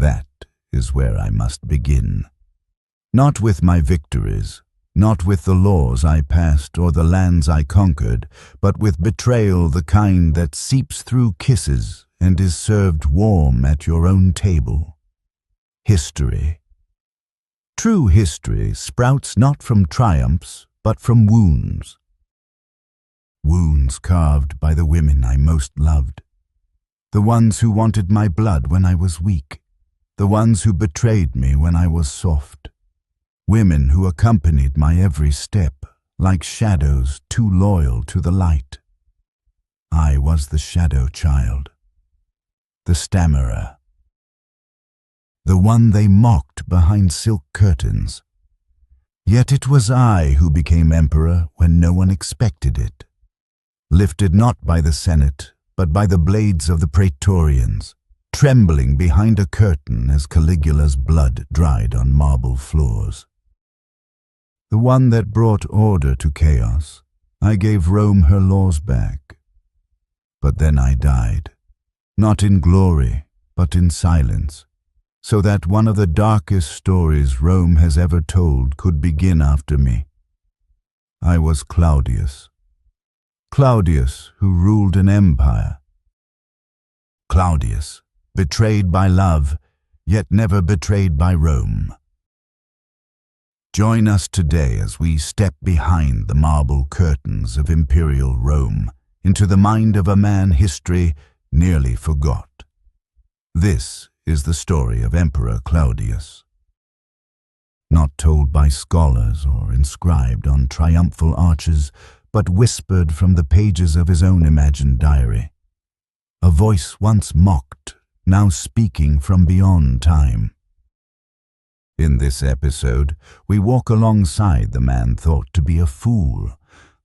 That is where I must begin. Not with my victories, not with the laws I passed or the lands I conquered, but with betrayal the kind that seeps through kisses and is served warm at your own table. History. True history sprouts not from triumphs, but from wounds. Wounds carved by the women I most loved. The ones who wanted my blood when I was weak. The ones who betrayed me when I was soft. Women who accompanied my every step, like shadows too loyal to the light. I was the shadow child, the stammerer, the one they mocked behind silk curtains. Yet it was I who became emperor when no one expected it, lifted not by the Senate, but by the blades of the praetorians, trembling behind a curtain as Caligula's blood dried on marble floors. The one that brought order to chaos, I gave Rome her laws back. But then I died, not in glory, but in silence, so that one of the darkest stories Rome has ever told could begin after me. I was Claudius. Claudius, who ruled an empire. Claudius, betrayed by love, yet never betrayed by Rome. Join us today as we step behind the marble curtains of imperial Rome into the mind of a man history nearly forgot. This is the story of Emperor Claudius. Not told by scholars or inscribed on triumphal arches, but whispered from the pages of his own imagined diary. A voice once mocked, now speaking from beyond time. In this episode, we walk alongside the man thought to be a fool,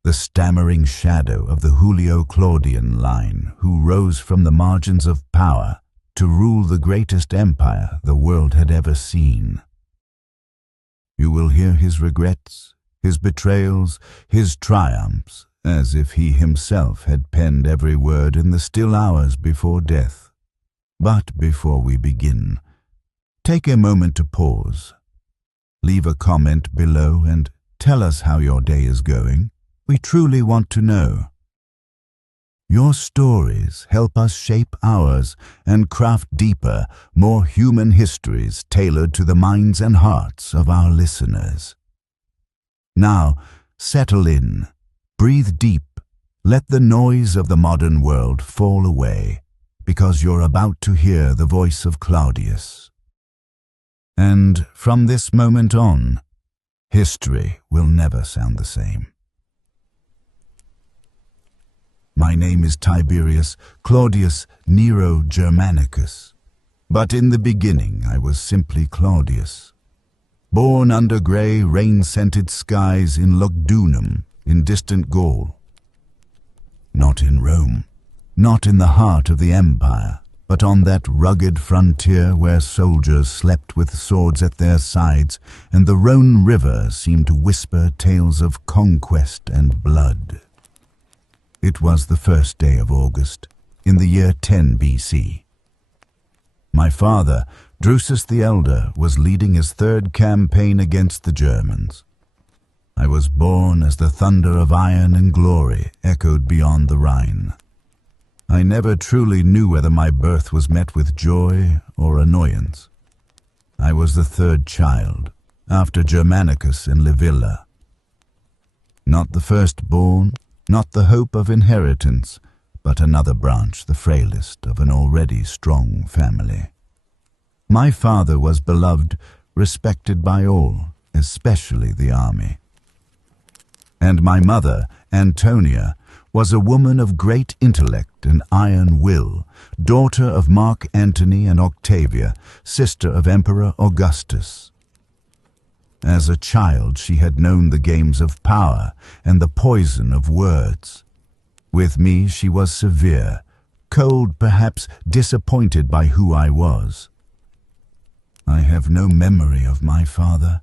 the stammering shadow of the Julio-Claudian line who rose from the margins of power to rule the greatest empire the world had ever seen. You will hear his regrets, his betrayals, his triumphs, as if he himself had penned every word in the still hours before death. But before we begin, take a moment to pause. Leave a comment below and tell us how your day is going. We truly want to know. Your stories help us shape ours and craft deeper, more human histories tailored to the minds and hearts of our listeners. Now, settle in, breathe deep, let the noise of the modern world fall away, because you're about to hear the voice of Claudius. And from this moment on, history will never sound the same. My name is Tiberius Claudius Nero Germanicus, but in the beginning I was simply Claudius. Born under grey, rain-scented skies in Lugdunum, in distant Gaul. Not in Rome, not in the heart of the empire, but on that rugged frontier where soldiers slept with swords at their sides, and the Rhone River seemed to whisper tales of conquest and blood. It was the first day of August, in the year 10 BC. My father, Drusus the Elder, was leading his third campaign against the Germans. I was born as the thunder of iron and glory echoed beyond the Rhine. I never truly knew whether my birth was met with joy or annoyance. I was the third child, after Germanicus and Livilla. Not the firstborn, not the hope of inheritance, but another branch, the frailest of an already strong family. My father was beloved, respected by all, especially the army. And my mother, Antonia, was a woman of great intellect and iron will, daughter of Mark Antony and Octavia, sister of Emperor Augustus. As a child, she had known the games of power and the poison of words. With me, she was severe, cold, perhaps disappointed by who I was. I have no memory of my father.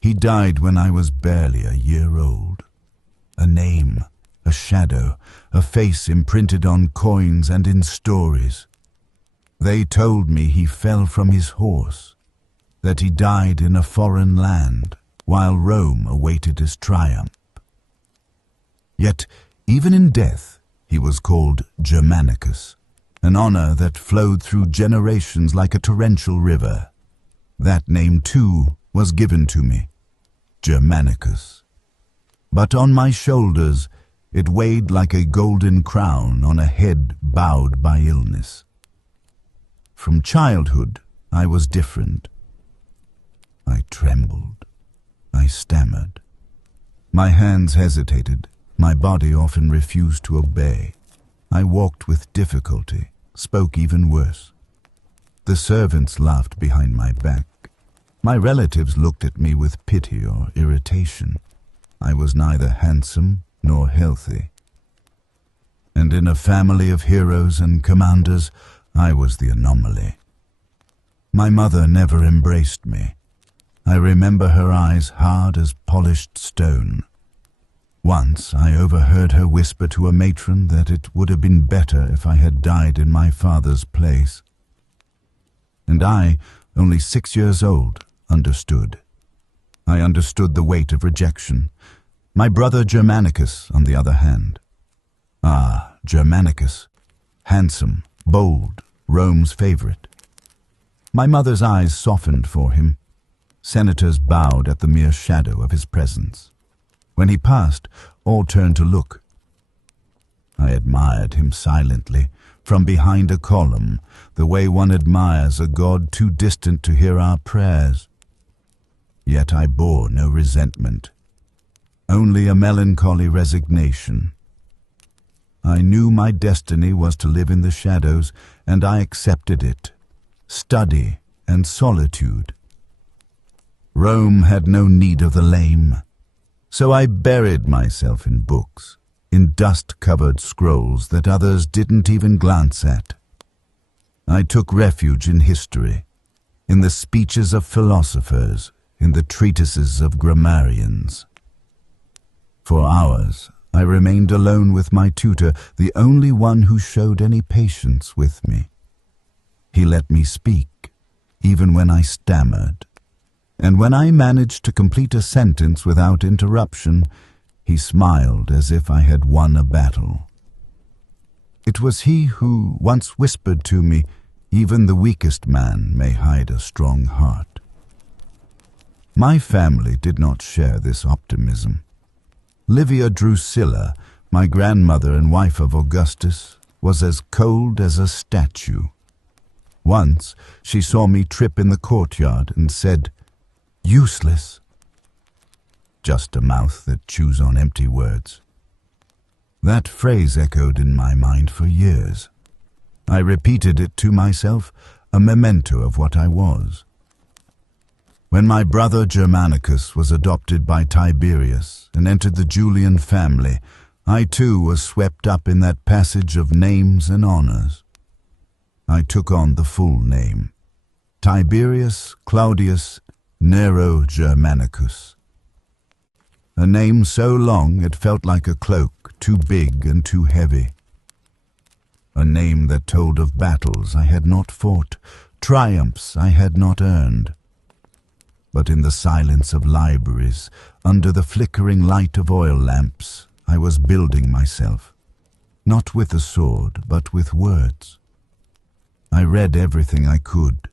He died when I was barely a year old. A name, a shadow, a face imprinted on coins and in stories. They told me he fell from his horse, that he died in a foreign land while Rome awaited his triumph. Yet, even in death, he was called Germanicus, an honor that flowed through generations like a torrential river. That name, too, was given to me, Germanicus. But on my shoulders it weighed like a golden crown on a head bowed by illness. From childhood I was different. I trembled. I stammered. My hands hesitated. My body often refused to obey. I walked with difficulty, spoke even worse. The servants laughed behind my back. My relatives looked at me with pity or irritation. I was neither handsome nor healthy. And in a family of heroes and commanders, I was the anomaly. My mother never embraced me. I remember her eyes hard as polished stone. Once I overheard her whisper to a matron that it would have been better if I had died in my father's place. And I, only 6 years old, understood. I understood the weight of rejection. My brother Germanicus, on the other hand. Ah, Germanicus, handsome, bold, Rome's favorite. My mother's eyes softened for him. Senators bowed at the mere shadow of his presence. When he passed, all turned to look. I admired him silently, from behind a column, the way one admires a god too distant to hear our prayers. Yet I bore no resentment, only a melancholy resignation. I knew my destiny was to live in the shadows, and I accepted it. Study and solitude. Rome had no need of the lame, so I buried myself in books, in dust-covered scrolls that others didn't even glance at. I took refuge in history, in the speeches of philosophers, in the treatises of grammarians. For hours I remained alone with my tutor, the only one who showed any patience with me. He let me speak, even when I stammered. And when I managed to complete a sentence without interruption, he smiled as if I had won a battle. It was he who once whispered to me, "Even the weakest man may hide a strong heart." My family did not share this optimism. Livia Drusilla, my grandmother and wife of Augustus, was as cold as a statue. Once she saw me trip in the courtyard and said, "Useless." Just a mouth that chews on empty words. That phrase echoed in my mind for years. I repeated it to myself, a memento of what I was. When my brother Germanicus was adopted by Tiberius and entered the Julian family, I too was swept up in that passage of names and honors. I took on the full name, Tiberius Claudius Nero Germanicus. A name so long it felt like a cloak, too big and too heavy. A name that told of battles I had not fought, triumphs I had not earned. But in the silence of libraries, under the flickering light of oil lamps, I was building myself, not with a sword, but with words. I read everything I could.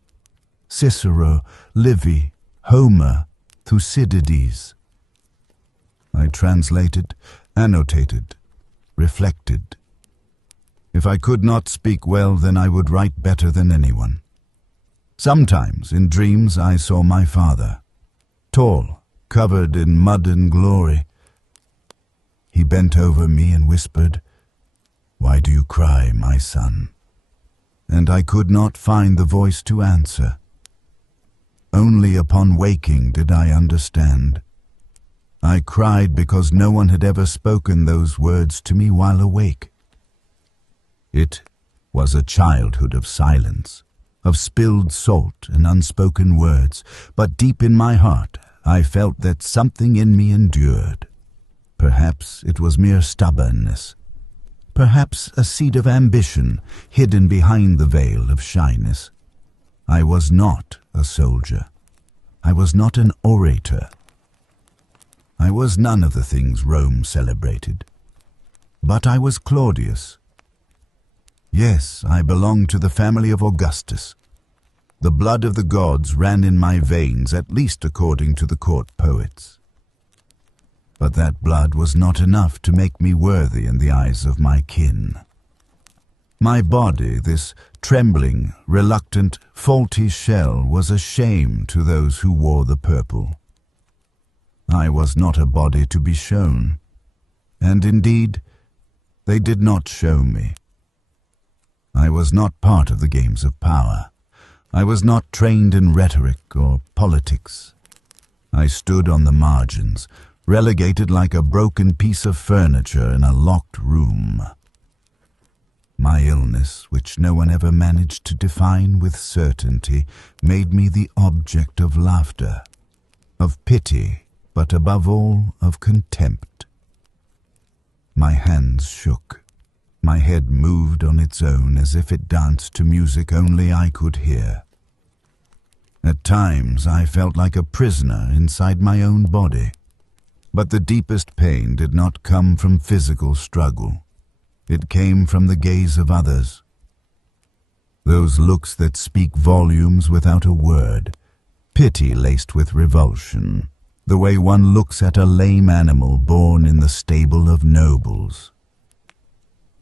Cicero, Livy, Homer, Thucydides. I translated, annotated, reflected. If I could not speak well, then I would write better than anyone. Sometimes, in dreams, I saw my father, tall, covered in mud and glory. He bent over me and whispered, "Why do you cry, my son?" And I could not find the voice to answer. Only upon waking did I understand. I cried because no one had ever spoken those words to me while awake. It was a childhood of silence, of spilled salt and unspoken words, but deep in my heart I felt that something in me endured. Perhaps it was mere stubbornness. perhaps a seed of ambition hidden behind the veil of shyness. I was not a soldier. I was not an orator. I was none of the things Rome celebrated. But I was Claudius. Yes, I belonged to the family of Augustus. The blood of the gods ran in my veins, at least according to the court poets. But that blood was not enough to make me worthy in the eyes of my kin. My body, this trembling, reluctant, faulty shell, was a shame to those who wore the purple. I was not a body to be shown, and indeed, they did not show me. I was not part of the games of power. I was not trained in rhetoric or politics. I stood on the margins, relegated like a broken piece of furniture in a locked room. My illness, which no one ever managed to define with certainty, made me the object of laughter, of pity, but above all of contempt. My hands shook. My head moved on its own as if it danced to music only I could hear. At times I felt like a prisoner inside my own body. But the deepest pain did not come from physical struggle. It came from the gaze of others. Those looks that speak volumes without a word, pity laced with revulsion, the way one looks at a lame animal born in the stable of nobles.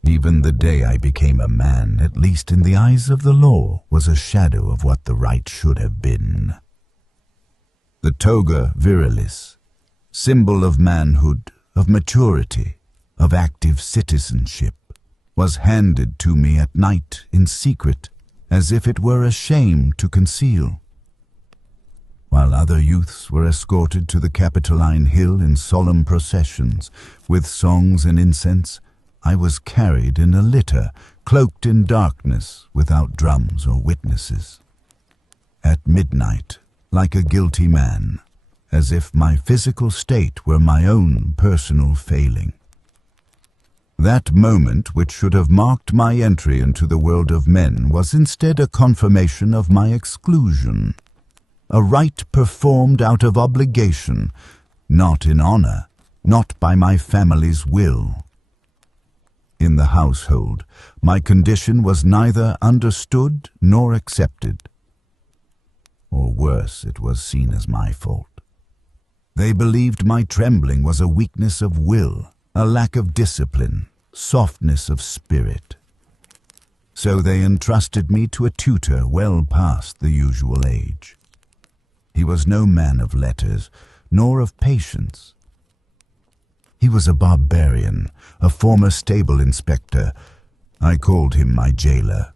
Even the day I became a man, at least in the eyes of the law, was a shadow of what the right should have been. The toga virilis, symbol of manhood, of maturity, of active citizenship, was handed to me at night in secret, as if it were a shame to conceal. While other youths were escorted to the Capitoline Hill in solemn processions, with songs and incense, I was carried in a litter, cloaked in darkness, without drums or witnesses. At midnight, like a guilty man, as if my physical state were my own personal failing. That moment, which should have marked my entry into the world of men, was instead a confirmation of my exclusion, a rite performed out of obligation, not in honor, not by my family's will. In the household, my condition was neither understood nor accepted. Or worse, it was seen as my fault. They believed my trembling was a weakness of will, a lack of discipline, softness of spirit. So they entrusted me to a tutor well past the usual age. He was no man of letters, nor of patience. He was a barbarian, a former stable inspector. I called him my jailer.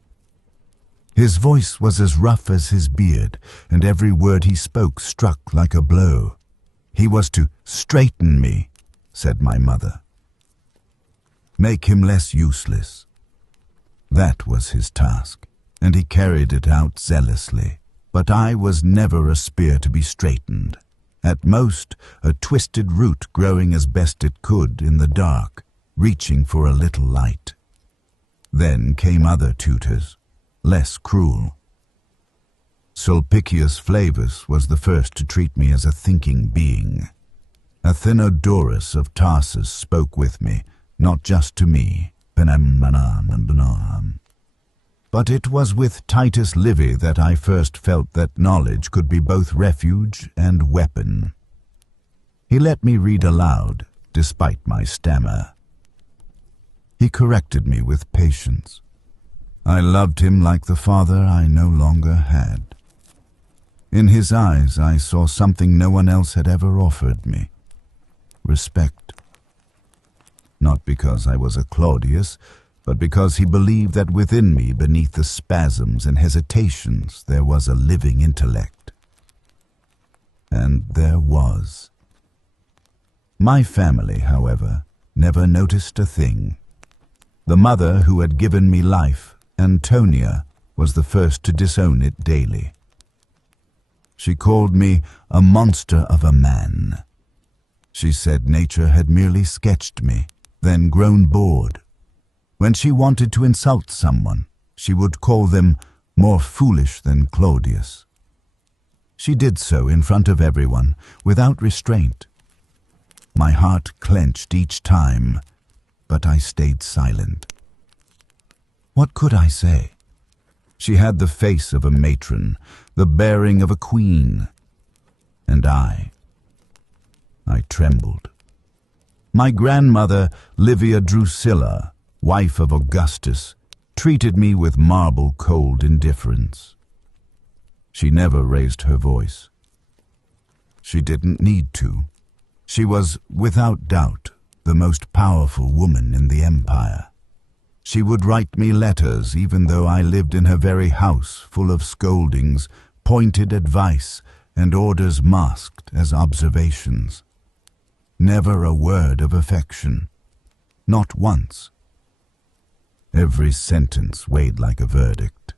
His voice was as rough as his beard, and every word he spoke struck like a blow. He was to straighten me, said my mother. Make him less useless. That was his task, and he carried it out zealously. But I was never a spear to be straightened. At most, a twisted root growing as best it could in the dark, reaching for a little light. Then came other tutors, less cruel. Sulpicius Flavus was the first to treat me as a thinking being. Athenodorus of Tarsus spoke with me, not just to me, but it was with Titus Livy that I first felt that knowledge could be both refuge and weapon. He let me read aloud, despite my stammer. He corrected me with patience. I loved him like the father I no longer had. In his eyes I saw something no one else had ever offered me. Respect. Not because I was a Claudius, but because he believed that within me, beneath the spasms and hesitations, there was a living intellect. And there was. My family, however, never noticed a thing. The mother who had given me life, Antonia, was the first to disown it daily. She called me a monster of a man. She said nature had merely sketched me, then grown bored. When she wanted to insult someone, she would call them more foolish than Claudius. She did so in front of everyone, without restraint. My heart clenched each time, but I stayed silent. What could I say? She had the face of a matron, the bearing of a queen, and I trembled. My grandmother, Livia Drusilla, wife of Augustus, treated me with marble cold indifference. She never raised her voice. She didn't need to. She was, without doubt, the most powerful woman in the empire. She would write me letters even though I lived in her very house, full of scoldings, pointed advice, and orders masked as observations. Never a word of affection. Not once. Every sentence weighed like a verdict.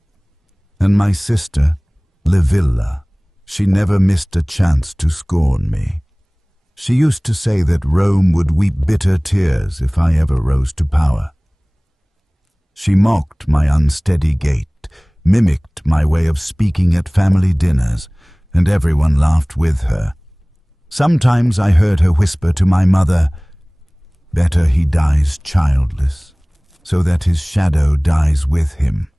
And my sister, Livilla, she never missed a chance to scorn me. She used to say that Rome would weep bitter tears if I ever rose to power. She mocked my unsteady gait, mimicked my way of speaking at family dinners, and everyone laughed with her. Sometimes I heard her whisper to my mother, "Better he dies childless, so that his shadow dies with him."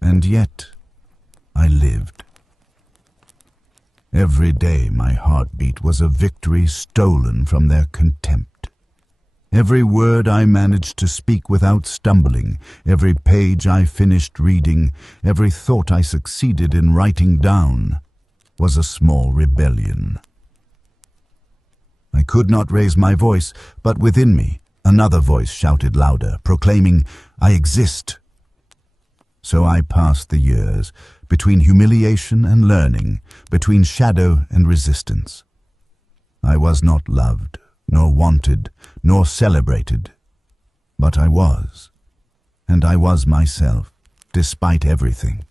And yet I lived. Every day my heartbeat was a victory stolen from their contempt. Every word I managed to speak without stumbling, every page I finished reading, every thought I succeeded in writing down, was a small rebellion. I could not raise my voice, but within me another voice shouted louder, proclaiming, "I exist." So I passed the years, between humiliation and learning, between shadow and resistance. I was not loved, nor wanted, nor celebrated, but I was, and I was myself, despite everything.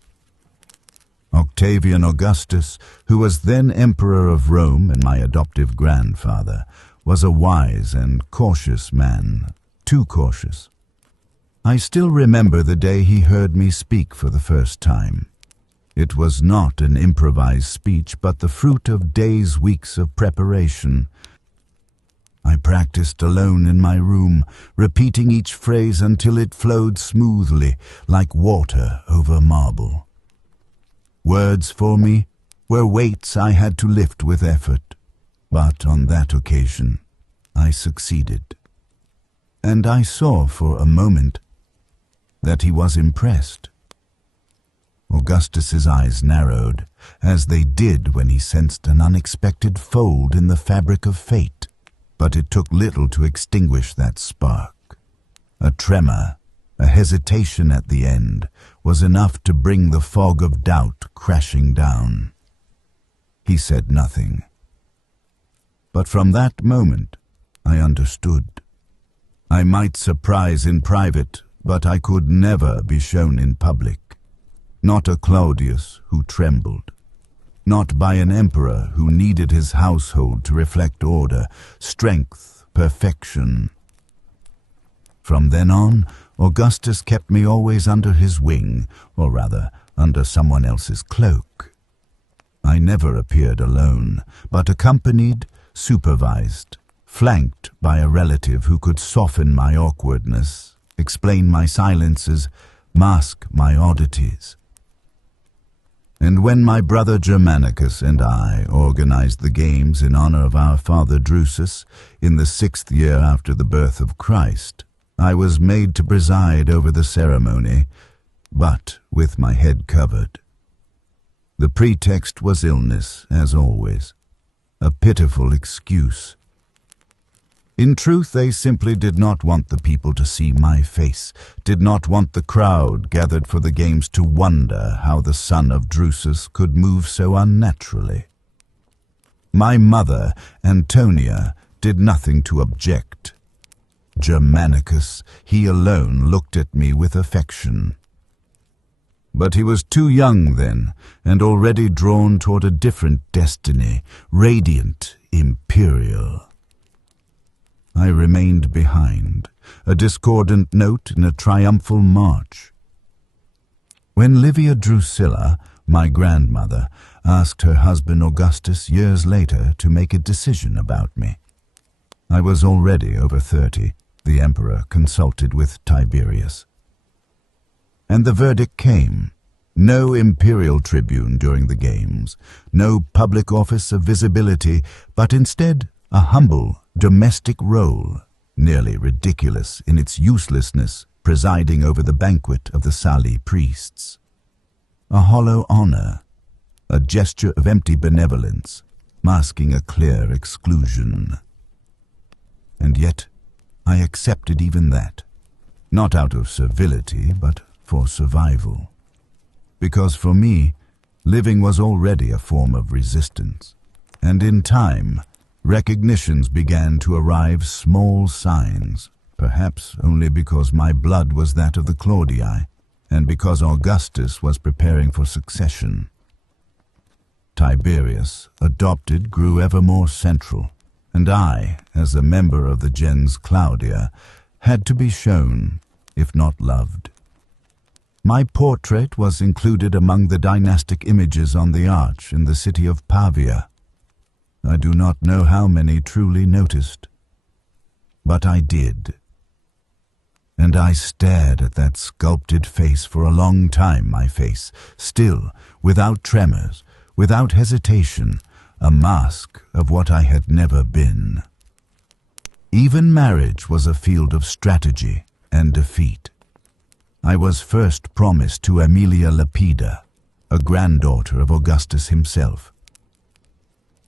Octavian Augustus, who was then Emperor of Rome and my adoptive grandfather, was a wise and cautious man, too cautious. I still remember the day he heard me speak for the first time. It was not an improvised speech, but the fruit of days, weeks of preparation. I practiced alone in my room, repeating each phrase until it flowed smoothly, like water over marble. Words for me were weights I had to lift with effort, but on that occasion I succeeded. And I saw for a moment that he was impressed. Augustus's eyes narrowed, as they did when he sensed an unexpected fold in the fabric of fate, but it took little to extinguish that spark. A tremor, a hesitation at the end, was enough to bring the fog of doubt crashing down. He said nothing. But from that moment, I understood. I might surprise in private, but I could never be shown in public. Not a Claudius who trembled. Not by an emperor who needed his household to reflect order, strength, perfection. From then on, Augustus kept me always under his wing, or rather, under someone else's cloak. I never appeared alone, but accompanied, supervised, flanked by a relative who could soften my awkwardness, explain my silences, mask my oddities. And when my brother Germanicus and I organized the games in honor of our father Drusus in the 6th year after the birth of Christ, I was made to preside over the ceremony, but with my head covered. The pretext was illness, as always, a pitiful excuse. In truth, they simply did not want the people to see my face, did not want the crowd gathered for the games to wonder how the son of Drusus could move so unnaturally. My mother, Antonia, did nothing to object. Germanicus, he alone looked at me with affection. But he was too young then, and already drawn toward a different destiny, radiant, imperial. I remained behind, a discordant note in a triumphal march. When Livia Drusilla, my grandmother, asked her husband Augustus years later to make a decision about me, I was already over 30, the emperor consulted with Tiberius. And the verdict came. No imperial tribune during the games, no public office of visibility, but instead a humble domestic role, nearly ridiculous in its uselessness, presiding over the banquet of the Sali priests. A hollow honor, a gesture of empty benevolence, masking a clear exclusion. And yet I accepted even that, not out of servility, but for survival. Because for me, living was already a form of resistance, and in time, recognitions began to arrive, small signs, perhaps only because my blood was that of the Claudii, and because Augustus was preparing for succession. Tiberius, adopted, grew ever more central, and I, as a member of the gens Claudia, had to be shown, if not loved. My portrait was included among the dynastic images on the arch in the city of Pavia. I do not know how many truly noticed, but I did. And I stared at that sculpted face for a long time, my face, still, without tremors, without hesitation, a mask of what I had never been. Even marriage was a field of strategy and defeat. I was first promised to Aemilia Lepida, a granddaughter of Augustus himself.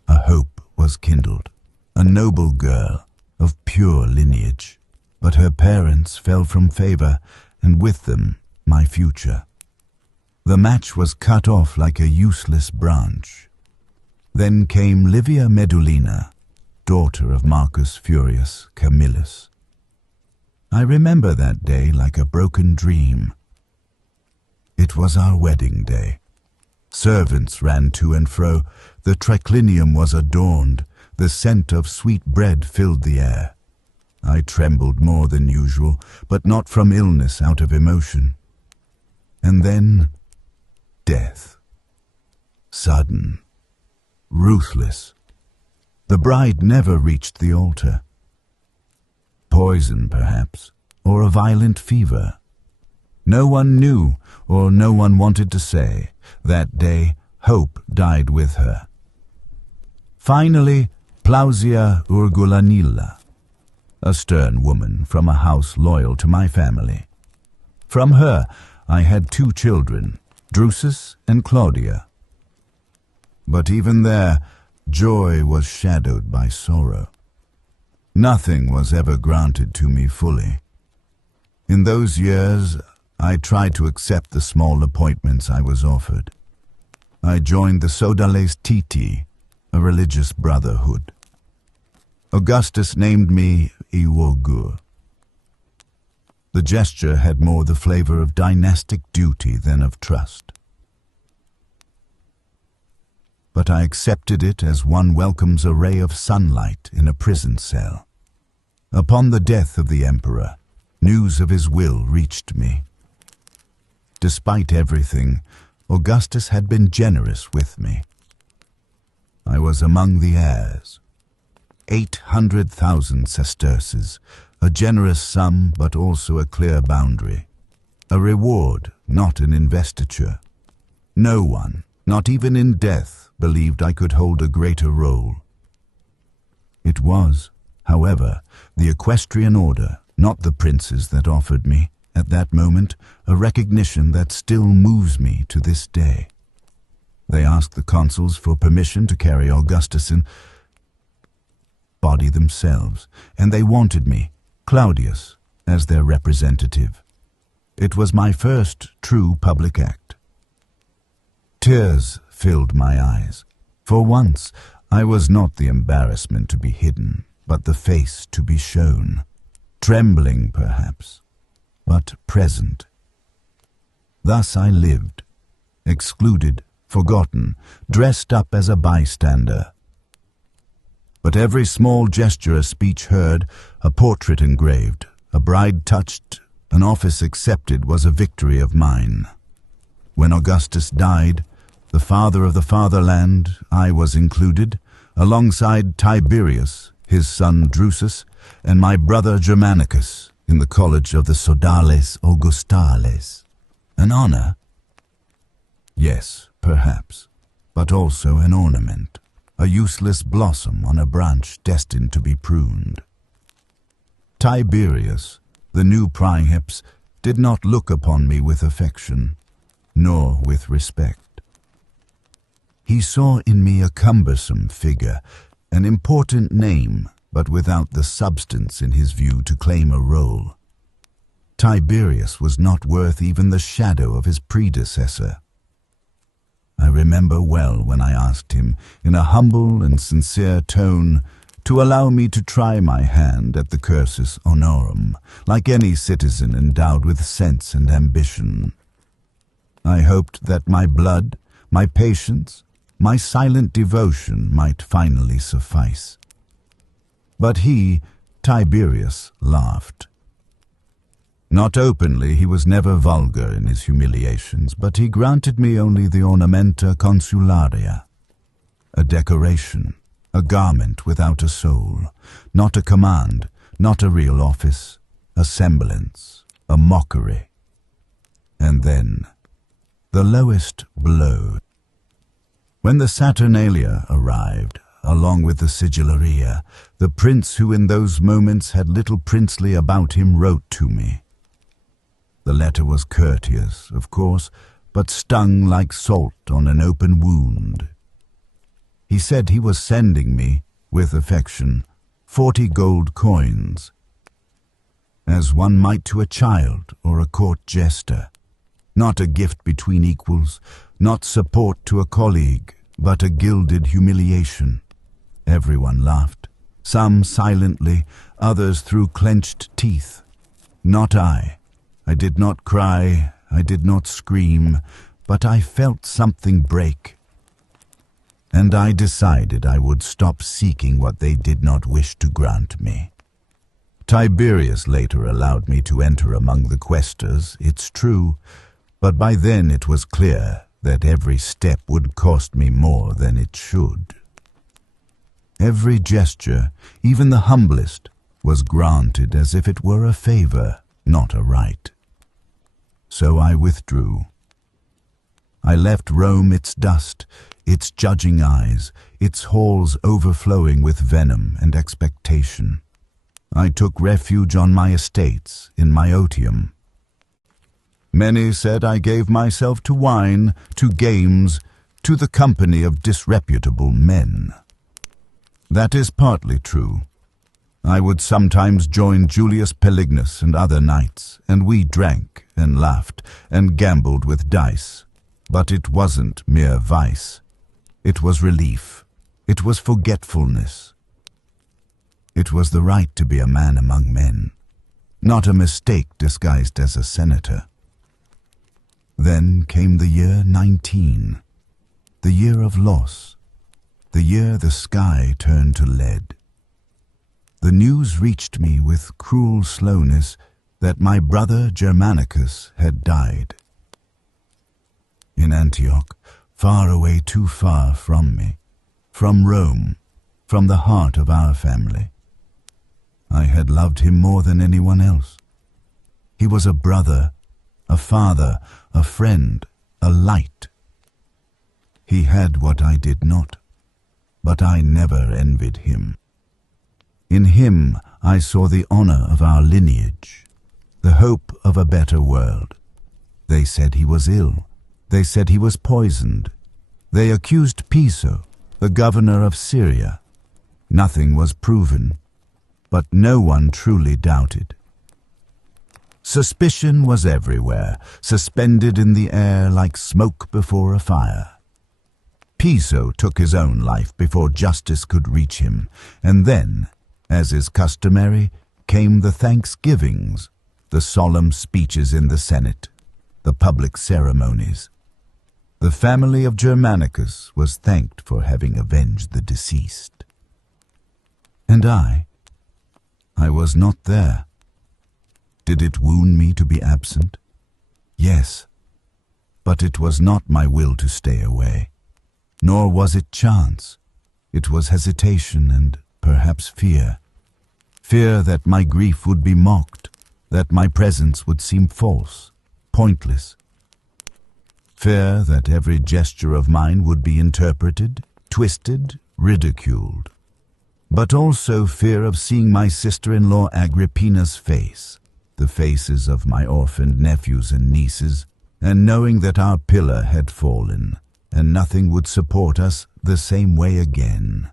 A hope was kindled, a noble girl of pure lineage, but her parents fell from favor, and with them my future. The match was cut off like a useless branch. Then came Livia Medulina, daughter of Marcus Furius Camillus. I remember that day like a broken dream. It was our wedding day. Servants ran to and fro, the triclinium was adorned, the scent of sweet bread filled the air. I trembled more than usual, but not from illness, out of emotion. And then, death. Sudden, ruthless. The bride never reached the altar. Poison, perhaps, or a violent fever. No one knew, or no one wanted to say. That day, hope died with her. Finally, Plausia Urgulanilla, a stern woman from a house loyal to my family. From her, I had 2 children, Drusus and Claudia. But even there, joy was shadowed by sorrow. Nothing was ever granted to me fully. In those years, I tried to accept the small appointments I was offered. I joined the Sodales Titi, a religious brotherhood. Augustus named me Iwogur. The gesture had more the flavor of dynastic duty than of trust. But I accepted it as one welcomes a ray of sunlight in a prison cell. Upon the death of the emperor, news of his will reached me. Despite everything, Augustus had been generous with me. I was among the heirs. 800,000 sesterces, a generous sum but also a clear boundary. A reward, not an investiture. No one, not even in death, believed I could hold a greater role. It was, however, the equestrian order, not the princes, that offered me, at that moment, a recognition that still moves me to this day. They asked the consuls for permission to carry Augustus in body themselves, and they wanted me, Claudius, as their representative. It was my first true public act. Tears filled my eyes. For once, I was not the embarrassment to be hidden, but the face to be shown. Trembling, perhaps, but present. Thus I lived, excluded, forgotten, dressed up as a bystander. But every small gesture, a speech heard, a portrait engraved, a bride touched, an office accepted was a victory of mine. When Augustus died, the father of the fatherland, I was included, alongside Tiberius, his son Drusus, and my brother Germanicus, in the college of the Sodales Augustales. An honor? Yes, perhaps, but also an ornament, a useless blossom on a branch destined to be pruned. Tiberius, the new princeps, did not look upon me with affection, nor with respect. He saw in me a cumbersome figure, an important name, but without the substance in his view to claim a role. Tiberius was not worth even the shadow of his predecessor. I remember well when I asked him, in a humble and sincere tone, to allow me to try my hand at the cursus honorum, like any citizen endowed with sense and ambition. I hoped that my blood, my patience, my silent devotion might finally suffice. But he, Tiberius, laughed. Not openly, he was never vulgar in his humiliations, but he granted me only the ornamenta consularia, a decoration, a garment without a soul, not a command, not a real office, a semblance, a mockery. And then, the lowest blow. When the Saturnalia arrived, along with the sigillaria, the prince who in those moments had little princely about him wrote to me. The letter was courteous, of course, but stung like salt on an open wound. He said he was sending me, with affection, 40 gold coins, as one might to a child or a court jester, not a gift between equals, not support to a colleague, but a gilded humiliation. Everyone laughed, some silently, others through clenched teeth. Not I. I did not cry, I did not scream, but I felt something break. And I decided I would stop seeking what they did not wish to grant me. Tiberius later allowed me to enter among the quaestors, it's true, but by then it was clear that every step would cost me more than it should. Every gesture, even the humblest, was granted as if it were a favor, not a right. So I withdrew. I left Rome its dust, its judging eyes, its halls overflowing with venom and expectation. I took refuge on my estates, in my otium. Many said I gave myself to wine, to games, to the company of disreputable men. That is partly true. I would sometimes join Julius Pelignus and other knights, and we drank and laughed and gambled with dice. But it wasn't mere vice. It was relief. It was forgetfulness. It was the right to be a man among men, not a mistake disguised as a senator. Then came the year 19, the year of loss, the year the sky turned to lead. The news reached me with cruel slowness that my brother Germanicus had died. In Antioch, far away, too far from me, from Rome, from the heart of our family. I had loved him more than anyone else. He was a brother, a father, a friend, a light. He had what I did not, but I never envied him. In him I saw the honor of our lineage, the hope of a better world. They said he was ill. They said he was poisoned. They accused Piso, the governor of Syria. Nothing was proven, but no one truly doubted. Suspicion was everywhere, suspended in the air like smoke before a fire. Piso took his own life before justice could reach him, and then, as is customary, came the thanksgivings, the solemn speeches in the Senate, the public ceremonies. The family of Germanicus was thanked for having avenged the deceased. And I was not there. Did it wound me to be absent? Yes, but it was not my will to stay away, nor was it chance. It was hesitation and perhaps fear. Fear that my grief would be mocked, that my presence would seem false, pointless. Fear that every gesture of mine would be interpreted, twisted, ridiculed. But also fear of seeing my sister-in-law Agrippina's face, the faces of my orphaned nephews and nieces, and knowing that our pillar had fallen, and nothing would support us the same way again.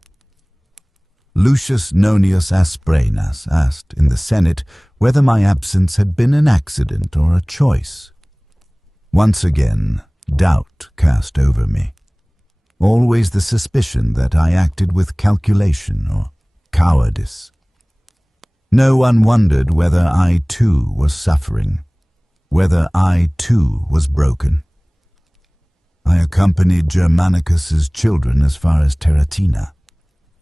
Lucius Nonius Asprenas asked in the Senate whether my absence had been an accident or a choice. Once again, doubt cast over me. Always the suspicion that I acted with calculation or cowardice. No one wondered whether I too was suffering, whether I too was broken. I accompanied Germanicus's children as far as Terratina.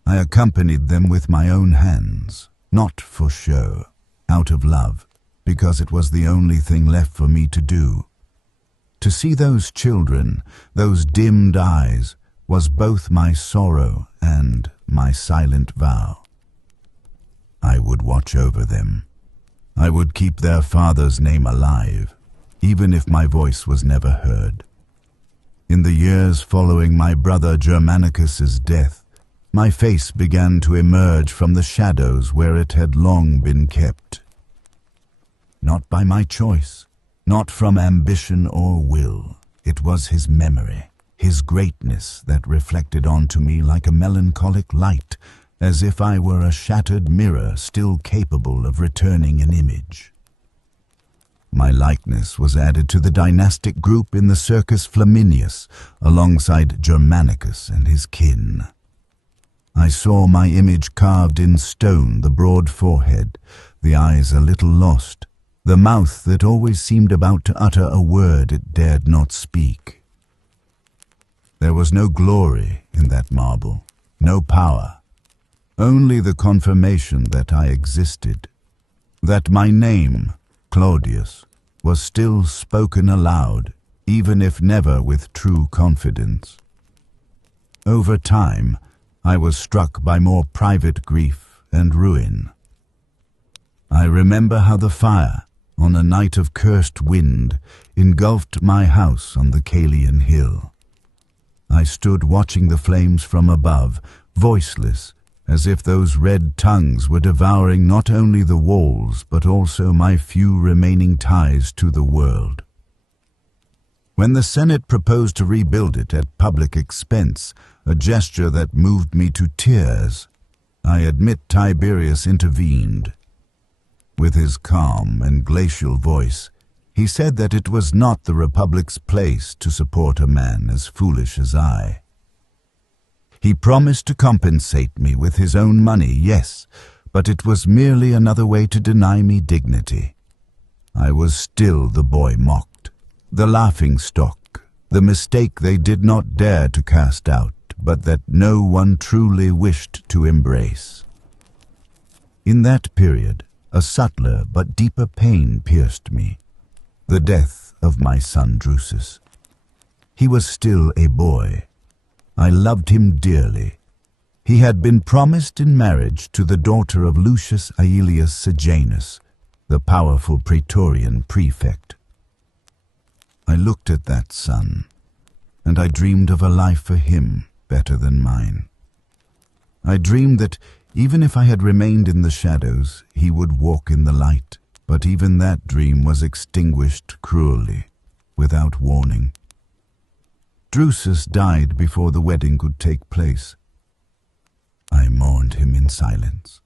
I accompanied them with my own hands, not for show, out of love, because it was the only thing left for me to do. To see those children, those dimmed eyes, was both my sorrow and my silent vow. I would watch over them. I would keep their father's name alive, even if my voice was never heard. In the years following my brother Germanicus's death, my face began to emerge from the shadows where it had long been kept. Not by my choice, not from ambition or will. It was his memory, his greatness that reflected onto me like a melancholic light, as if I were a shattered mirror still capable of returning an image. My likeness was added to the dynastic group in the Circus Flaminius, alongside Germanicus and his kin. I saw my image carved in stone, the broad forehead, the eyes a little lost, the mouth that always seemed about to utter a word it dared not speak. There was no glory in that marble, no power, only the confirmation that I existed, that my name, Claudius, was still spoken aloud, even if never with true confidence. Over time, I was struck by more private grief and ruin. I remember how the fire, on a night of cursed wind, engulfed my house on the Calian hill. I stood watching the flames from above, voiceless, as if those red tongues were devouring not only the walls but also my few remaining ties to the world. When the Senate proposed to rebuild it at public expense, a gesture that moved me to tears, I admit Tiberius intervened. With his calm and glacial voice, he said that it was not the Republic's place to support a man as foolish as I. He promised to compensate me with his own money, yes, but it was merely another way to deny me dignity. I was still the boy mocked, the laughingstock, the mistake they did not dare to cast out, but that no one truly wished to embrace. In that period, a subtler but deeper pain pierced me, the death of my son Drusus. He was still a boy. I loved him dearly. He had been promised in marriage to the daughter of Lucius Aelius Sejanus, the powerful Praetorian prefect. I looked at that son, and I dreamed of a life for him better than mine. I dreamed that even if I had remained in the shadows, he would walk in the light, but even that dream was extinguished cruelly, without warning. Drusus died before the wedding could take place. I mourned him in silence,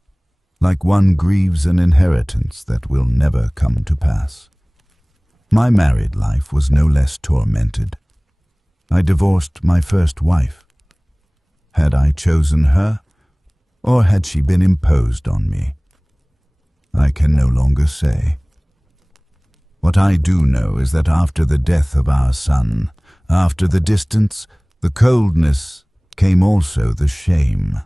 like one grieves an inheritance that will never come to pass. My married life was no less tormented. I divorced my first wife. Had I chosen her, or had she been imposed on me? I can no longer say. What I do know is that after the death of our son, after the distance, the coldness, came also the shame.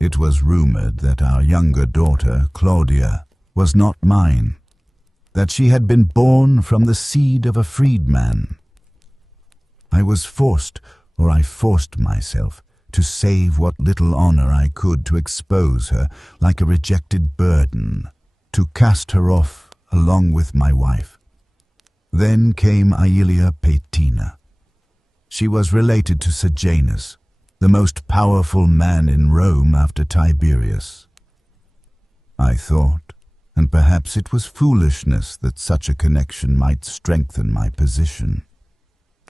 It was rumored that our younger daughter, Claudia, was not mine, that she had been born from the seed of a freedman. I forced myself to save what little honor I could to expose her like a rejected burden, to cast her off along with my wife. Then came Aelia Paetina. She was related to Sejanus, the most powerful man in Rome after Tiberius. I thought, and perhaps it was foolishness, that such a connection might strengthen my position.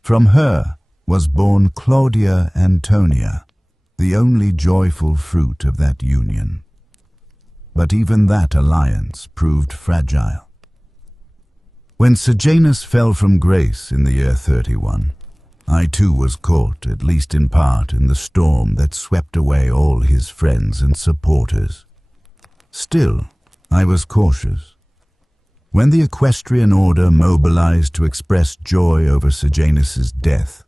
From her was born Claudia Antonia, the only joyful fruit of that union. But even that alliance proved fragile. When Sejanus fell from grace in the year 31, I too was caught, at least in part, in the storm that swept away all his friends and supporters. Still, I was cautious. When the equestrian order mobilized to express joy over Sejanus's death,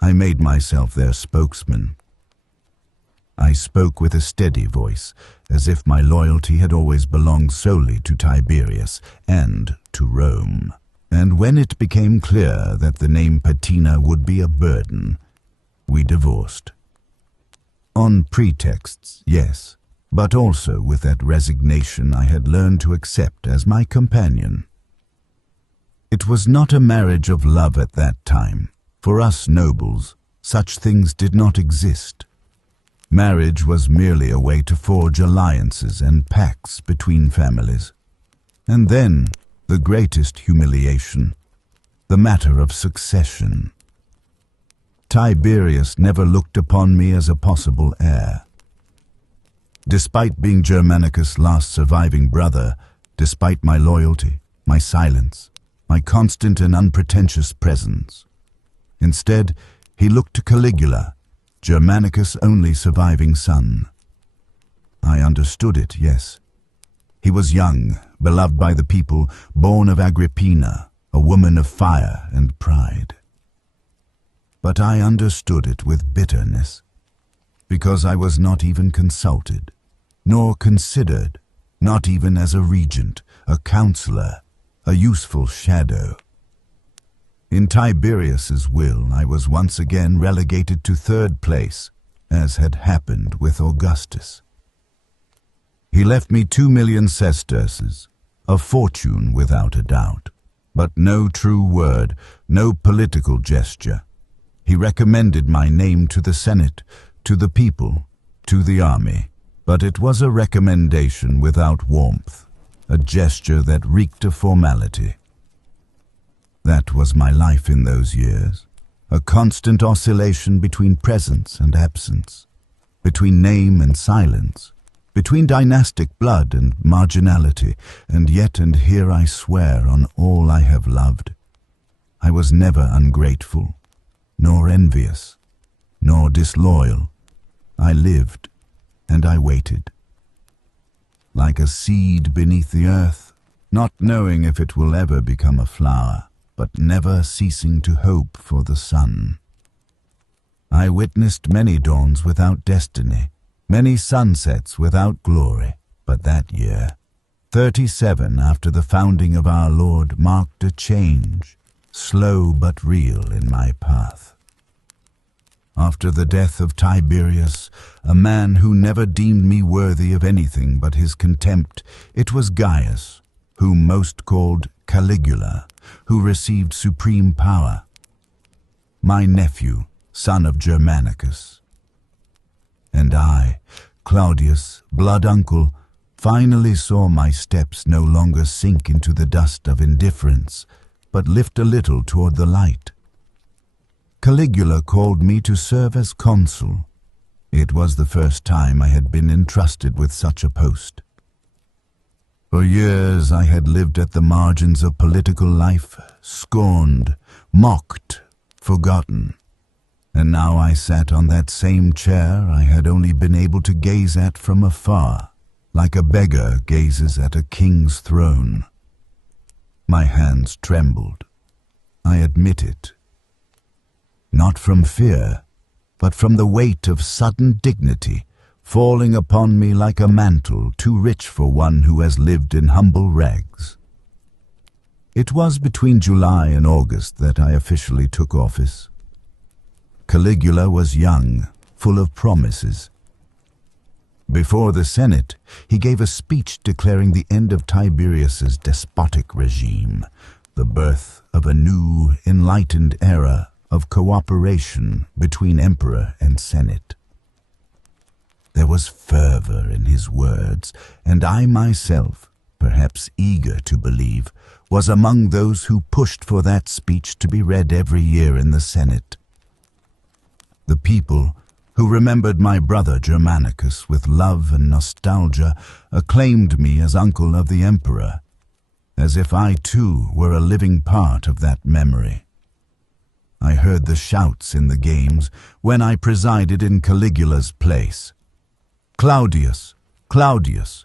I made myself their spokesman. I spoke with a steady voice, as if my loyalty had always belonged solely to Tiberius and to Rome. And when it became clear that the name Paetina would be a burden, we divorced. On pretexts, yes, but also with that resignation I had learned to accept as my companion. It was not a marriage of love at that time. For us nobles, such things did not exist. Marriage was merely a way to forge alliances and pacts between families. And then, the greatest humiliation, the matter of succession. Tiberius never looked upon me as a possible heir. Despite being Germanicus' last surviving brother, despite my loyalty, my silence, my constant and unpretentious presence, instead, he looked to Caligula, Germanicus' only surviving son. I understood it, yes. He was young, beloved by the people, born of Agrippina, a woman of fire and pride. But I understood it with bitterness, because I was not even consulted, nor considered, not even as a regent, a counselor, a useful shadow. In Tiberius's will, I was once again relegated to third place, as had happened with Augustus. He left me 2 million sesterces, a fortune without a doubt, but no true word, no political gesture. He recommended my name to the Senate, to the people, to the army, but it was a recommendation without warmth, a gesture that reeked of formality. That was my life in those years, a constant oscillation between presence and absence, between name and silence, between dynastic blood and marginality, and yet and here I swear on all I have loved, I was never ungrateful, nor envious, nor disloyal. I lived, and I waited. Like a seed beneath the earth, not knowing if it will ever become a flower, but never ceasing to hope for the sun. I witnessed many dawns without destiny, many sunsets without glory, but that year, 37 after the founding of our Lord, marked a change, slow but real, in my path. After the death of Tiberius, a man who never deemed me worthy of anything but his contempt, it was Gaius, whom most called Caligula, who received supreme power. My nephew, son of Germanicus. And I, Claudius, blood uncle, finally saw my steps no longer sink into the dust of indifference, but lift a little toward the light. Caligula called me to serve as consul. It was the first time I had been entrusted with such a post. For years I had lived at the margins of political life, scorned, mocked, forgotten. And now I sat on that same chair I had only been able to gaze at from afar, like a beggar gazes at a king's throne. My hands trembled. I admit it. Not from fear, but from the weight of sudden dignity, falling upon me like a mantle too rich for one who has lived in humble rags. It was between July and August that I officially took office. Caligula was young, full of promises. Before the Senate, he gave a speech declaring the end of Tiberius's despotic regime, the birth of a new, enlightened era of cooperation between emperor and senate. There was fervor in his words, and I myself, perhaps eager to believe, was among those who pushed for that speech to be read every year in the Senate. The people, who remembered my brother Germanicus with love and nostalgia, acclaimed me as uncle of the emperor, as if I too were a living part of that memory. I heard the shouts in the games when I presided in Caligula's place. "Claudius, Claudius,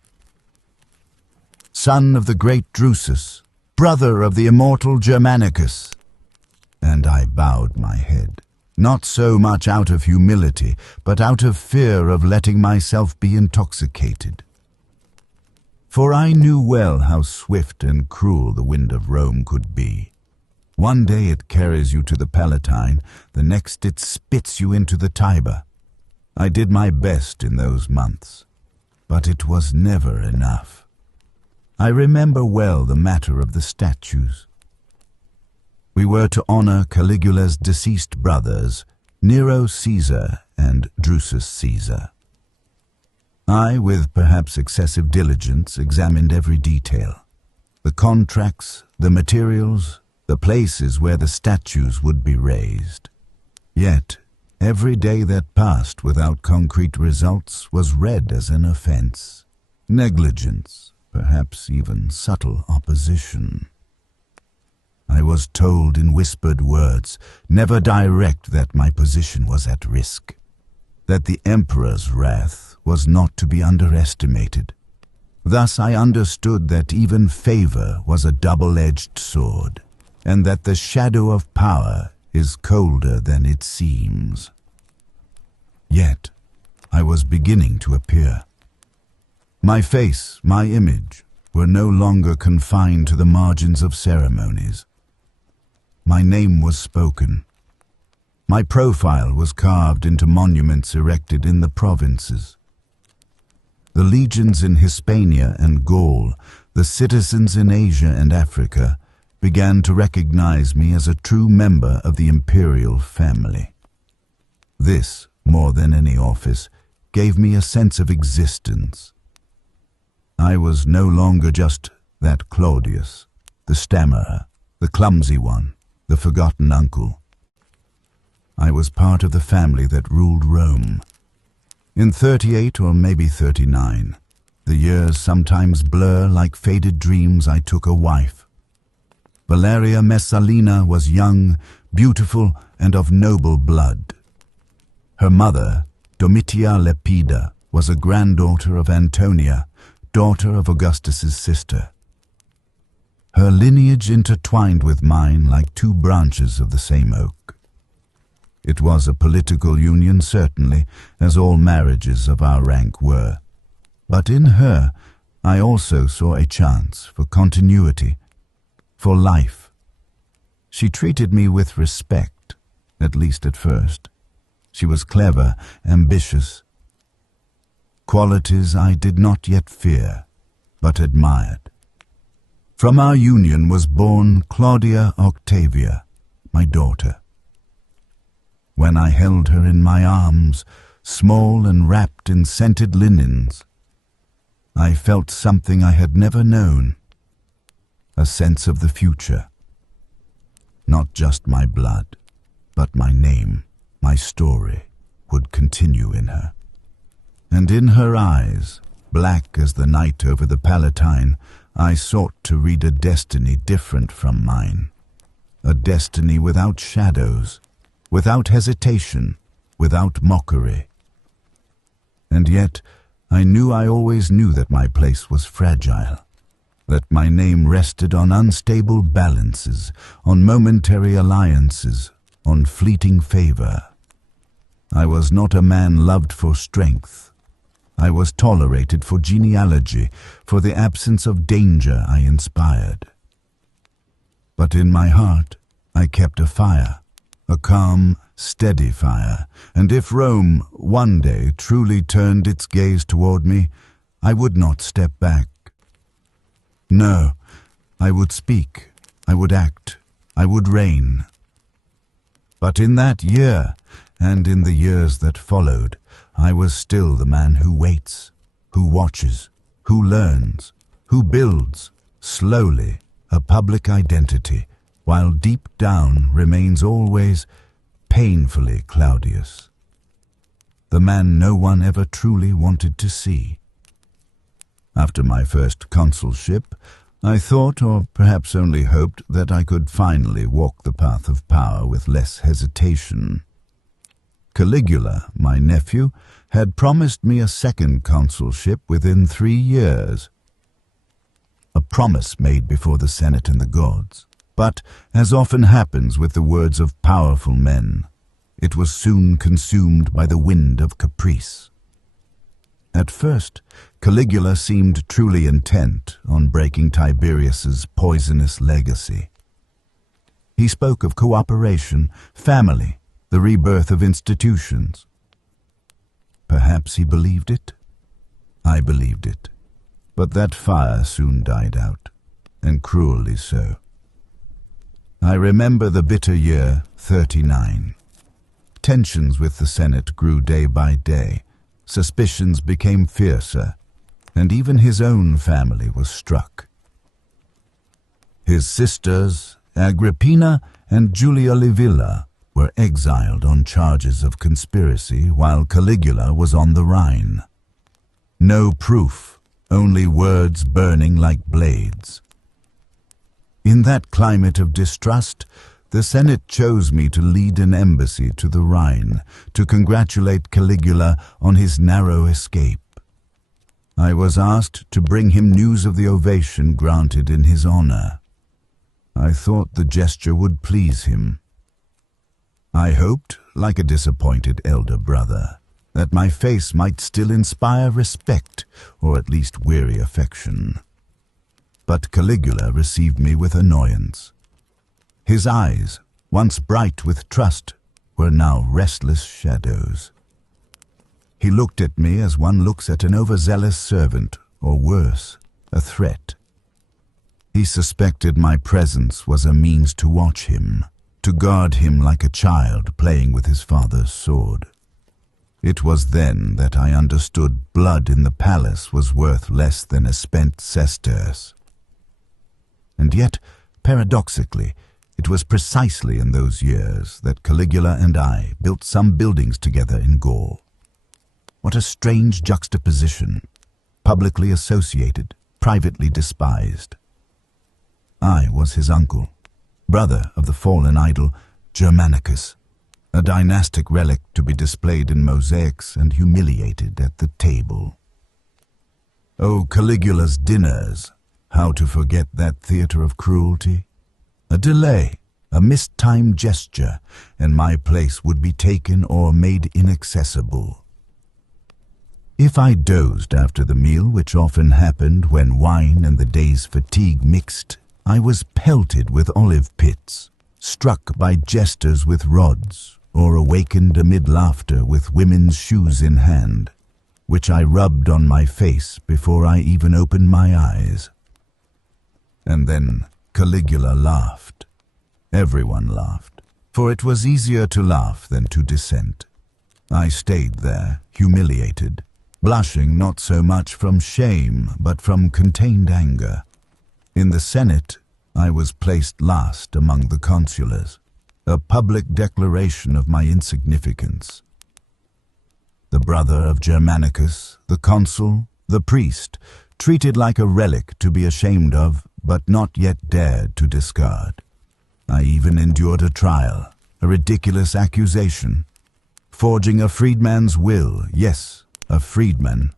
son of the great Drusus, brother of the immortal Germanicus." And I bowed my head, not so much out of humility, but out of fear of letting myself be intoxicated. For I knew well how swift and cruel the wind of Rome could be. One day it carries you to the Palatine, the next it spits you into the Tiber. I did my best in those months, but it was never enough. I remember well the matter of the statues. We were to honor Caligula's deceased brothers, Nero Caesar and Drusus Caesar. I, with perhaps excessive diligence, examined every detail. The contracts, the materials, the places where the statues would be raised. Yet, every day that passed without concrete results was read as an offense, negligence, perhaps even subtle opposition. I was told in whispered words, never direct, that my position was at risk, that the emperor's wrath was not to be underestimated. Thus I understood that even favor was a double-edged sword, and that the shadow of power is colder than it seems. Yet I was beginning to appear. My face, my image, were no longer confined to the margins of ceremonies. My name was spoken. My profile was carved into monuments erected in the provinces. The legions in Hispania and Gaul, the citizens in Asia and Africa, began to recognize me as a true member of the imperial family. This, more than any office, gave me a sense of existence. I was no longer just that Claudius, the stammerer, the clumsy one, the forgotten uncle. I was part of the family that ruled Rome. In 38 or maybe 39, the years sometimes blur like faded dreams, I took a wife. Valeria Messalina was young, beautiful, and of noble blood. Her mother, Domitia Lepida, was a granddaughter of Antonia, daughter of Augustus's sister. Her lineage intertwined with mine like two branches of the same oak. It was a political union, certainly, as all marriages of our rank were. But in her, I also saw a chance for continuity, for life. She treated me with respect, at least at first. She was clever, ambitious. Qualities I did not yet fear, but admired. From our union was born Claudia Octavia, my daughter. When I held her in my arms, small and wrapped in scented linens, I felt something I had never known, a sense of the future. Not just my blood, but my name, my story, would continue in her. And in her eyes, black as the night over the Palatine, I sought to read a destiny different from mine, a destiny without shadows, without hesitation, without mockery. And yet, I always knew that my place was fragile, that my name rested on unstable balances, on momentary alliances, on fleeting favor. I was not a man loved for strength, I was tolerated for genealogy, for the absence of danger I inspired. But in my heart I kept a fire, a calm, steady fire, and if Rome one day truly turned its gaze toward me, I would not step back. No, I would speak, I would act, I would reign. But in that year, and in the years that followed, I was still the man who waits, who watches, who learns, who builds, slowly, a public identity, while deep down remains always painfully Claudius, the man no one ever truly wanted to see. After my first consulship, I thought, or perhaps only hoped, that I could finally walk the path of power with less hesitation. Caligula, my nephew, had promised me a second consulship within 3 years. A promise made before the Senate and the gods. But, as often happens with the words of powerful men, it was soon consumed by the wind of caprice. At first, Caligula seemed truly intent on breaking Tiberius's poisonous legacy. He spoke of cooperation, family, the rebirth of institutions. Perhaps he believed it. I believed it. But that fire soon died out, and cruelly so. I remember the bitter year 39. Tensions with the Senate grew day by day. Suspicions became fiercer, and even his own family was struck. His sisters, Agrippina and Julia Livilla, were exiled on charges of conspiracy while Caligula was on the Rhine. No proof, only words burning like blades. In that climate of distrust, the Senate chose me to lead an embassy to the Rhine to congratulate Caligula on his narrow escape. I was asked to bring him news of the ovation granted in his honor. I thought the gesture would please him. I hoped, like a disappointed elder brother, that my face might still inspire respect, or at least weary affection. But Caligula received me with annoyance. His eyes, once bright with trust, were now restless shadows. He looked at me as one looks at an overzealous servant, or worse, a threat. He suspected my presence was a means to watch him, to guard him like a child playing with his father's sword. It was then that I understood blood in the palace was worth less than a spent sesterce. And yet, paradoxically, it was precisely in those years that Caligula and I built some buildings together in Gaul. What a strange juxtaposition, publicly associated, privately despised. I was his uncle, brother of the fallen idol Germanicus, a dynastic relic to be displayed in mosaics and humiliated at the table. Oh, Caligula's dinners! How to forget that theater of cruelty? A delay, a mistimed gesture, and my place would be taken or made inaccessible. If I dozed after the meal, which often happened when wine and the day's fatigue mixed, I was pelted with olive pits, struck by jesters with rods, or awakened amid laughter with women's shoes in hand, which I rubbed on my face before I even opened my eyes. And then Caligula laughed. Everyone laughed, for it was easier to laugh than to dissent. I stayed there, humiliated, blushing not so much from shame, but from contained anger. In the Senate, I was placed last among the consulars, a public declaration of my insignificance. The brother of Germanicus, the consul, the priest, treated like a relic to be ashamed of, but not yet dared to discard. I even endured a trial, a ridiculous accusation. Forging a freedman's will, yes, a freedman,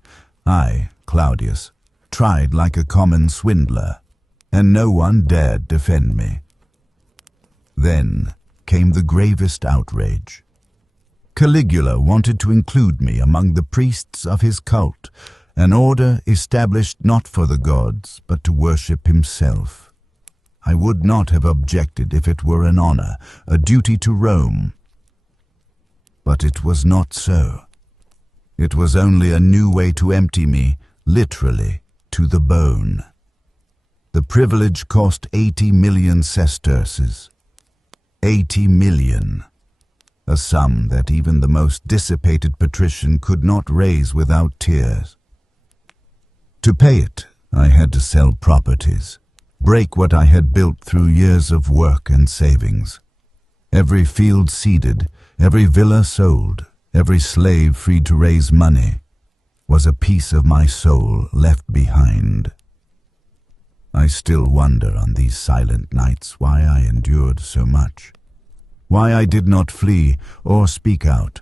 I, Claudius, tried like a common swindler, and no one dared defend me. Then came the gravest outrage. Caligula wanted to include me among the priests of his cult, an order established not for the gods, but to worship himself. I would not have objected if it were an honor, a duty to Rome. But it was not so. It was only a new way to empty me, literally, to the bone. The privilege cost 80 million sesterces. 80 million. A sum that even the most dissipated patrician could not raise without tears. To pay it, I had to sell properties, break what I had built through years of work and savings. Every field seeded, every villa sold, every slave freed to raise money, was a piece of my soul left behind. I still wonder on these silent nights why I endured so much, why I did not flee or speak out.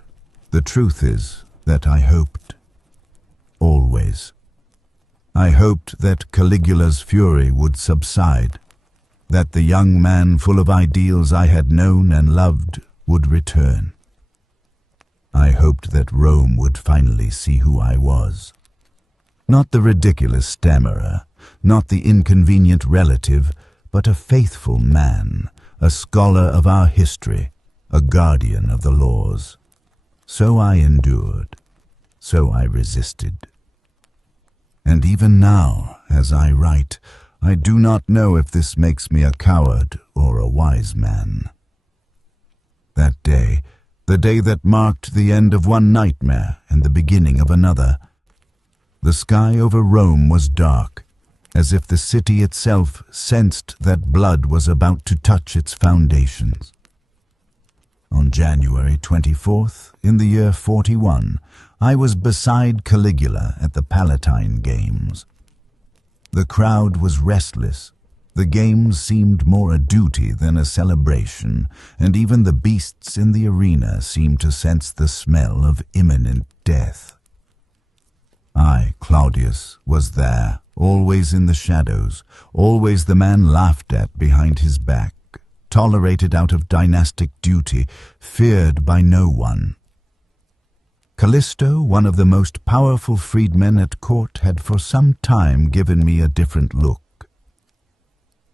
The truth is that I hoped. Always. I hoped that Caligula's fury would subside, that the young man full of ideals I had known and loved would return. I hoped that Rome would finally see who I was. Not the ridiculous stammerer, not the inconvenient relative, but a faithful man, a scholar of our history, a guardian of the laws. So I endured, so I resisted. And even now, as I write, I do not know if this makes me a coward or a wise man. That day, the day that marked the end of one nightmare and the beginning of another, the sky over Rome was dark, as if the city itself sensed that blood was about to touch its foundations. On January 24th, in the year 41, I was beside Caligula at the Palatine Games. The crowd was restless. The games seemed more a duty than a celebration, and even the beasts in the arena seemed to sense the smell of imminent death. I, Claudius, was there, always in the shadows, always the man laughed at behind his back, tolerated out of dynastic duty, feared by no one. Callisto, one of the most powerful freedmen at court, had for some time given me a different look.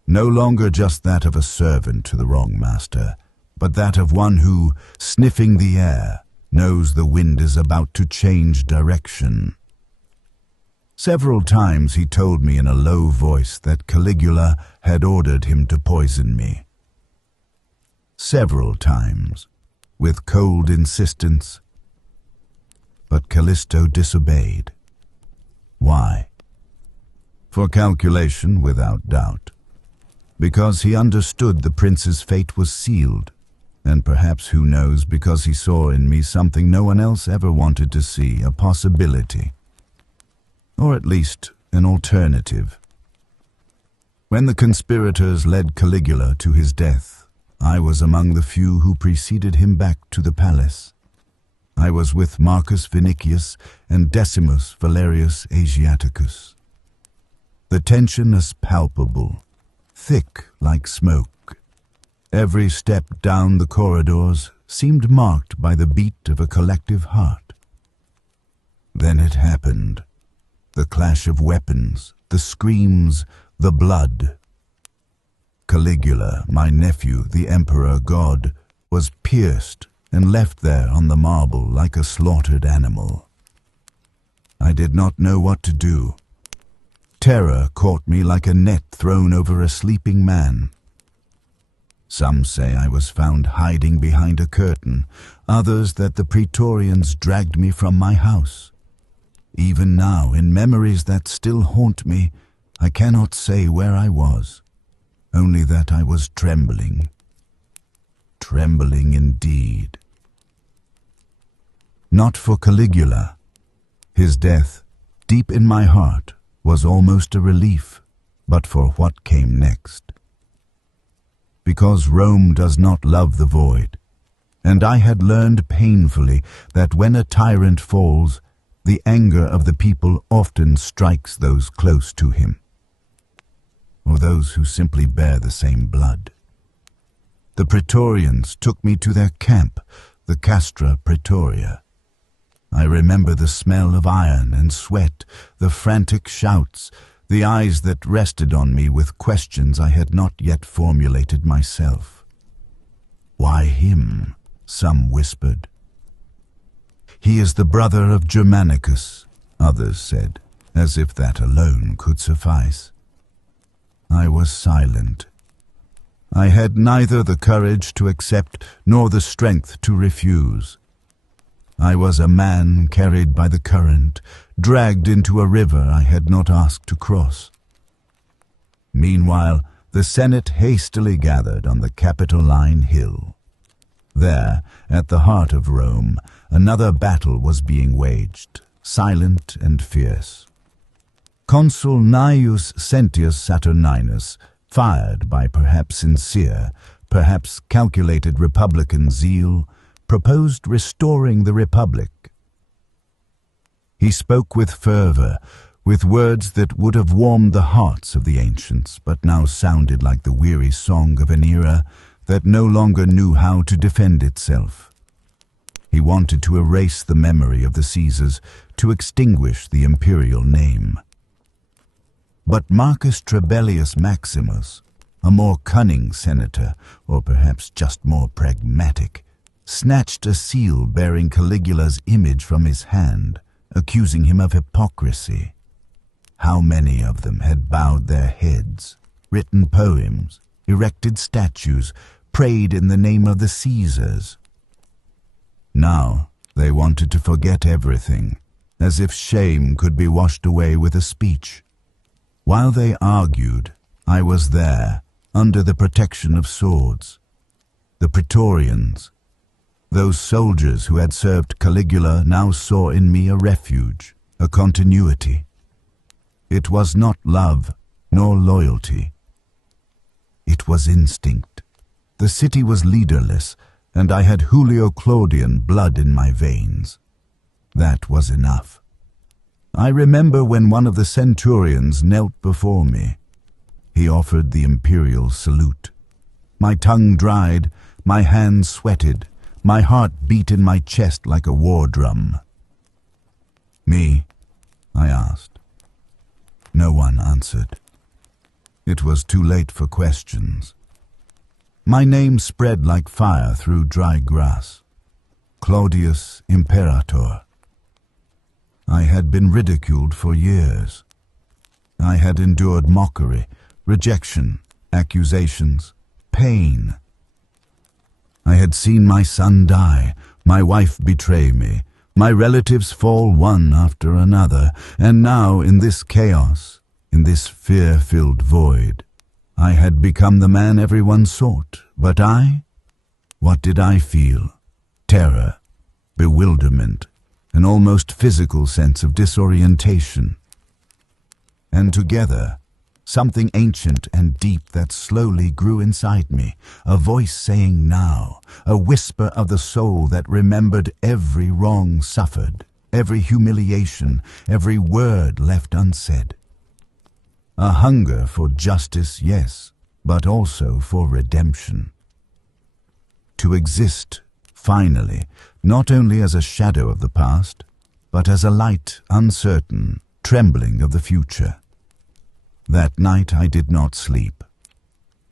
No longer just that of a servant to the wrong master, but that of one who, sniffing the air, knows the wind is about to change direction. Several times he told me in a low voice that Caligula had ordered him to poison me. Several times, with cold insistence. But Callisto disobeyed. Why? For calculation, without doubt. Because he understood the prince's fate was sealed, and perhaps, who knows, because he saw in me something no one else ever wanted to see, a possibility. Or at least an alternative. When the conspirators led Caligula to his death, I was among the few who preceded him back to the palace. I was with Marcus Vinicius and Decimus Valerius Asiaticus. The tension is palpable, thick like smoke. Every step down the corridors seemed marked by the beat of a collective heart. Then it happened. The clash of weapons, the screams, the blood. Caligula, my nephew, the emperor god, was pierced and left there on the marble like a slaughtered animal. I did not know what to do. Terror caught me like a net thrown over a sleeping man. Some say I was found hiding behind a curtain, others that the praetorians dragged me from my house. Even now, in memories that still haunt me, I cannot say where I was, only that I was trembling. Trembling indeed. Not for Caligula. His death, deep in my heart, was almost a relief, but for what came next. Because Rome does not love the void, and I had learned painfully that when a tyrant falls, the anger of the people often strikes those close to him, or those who simply bear the same blood. The praetorians took me to their camp, the Castra Praetoria. I remember the smell of iron and sweat, the frantic shouts, the eyes that rested on me with questions I had not yet formulated myself. "Why him?" some whispered. "He is the brother of Germanicus," others said, as if that alone could suffice. I was silent. I had neither the courage to accept nor the strength to refuse. I was a man carried by the current, dragged into a river I had not asked to cross. Meanwhile, the Senate hastily gathered on the Capitoline Hill. There, at the heart of Rome, another battle was being waged, silent and fierce. Consul Gnaeus Sentius Saturninus, fired by perhaps sincere, perhaps calculated republican zeal, proposed restoring the Republic. He spoke with fervor, with words that would have warmed the hearts of the ancients, but now sounded like the weary song of an era that no longer knew how to defend itself. He wanted to erase the memory of the Caesars, to extinguish the imperial name. But Marcus Trebellius Maximus, a more cunning senator, or perhaps just more pragmatic, snatched a seal bearing Caligula's image from his hand, accusing him of hypocrisy. How many of them had bowed their heads, written poems, erected statues, prayed in the name of the Caesars? Now they wanted to forget everything, as if shame could be washed away with a speech. While they argued, I was there, under the protection of swords. The Praetorians, those soldiers who had served Caligula, now saw in me a refuge, a continuity. It was not love nor loyalty. It was instinct. The city was leaderless, and I had Julio Claudian blood in my veins. That was enough. I remember when one of the centurions knelt before me. He offered the imperial salute. My tongue dried, my hands sweated, my heart beat in my chest like a war drum. "Me?" I asked. No one answered. It was too late for questions. My name spread like fire through dry grass. Claudius Imperator. I had been ridiculed for years. I had endured mockery, rejection, accusations, pain. I had seen my son die, my wife betray me, my relatives fall one after another, and now in this chaos, in this fear-filled void, I had become the man everyone sought. But I? What did I feel? Terror, bewilderment, an almost physical sense of disorientation. And together, something ancient and deep that slowly grew inside me, a voice saying now, a whisper of the soul that remembered every wrong suffered, every humiliation, every word left unsaid. A hunger for justice, yes, but also for redemption. To exist, finally, not only as a shadow of the past, but as a light, uncertain, trembling of the future. That night I did not sleep.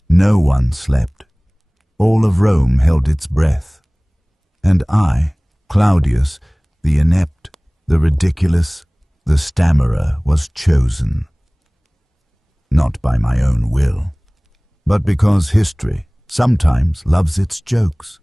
No one slept. All of Rome held its breath. And I, Claudius, the inept, the ridiculous, the stammerer, was chosen. Not by my own will, but because history sometimes loves its jokes.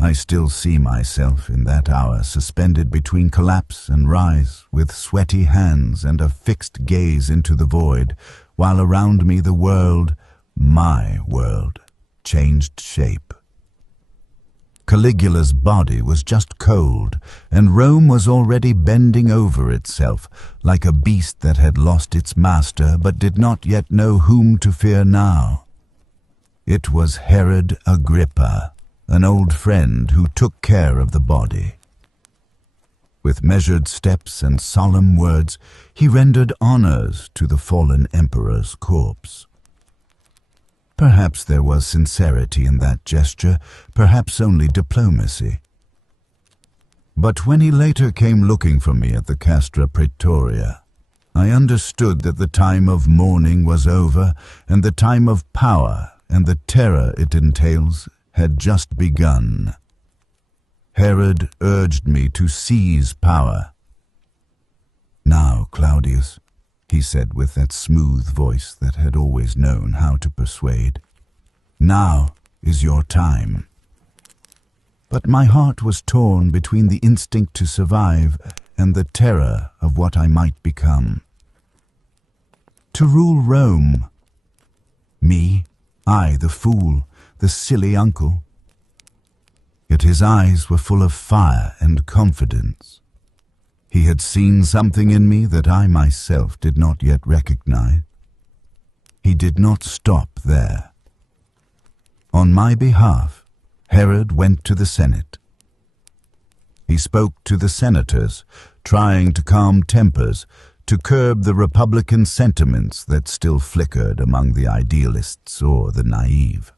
I still see myself in that hour suspended between collapse and rise, with sweaty hands and a fixed gaze into the void, while around me the world, my world, changed shape. Caligula's body was just cold, and Rome was already bending over itself, like a beast that had lost its master but did not yet know whom to fear now. It was Herod Agrippa, an old friend who took care of the body. With measured steps and solemn words, he rendered honors to the fallen emperor's corpse. Perhaps there was sincerity in that gesture, perhaps only diplomacy. But when he later came looking for me at the Castra Praetoria, I understood that the time of mourning was over, and the time of power and the terror it entails had just begun. Herod urged me to seize power. "Now, Claudius," he said with that smooth voice that had always known how to persuade, "now is your time." But my heart was torn between the instinct to survive and the terror of what I might become. To rule Rome. Me, I, the fool, the silly uncle. Yet his eyes were full of fire and confidence. He had seen something in me that I myself did not yet recognize. He did not stop there. On my behalf, Herod went to the Senate. He spoke to the senators, trying to calm tempers, to curb the Republican sentiments that still flickered among the idealists or the naive.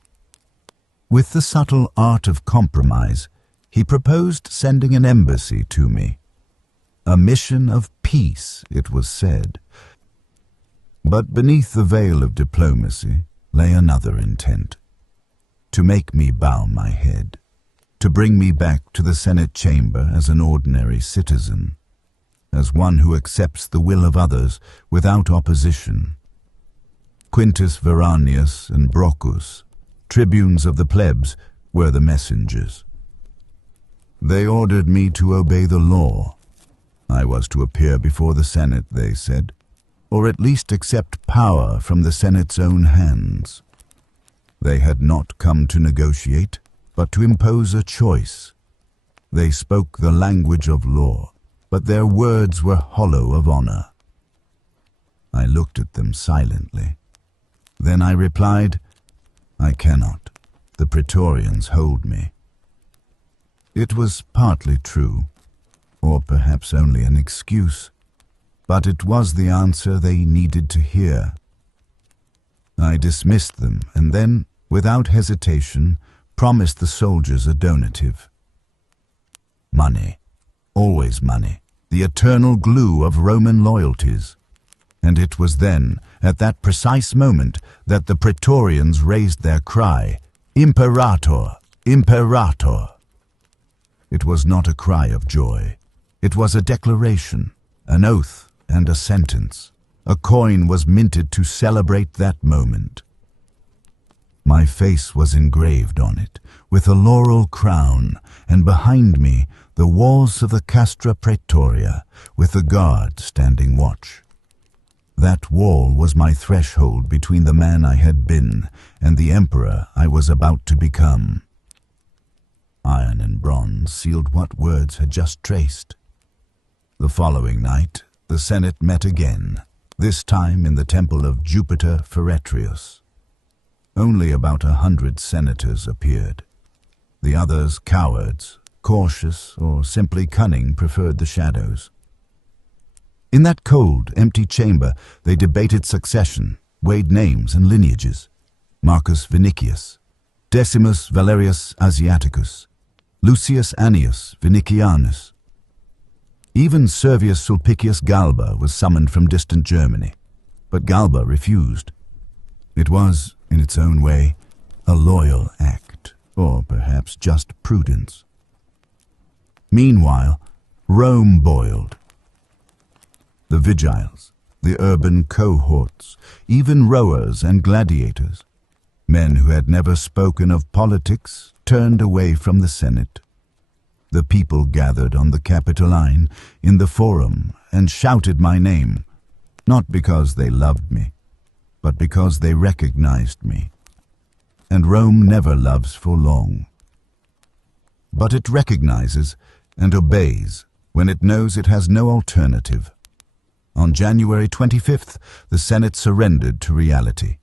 With the subtle art of compromise, he proposed sending an embassy to me. A mission of peace, it was said. But beneath the veil of diplomacy lay another intent: to make me bow my head, to bring me back to the Senate chamber as an ordinary citizen, as one who accepts the will of others without opposition. Quintus Veranius and Brocchus, tribunes of the plebs, were the messengers. They ordered me to obey the law. I was to appear before the Senate, they said, or at least accept power from the Senate's own hands. They had not come to negotiate, but to impose a choice. They spoke the language of law, but their words were hollow of honor. I looked at them silently. Then I replied, "I cannot. The Praetorians hold me." It was partly true, or perhaps only an excuse, but it was the answer they needed to hear. I dismissed them and then, without hesitation, promised the soldiers a donative. Money, always money, the eternal glue of Roman loyalties. And it was then, at that precise moment, that the Praetorians raised their cry, "Imperator! Imperator!" It was not a cry of joy. It was a declaration, an oath and a sentence. A coin was minted to celebrate that moment. My face was engraved on it, with a laurel crown, and behind me the walls of the Castra Praetoria, with the guard standing watch. That wall was my threshold between the man I had been and the emperor I was about to become. Iron and bronze sealed what words had just traced. The following night, the Senate met again, this time in the temple of Jupiter Feretrius. Only about 100 senators appeared. The others, cowards, cautious, or simply cunning, preferred the shadows. In that cold, empty chamber, they debated succession, weighed names and lineages. Marcus Vinicius, Decimus Valerius Asiaticus, Lucius Annius Vinicianus. Even Servius Sulpicius Galba was summoned from distant Germany, but Galba refused. It was, in its own way, a loyal act, or perhaps just prudence. Meanwhile, Rome boiled. The vigiles, the urban cohorts, even rowers and gladiators, men who had never spoken of politics, turned away from the Senate. The people gathered on the Capitoline, in the Forum, and shouted my name, not because they loved me, but because they recognized me. And Rome never loves for long. But it recognizes and obeys when it knows it has no alternative. On January 25th, the Senate surrendered to reality.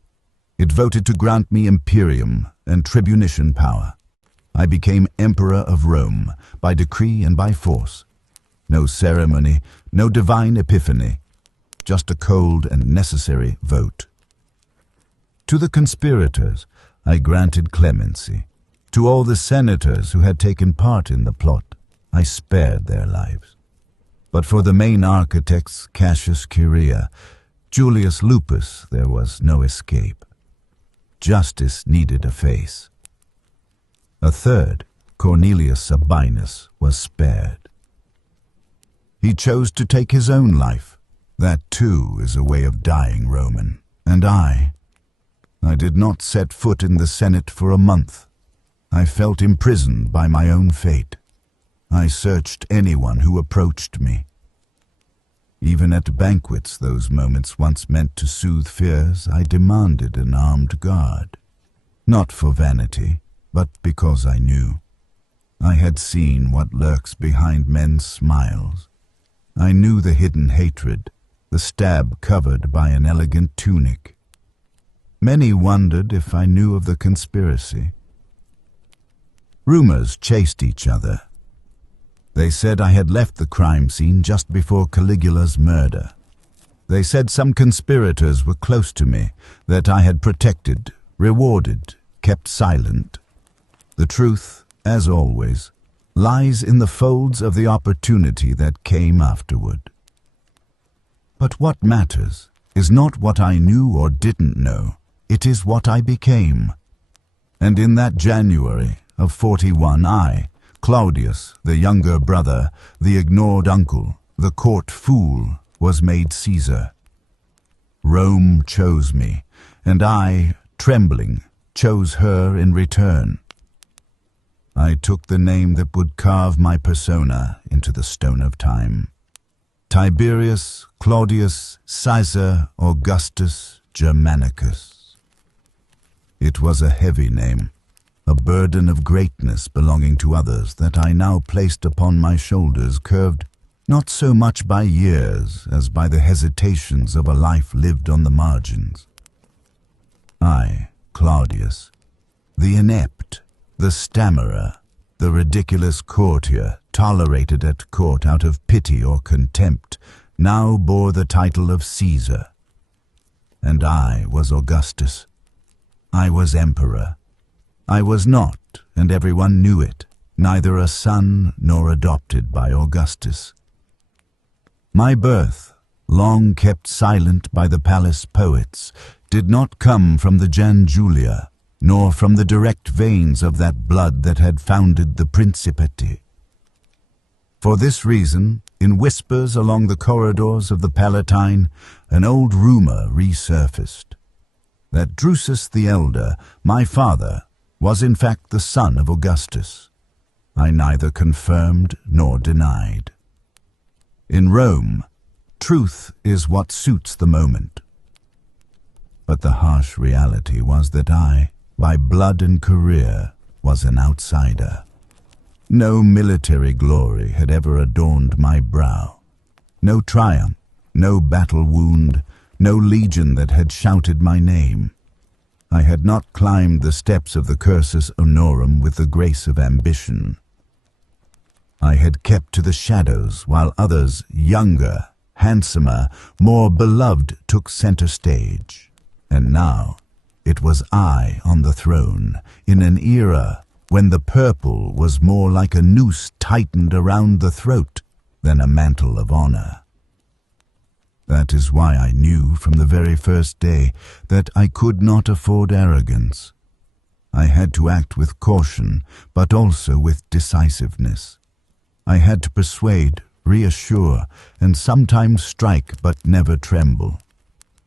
It voted to grant me imperium and tribunician power. I became Emperor of Rome, by decree and by force. No ceremony, no divine epiphany, just a cold and necessary vote. To the conspirators, I granted clemency. To all the senators who had taken part in the plot, I spared their lives. But for the main architects, Cassius Curia, Julius Lupus, there was no escape. Justice needed a face. A third, Cornelius Sabinus, was spared. He chose to take his own life. That too is a way of dying, Roman. And I did not set foot in the Senate for a month. I felt imprisoned by my own fate. I searched anyone who approached me. Even at banquets, those moments once meant to soothe fears, I demanded an armed guard. Not for vanity, but because I knew. I had seen what lurks behind men's smiles. I knew the hidden hatred, the stab covered by an elegant tunic. Many wondered if I knew of the conspiracy. Rumors chased each other. They said I had left the crime scene just before Caligula's murder. They said some conspirators were close to me, that I had protected, rewarded, kept silent. The truth, as always, lies in the folds of the opportunity that came afterward. But what matters is not what I knew or didn't know. It is what I became. And in that January of 41, I, Claudius, the younger brother, the ignored uncle, the court fool, was made Caesar. Rome chose me, and I, trembling, chose her in return. I took the name that would carve my persona into the stone of time. Tiberius Claudius Caesar Augustus Germanicus. It was a heavy name, a burden of greatness belonging to others that I now placed upon my shoulders, curved not so much by years as by the hesitations of a life lived on the margins. I, Claudius, the inept, the stammerer, the ridiculous courtier, tolerated at court out of pity or contempt, now bore the title of Caesar. And I was Augustus. I was emperor. I was not, and everyone knew it, neither a son nor adopted by Augustus. My birth, long kept silent by the palace poets, did not come from the Jan Julia, nor from the direct veins of that blood that had founded the Principate. For this reason, in whispers along the corridors of the Palatine, an old rumor resurfaced. That Drusus the Elder, my father, was in fact the son of Augustus. I neither confirmed nor denied. In Rome, truth is what suits the moment. But the harsh reality was that I, by blood and career, was an outsider. No military glory had ever adorned my brow. No triumph, no battle wound, no legion that had shouted my name. I had not climbed the steps of the cursus honorum with the grace of ambition. I had kept to the shadows while others, younger, handsomer, more beloved, took center stage. And now it was I on the throne, in an era when the purple was more like a noose tightened around the throat than a mantle of honor. That is why I knew from the very first day that I could not afford arrogance. I had to act with caution, but also with decisiveness. I had to persuade, reassure, and sometimes strike but never tremble.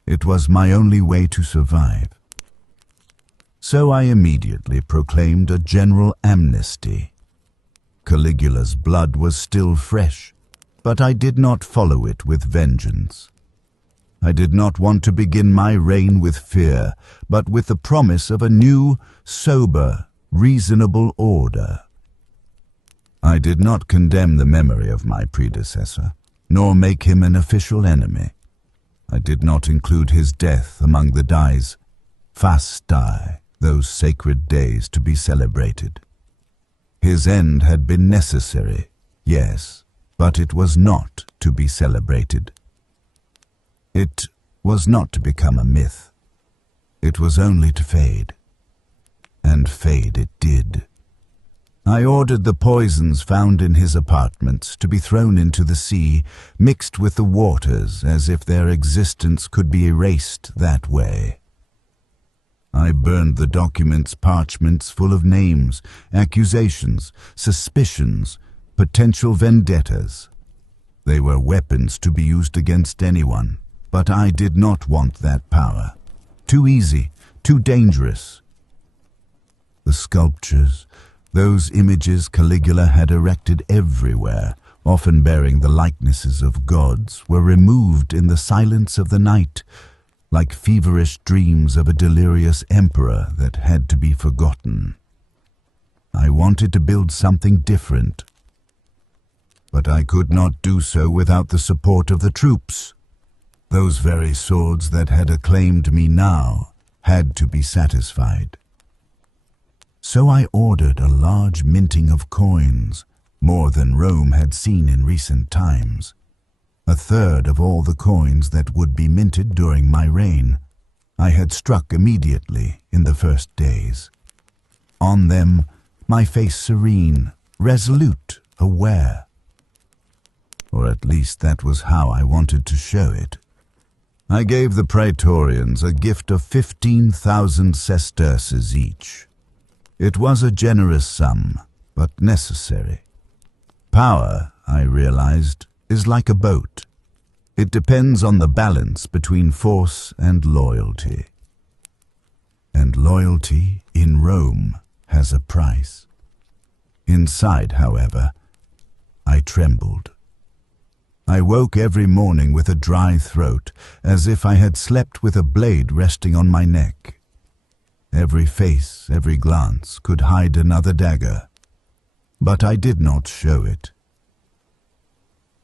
It was my only way to survive. So I immediately proclaimed a general amnesty. Caligula's blood was still fresh, but I did not follow it with vengeance. I did not want to begin my reign with fear, but with the promise of a new, sober, reasonable order. I did not condemn the memory of my predecessor, nor make him an official enemy. I did not include his death among the dies fastae, those sacred days to be celebrated. His end had been necessary, yes, but it was not to be celebrated. It was not to become a myth. It was only to fade. And fade it did. I ordered the poisons found in his apartments to be thrown into the sea, mixed with the waters as if their existence could be erased that way. I burned the documents, parchments full of names, accusations, suspicions, potential vendettas. They were weapons to be used against anyone, but I did not want that power. Too easy, too dangerous. The sculptures, those images Caligula had erected everywhere, often bearing the likenesses of gods, were removed in the silence of the night, like feverish dreams of a delirious emperor that had to be forgotten. I wanted to build something different, but I could not do so without the support of the troops. Those very swords that had acclaimed me now had to be satisfied. So I ordered a large minting of coins, more than Rome had seen in recent times. 1/3 of all the coins that would be minted during my reign. I had struck immediately in the first days. On them, my face serene, resolute, aware. Or at least that was how I wanted to show it. I gave the praetorians a gift of 15,000 sesterces each. It was a generous sum, but necessary. Power, I realized, is like a boat. It depends on the balance between force and loyalty. And loyalty in Rome has a price. Inside, however, I trembled. I woke every morning with a dry throat, as if I had slept with a blade resting on my neck. Every face, every glance could hide another dagger, but I did not show it.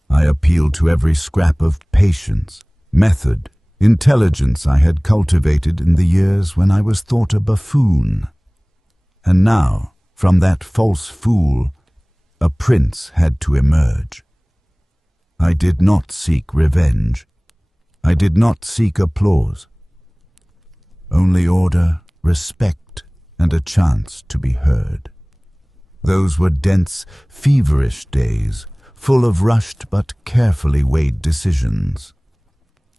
I appealed to every scrap of patience, method, intelligence I had cultivated in the years when I was thought a buffoon. And now, from that false fool, a prince had to emerge. I did not seek revenge. I did not seek applause. Only order, respect, and a chance to be heard. Those were dense, feverish days, full of rushed but carefully weighed decisions.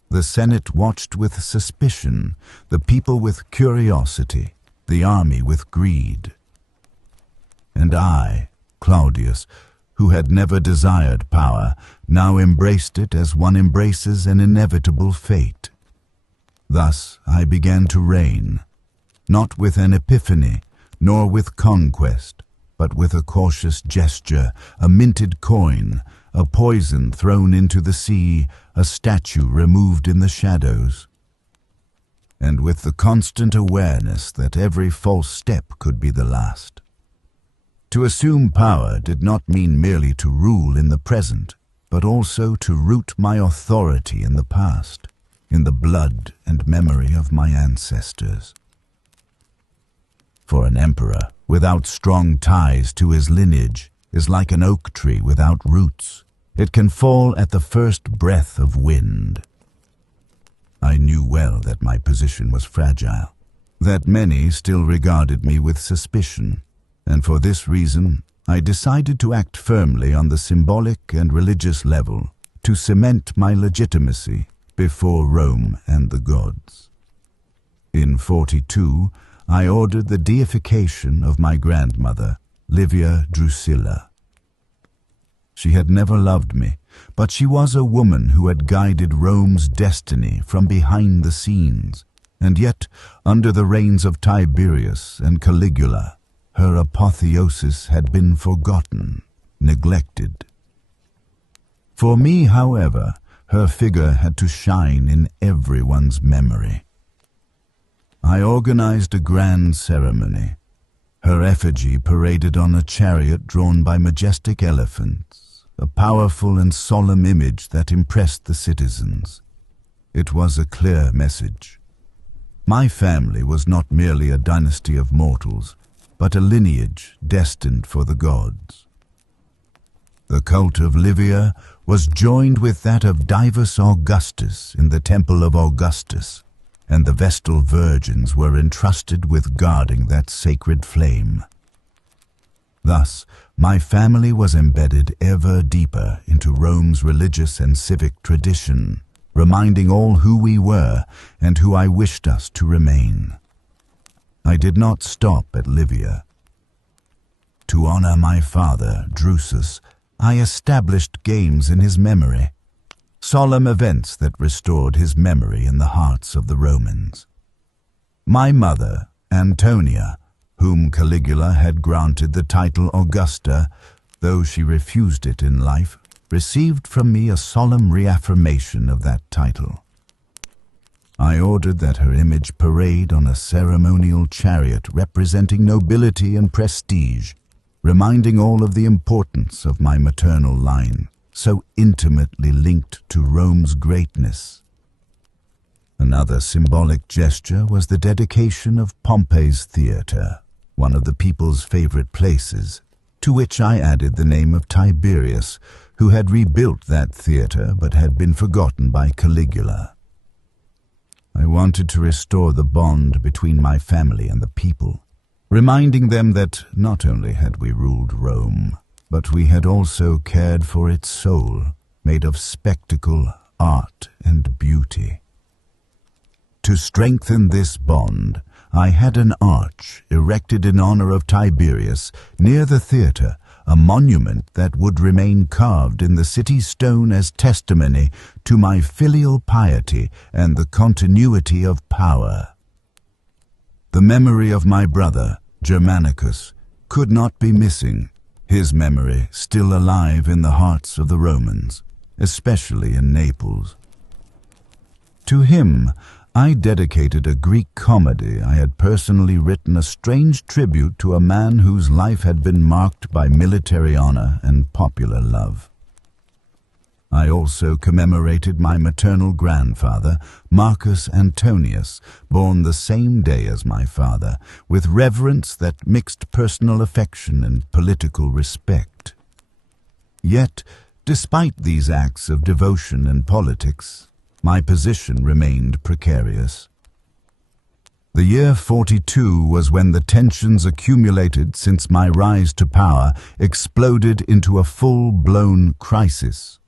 The Senate watched with suspicion, the people with curiosity, the army with greed. And I, Claudius, who had never desired power, now embraced it as one embraces an inevitable fate. Thus I began to reign, not with an epiphany, nor with conquest, but with a cautious gesture, a minted coin, a poison thrown into the sea, a statue removed in the shadows. And with the constant awareness that every false step could be the last. To assume power did not mean merely to rule in the present, but also to root my authority in the past, in the blood and memory of my ancestors. For an emperor, without strong ties to his lineage, is like an oak tree without roots. It can fall at the first breath of wind. I knew well that my position was fragile, that many still regarded me with suspicion, and for this reason I decided to act firmly on the symbolic and religious level to cement my legitimacy before Rome and the gods. In 42, I ordered the deification of my grandmother, Livia Drusilla. She had never loved me, but she was a woman who had guided Rome's destiny from behind the scenes, and yet, under the reigns of Tiberius and Caligula, her apotheosis had been forgotten, neglected. For me, however, her figure had to shine in everyone's memory. I organized a grand ceremony. Her effigy paraded on a chariot drawn by majestic elephants, a powerful and solemn image that impressed the citizens. It was a clear message. My family was not merely a dynasty of mortals, but a lineage destined for the gods. The cult of Livia was joined with that of Divus Augustus in the temple of Augustus, and the Vestal virgins were entrusted with guarding that sacred flame. Thus, my family was embedded ever deeper into Rome's religious and civic tradition, reminding all who we were and who I wished us to remain. I did not stop at Livia. To honor my father, Drusus, I established games in his memory, solemn events that restored his memory in the hearts of the Romans. My mother, Antonia, whom Caligula had granted the title Augusta, though she refused it in life, received from me a solemn reaffirmation of that title. I ordered that her image parade on a ceremonial chariot representing nobility and prestige, reminding all of the importance of my maternal line, so intimately linked to Rome's greatness. Another symbolic gesture was the dedication of Pompey's Theatre, one of the people's favorite places, to which I added the name of Tiberius, who had rebuilt that theatre but had been forgotten by Caligula. I wanted to restore the bond between my family and the people, reminding them that not only had we ruled Rome, but we had also cared for its soul, made of spectacle, art, and beauty. To strengthen this bond, I had an arch erected in honor of Tiberius near the theatre, a monument that would remain carved in the city stone as testimony to my filial piety and the continuity of power. The memory of my brother, Germanicus, could not be missing, his memory still alive in the hearts of the Romans, especially in Naples. To him, I dedicated a Greek comedy I had personally written, a strange tribute to a man whose life had been marked by military honor and popular love. I also commemorated my maternal grandfather, Marcus Antonius, born the same day as my father, with reverence that mixed personal affection and political respect. Yet, despite these acts of devotion and politics, my position remained precarious. The year 42 was when the tensions accumulated since my rise to power exploded into a full-blown crisis.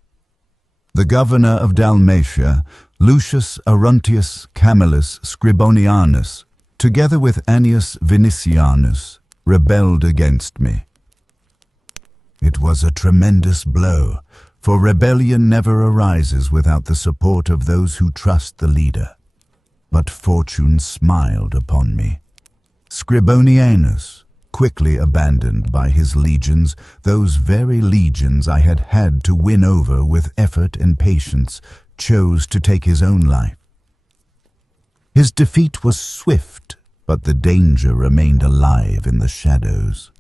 The governor of Dalmatia, Lucius Aruntius Camillus Scribonianus, together with Annius Vinicianus, rebelled against me. It was a tremendous blow, for rebellion never arises without the support of those who trust the leader. But fortune smiled upon me. Scribonianus, quickly abandoned by his legions, those very legions I had had to win over with effort and patience, chose to take his own life. His defeat was swift, but the danger remained alive in the shadows.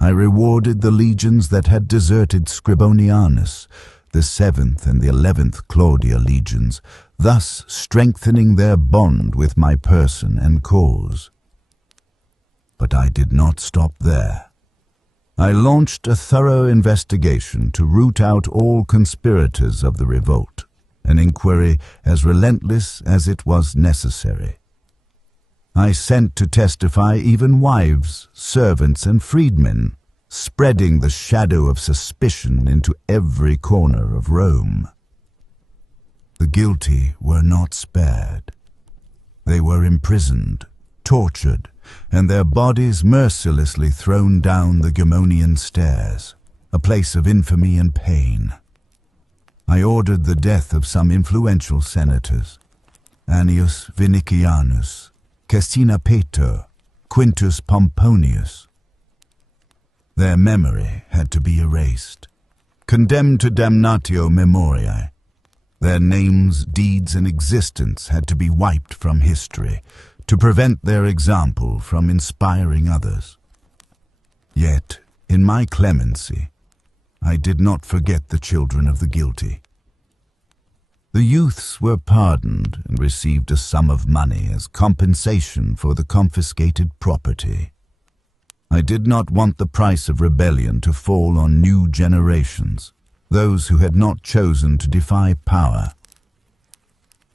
I rewarded the legions that had deserted Scribonianus, the 7th and the 11th Claudia legions, thus strengthening their bond with my person and cause. But I did not stop there. I launched a thorough investigation to root out all conspirators of the revolt, an inquiry as relentless as it was necessary. I sent to testify even wives, servants, and freedmen, spreading the shadow of suspicion into every corner of Rome. The guilty were not spared. They were imprisoned, tortured, and their bodies mercilessly thrown down the Gemonian stairs, a place of infamy and pain. I ordered the death of some influential senators, Annius Vinicianus, Caecina Peter, Quintus Pomponius. Their memory had to be erased, condemned to damnatio memoriae. Their names, deeds, and existence had to be wiped from history to prevent their example from inspiring others. Yet, in my clemency, I did not forget the children of the guilty. The youths were pardoned and received a sum of money as compensation for the confiscated property. I did not want the price of rebellion to fall on new generations, those who had not chosen to defy power.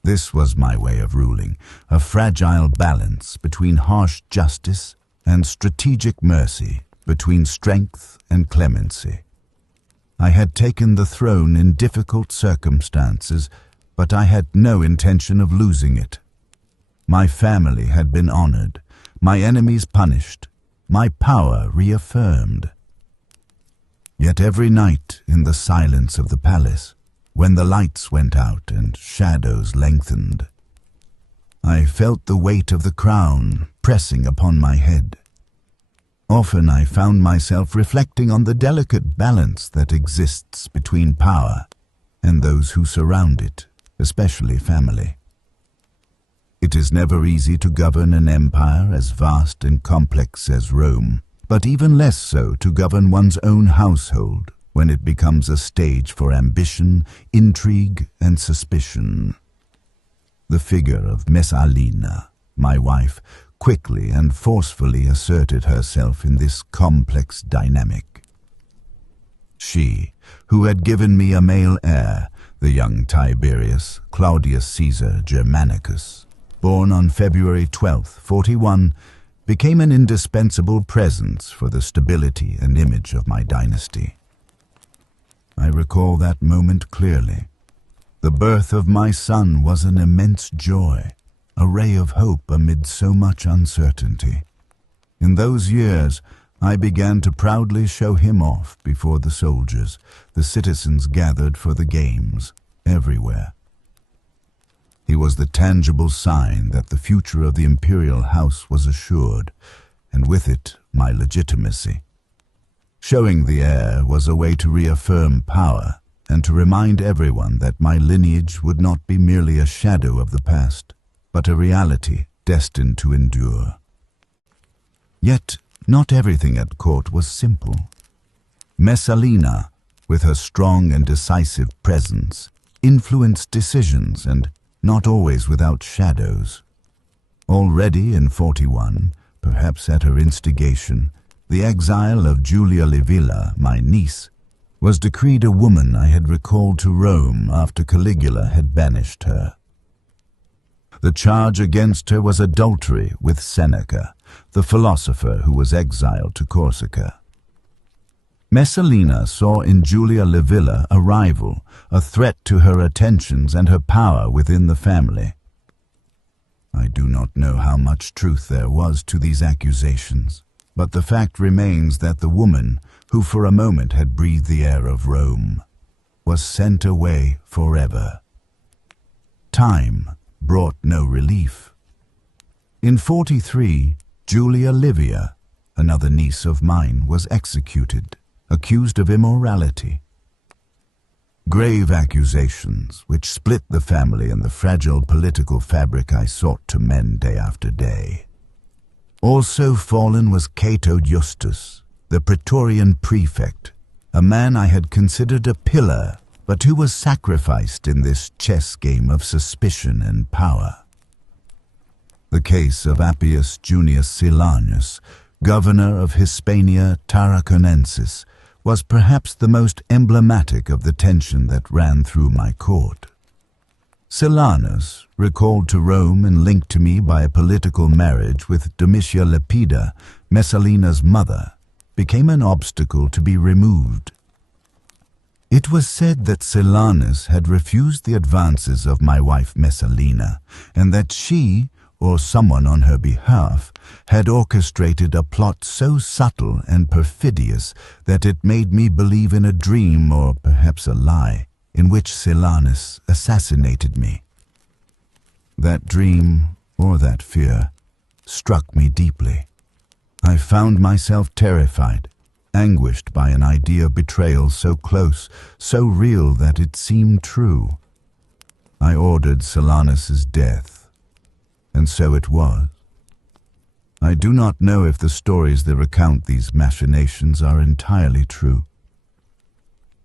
This was my way of ruling, a fragile balance between harsh justice and strategic mercy, between strength and clemency. I had taken the throne in difficult circumstances, but I had no intention of losing it. My family had been honored, my enemies punished, my power reaffirmed. Yet every night in the silence of the palace, when the lights went out and shadows lengthened, I felt the weight of the crown pressing upon my head. Often I found myself reflecting on the delicate balance that exists between power and those who surround it, especially family. It is never easy to govern an empire as vast and complex as Rome, but even less so to govern one's own household when it becomes a stage for ambition, intrigue, and suspicion. The figure of Messalina, my wife, quickly and forcefully asserted herself in this complex dynamic. She, who had given me a male heir, the young Tiberius Claudius Caesar Germanicus, born on February 12, 41, became an indispensable presence for the stability and image of my dynasty. I recall that moment clearly. The birth of my son was an immense joy, a ray of hope amid so much uncertainty. In those years, I began to proudly show him off before the soldiers, the citizens gathered for the games, everywhere. He was the tangible sign that the future of the imperial house was assured, and with it my legitimacy. Showing the heir was a way to reaffirm power and to remind everyone that my lineage would not be merely a shadow of the past, but a reality destined to endure. Yet not everything at court was simple. Messalina, with her strong and decisive presence, influenced decisions and not always without shadows. Already in 41, perhaps at her instigation, the exile of Julia Livilla, my niece, was decreed a woman I had recalled to Rome after Caligula had banished her. The charge against her was adultery with Seneca, the philosopher who was exiled to Corsica. Messalina saw in Julia Livilla a rival, a threat to her attentions and her power within the family. I do not know how much truth there was to these accusations, but the fact remains that the woman, who for a moment had breathed the air of Rome, was sent away forever. Time brought no relief. In 43, Julia Livia, another niece of mine, was executed, accused of immorality. Grave accusations which split the family and the fragile political fabric I sought to mend day after day. Also fallen was Cato Justus, the Praetorian prefect, a man I had considered a pillar, but who was sacrificed in this chess game of suspicion and power. The case of Appius Junius Silanus, governor of Hispania Tarraconensis, was perhaps the most emblematic of the tension that ran through my court. Silanus, recalled to Rome and linked to me by a political marriage with Domitia Lepida, Messalina's mother, became an obstacle to be removed. It was said that Silanus had refused the advances of my wife Messalina, and that she, or someone on her behalf, had orchestrated a plot so subtle and perfidious that it made me believe in a dream, or perhaps a lie, in which Silanus assassinated me. That dream, or that fear, struck me deeply. I found myself terrified, anguished by an idea of betrayal so close, so real that it seemed true. I ordered Silanus's death. And so it was. I do not know if the stories that recount these machinations are entirely true.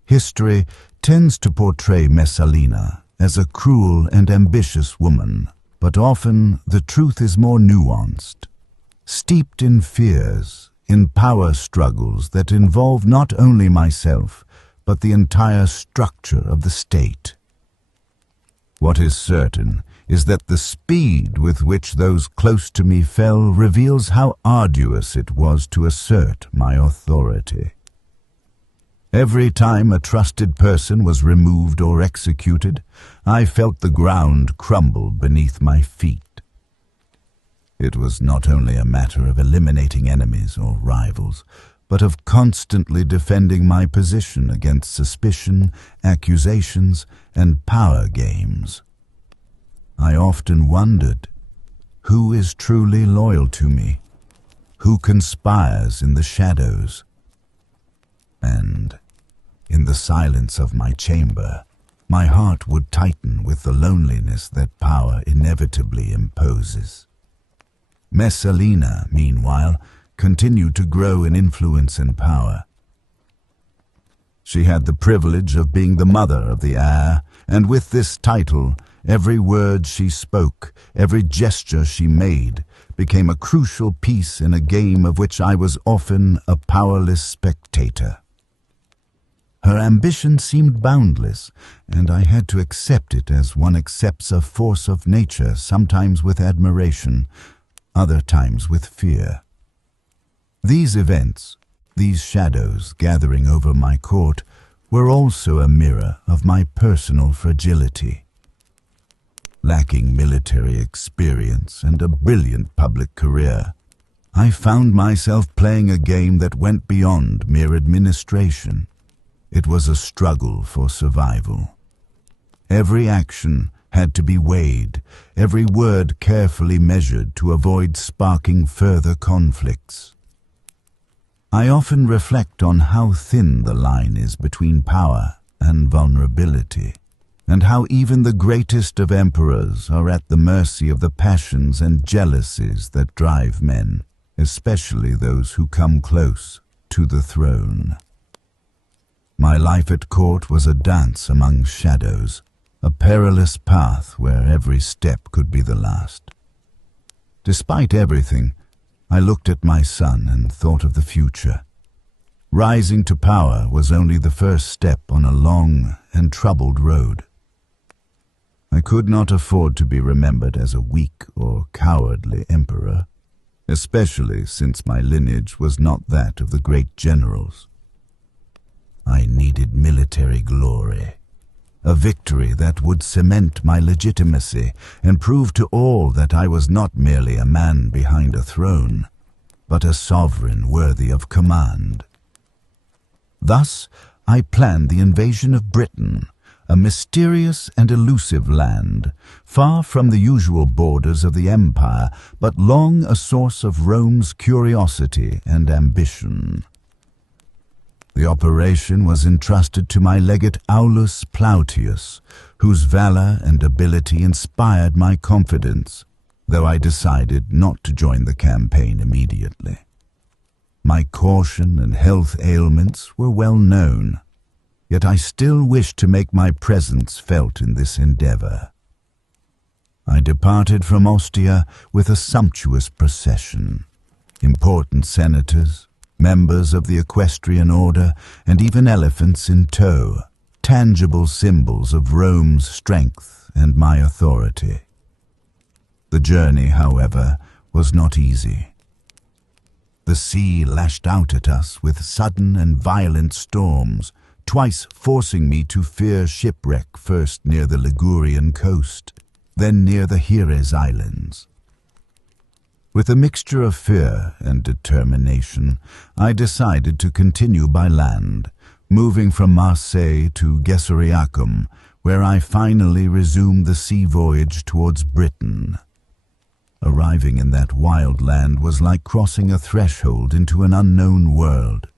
History tends to portray Messalina as a cruel and ambitious woman, but often the truth is more nuanced, steeped in fears, in power struggles that involve not only myself, but the entire structure of the state. What is certain is that the speed with which those close to me fell reveals how arduous it was to assert my authority. Every time a trusted person was removed or executed, I felt the ground crumble beneath my feet. It was not only a matter of eliminating enemies or rivals, but of constantly defending my position against suspicion, accusations, and power games. I often wondered, who is truly loyal to me? Who conspires in the shadows? And, in the silence of my chamber, my heart would tighten with the loneliness that power inevitably imposes. Messalina, meanwhile, continued to grow in influence and power. She had the privilege of being the mother of the heir, and with this title, every word she spoke, every gesture she made, became a crucial piece in a game of which I was often a powerless spectator. Her ambition seemed boundless, and I had to accept it as one accepts a force of nature, sometimes with admiration, other times with fear. These events, these shadows gathering over my court, were also a mirror of my personal fragility. Lacking military experience and a brilliant public career, I found myself playing a game that went beyond mere administration. It was a struggle for survival. Every action had to be weighed, every word carefully measured to avoid sparking further conflicts. I often reflect on how thin the line is between power and vulnerability, and how even the greatest of emperors are at the mercy of the passions and jealousies that drive men, especially those who come close to the throne. My life at court was a dance among shadows, a perilous path where every step could be the last. Despite everything, I looked at my son and thought of the future. Rising to power was only the first step on a long and troubled road. I could not afford to be remembered as a weak or cowardly emperor, especially since my lineage was not that of the great generals. I needed military glory, a victory that would cement my legitimacy and prove to all that I was not merely a man behind a throne, but a sovereign worthy of command. Thus, I planned the invasion of Britain, a mysterious and elusive land, far from the usual borders of the empire, but long a source of Rome's curiosity and ambition. The operation was entrusted to my legate Aulus Plautius, whose valor and ability inspired my confidence, though I decided not to join the campaign immediately. My caution and health ailments were well known, yet I still wished to make my presence felt in this endeavor. I departed from Ostia with a sumptuous procession. Important senators, members of the equestrian order, and even elephants in tow, tangible symbols of Rome's strength and my authority. The journey, however, was not easy. The sea lashed out at us with sudden and violent storms, twice forcing me to fear shipwreck, first near the Ligurian coast, then near the Hires Islands. With a mixture of fear and determination, I decided to continue by land, moving from Marseille to Gesoriacum, where I finally resumed the sea voyage towards Britain. Arriving in that wild land was like crossing a threshold into an unknown world.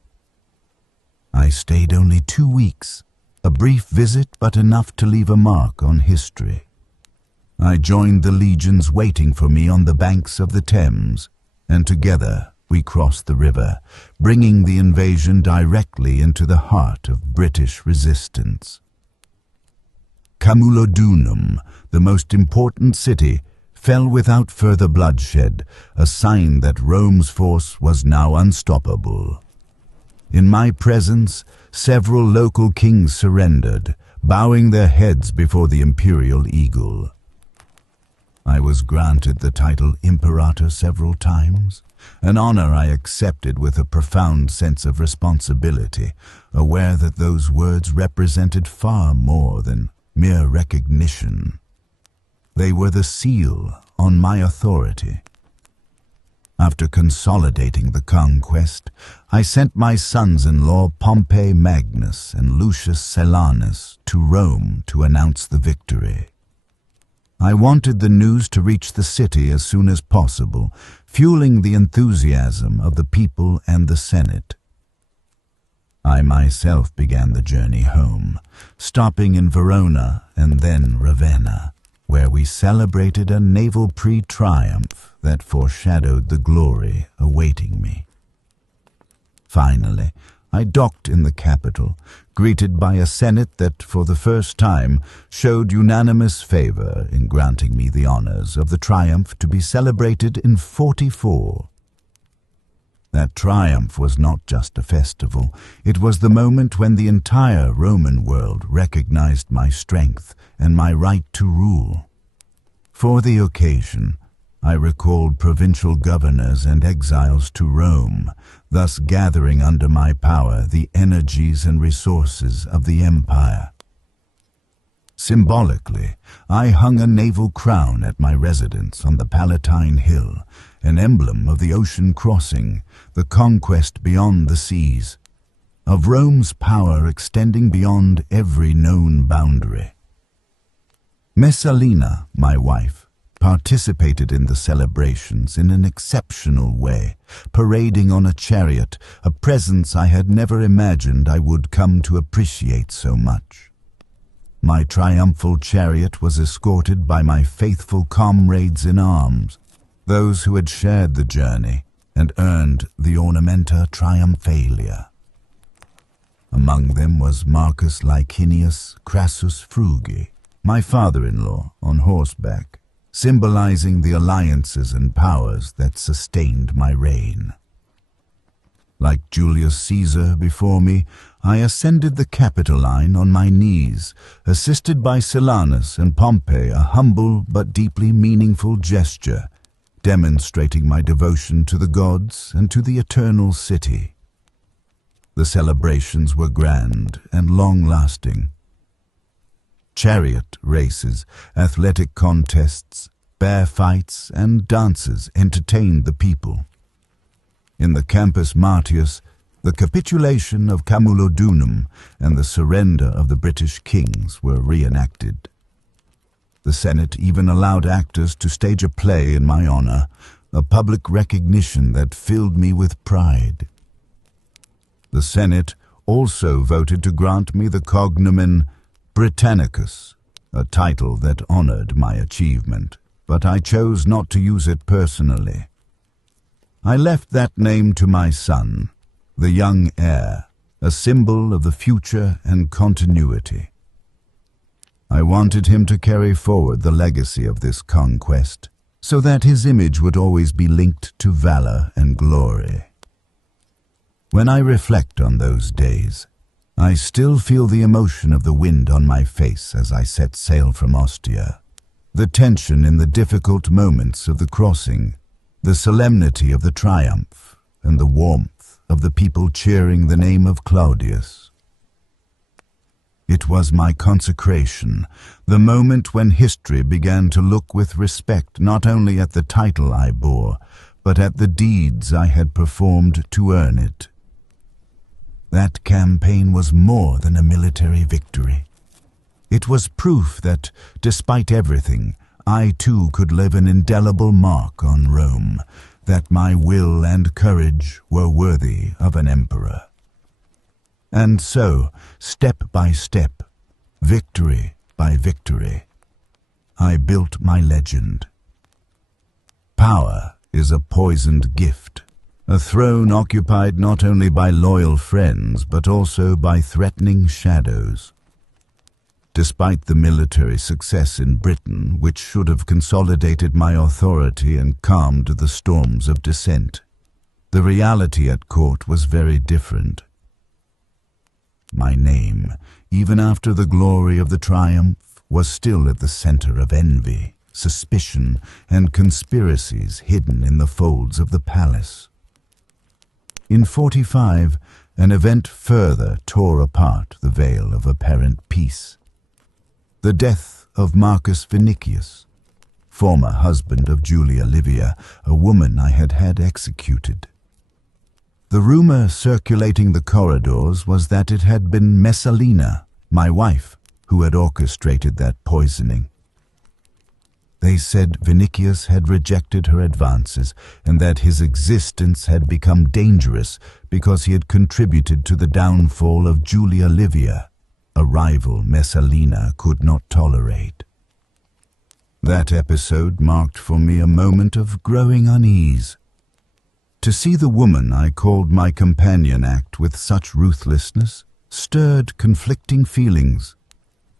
I stayed only 2 weeks, a brief visit but enough to leave a mark on history. I joined the legions waiting for me on the banks of the Thames, and together we crossed the river, bringing the invasion directly into the heart of British resistance. Camulodunum, the most important city, fell without further bloodshed, a sign that Rome's force was now unstoppable. In my presence, several local kings surrendered, bowing their heads before the imperial eagle. I was granted the title Imperator several times, an honor I accepted with a profound sense of responsibility, aware that those words represented far more than mere recognition. They were the seal on my authority. After consolidating the conquest, I sent my sons-in-law Pompey Magnus and Lucius Silanus to Rome to announce the victory. I wanted the news to reach the city as soon as possible, fueling the enthusiasm of the people and the Senate. I myself began the journey home, stopping in Verona and then Ravenna, where we celebrated a naval pre-triumph that foreshadowed the glory awaiting me. Finally, I docked in the capital, greeted by a Senate that, for the first time, showed unanimous favor in granting me the honors of the triumph to be celebrated in 44. That triumph was not just a festival. It was the moment when the entire Roman world recognized my strength and my right to rule. For the occasion, I recalled provincial governors and exiles to Rome, thus gathering under my power the energies and resources of the empire. Symbolically, I hung a naval crown at my residence on the Palatine Hill, an emblem of the ocean crossing, the conquest beyond the seas, of Rome's power extending beyond every known boundary. Messalina, my wife, participated in the celebrations in an exceptional way, parading on a chariot, a presence I had never imagined I would come to appreciate so much. My triumphal chariot was escorted by my faithful comrades in arms, those who had shared the journey and earned the ornamenta triumphalia. Among them was Marcus Licinius Crassus Frugi, my father-in-law on horseback, symbolizing the alliances and powers that sustained my reign. Like Julius Caesar before me, I ascended the Capitoline on my knees, assisted by Silanus and Pompey, a humble but deeply meaningful gesture, demonstrating my devotion to the gods and to the eternal city. The celebrations were grand and long-lasting. Chariot races, athletic contests, bear fights, and dances entertained the people. In the Campus Martius, the capitulation of Camulodunum and the surrender of the British kings were reenacted. The Senate even allowed actors to stage a play in my honor, a public recognition that filled me with pride. The Senate also voted to grant me the cognomen Britannicus, a title that honored my achievement, but I chose not to use it personally. I left that name to my son, the young heir, a symbol of the future and continuity. I wanted him to carry forward the legacy of this conquest, so that his image would always be linked to valor and glory. When I reflect on those days, I still feel the emotion of the wind on my face as I set sail from Ostia, the tension in the difficult moments of the crossing, the solemnity of the triumph, and the warmth of the people cheering the name of Claudius. It was my consecration, the moment when history began to look with respect not only at the title I bore, but at the deeds I had performed to earn it. That campaign was more than a military victory. It was proof that, despite everything, I too could leave an indelible mark on Rome, that my will and courage were worthy of an emperor. And so, step by step, victory by victory, I built my legend. Power is a poisoned gift. A throne occupied not only by loyal friends, but also by threatening shadows. Despite the military success in Britain, which should have consolidated my authority and calmed the storms of dissent, the reality at court was very different. My name, even after the glory of the triumph, was still at the center of envy, suspicion, and conspiracies hidden in the folds of the palace. In 45, an event further tore apart the veil of apparent peace. The death of Marcus Vinicius, former husband of Julia Livia, a woman I had had executed. The rumor circulating the corridors was that it had been Messalina, my wife, who had orchestrated that poisoning. They said Vinicius had rejected her advances and that his existence had become dangerous because he had contributed to the downfall of Julia Livia, a rival Messalina could not tolerate. That episode marked for me a moment of growing unease. To see the woman I called my companion act with such ruthlessness stirred conflicting feelings: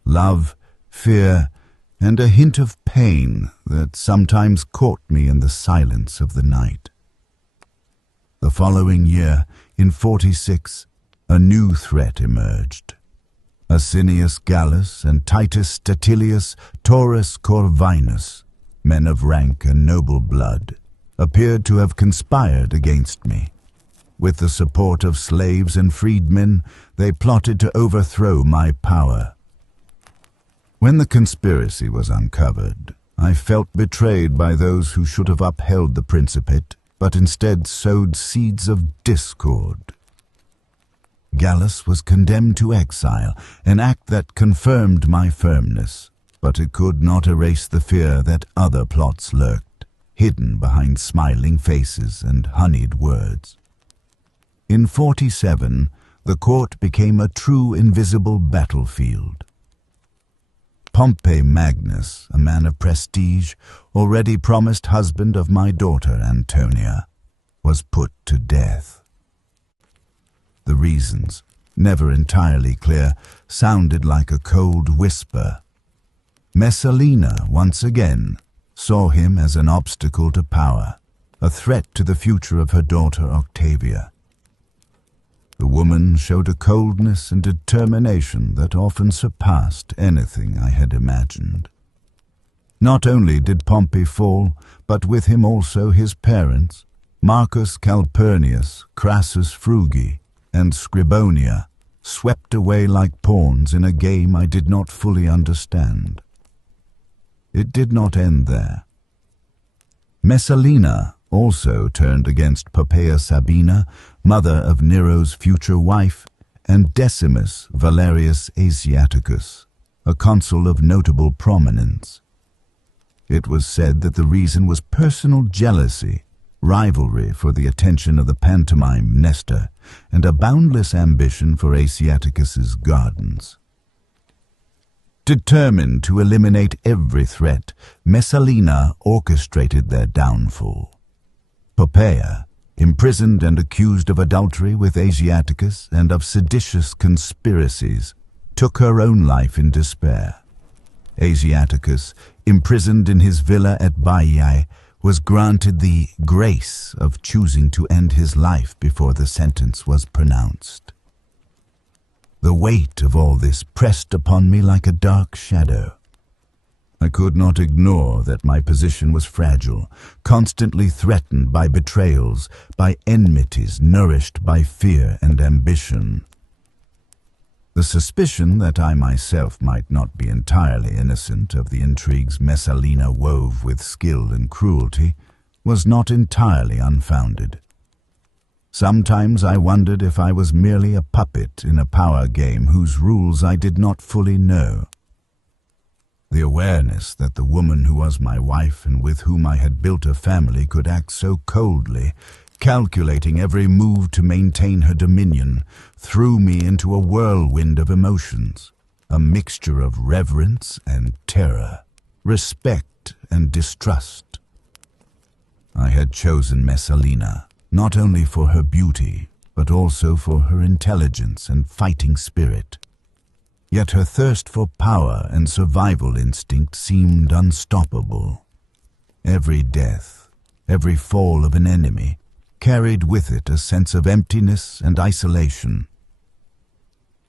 love, fear, and a hint of pain that sometimes caught me in the silence of the night. The following year, in 46, a new threat emerged. Asinius Gallus and Titus Statilius Taurus Corvinus, men of rank and noble blood, appeared to have conspired against me. With the support of slaves and freedmen, they plotted to overthrow my power. When the conspiracy was uncovered, I felt betrayed by those who should have upheld the Principate, but instead sowed seeds of discord. Gallus was condemned to exile, an act that confirmed my firmness, but it could not erase the fear that other plots lurked, hidden behind smiling faces and honeyed words. In 47, the court became a true invisible battlefield. Pompey Magnus, a man of prestige, already promised husband of my daughter Antonia, was put to death. The reasons, never entirely clear, sounded like a cold whisper. Messalina, once again, saw him as an obstacle to power, a threat to the future of her daughter Octavia. The woman showed a coldness and determination that often surpassed anything I had imagined. Not only did Pompey fall, but with him also his parents, Marcus Calpurnius, Crassus Frugi, and Scribonia, swept away like pawns in a game I did not fully understand. It did not end there. Messalina also turned against Poppaea Sabina, mother of Nero's future wife, and Decimus Valerius Asiaticus, a consul of notable prominence. It was said that the reason was personal jealousy, rivalry for the attention of the pantomime Nestor, and a boundless ambition for Asiaticus's gardens. Determined to eliminate every threat, Messalina orchestrated their downfall. Poppaea, imprisoned and accused of adultery with Asiaticus and of seditious conspiracies, took her own life in despair. Asiaticus, imprisoned in his villa at Baiae, was granted the grace of choosing to end his life before the sentence was pronounced. The weight of all this pressed upon me like a dark shadow. I could not ignore that my position was fragile, constantly threatened by betrayals, by enmities nourished by fear and ambition. The suspicion that I myself might not be entirely innocent of the intrigues Messalina wove with skill and cruelty was not entirely unfounded. Sometimes I wondered if I was merely a puppet in a power game whose rules I did not fully know. The awareness that the woman who was my wife and with whom I had built a family could act so coldly, calculating every move to maintain her dominion, threw me into a whirlwind of emotions, a mixture of reverence and terror, respect and distrust. I had chosen Messalina, not only for her beauty, but also for her intelligence and fighting spirit. Yet her thirst for power and survival instinct seemed unstoppable. Every death, every fall of an enemy, carried with it a sense of emptiness and isolation.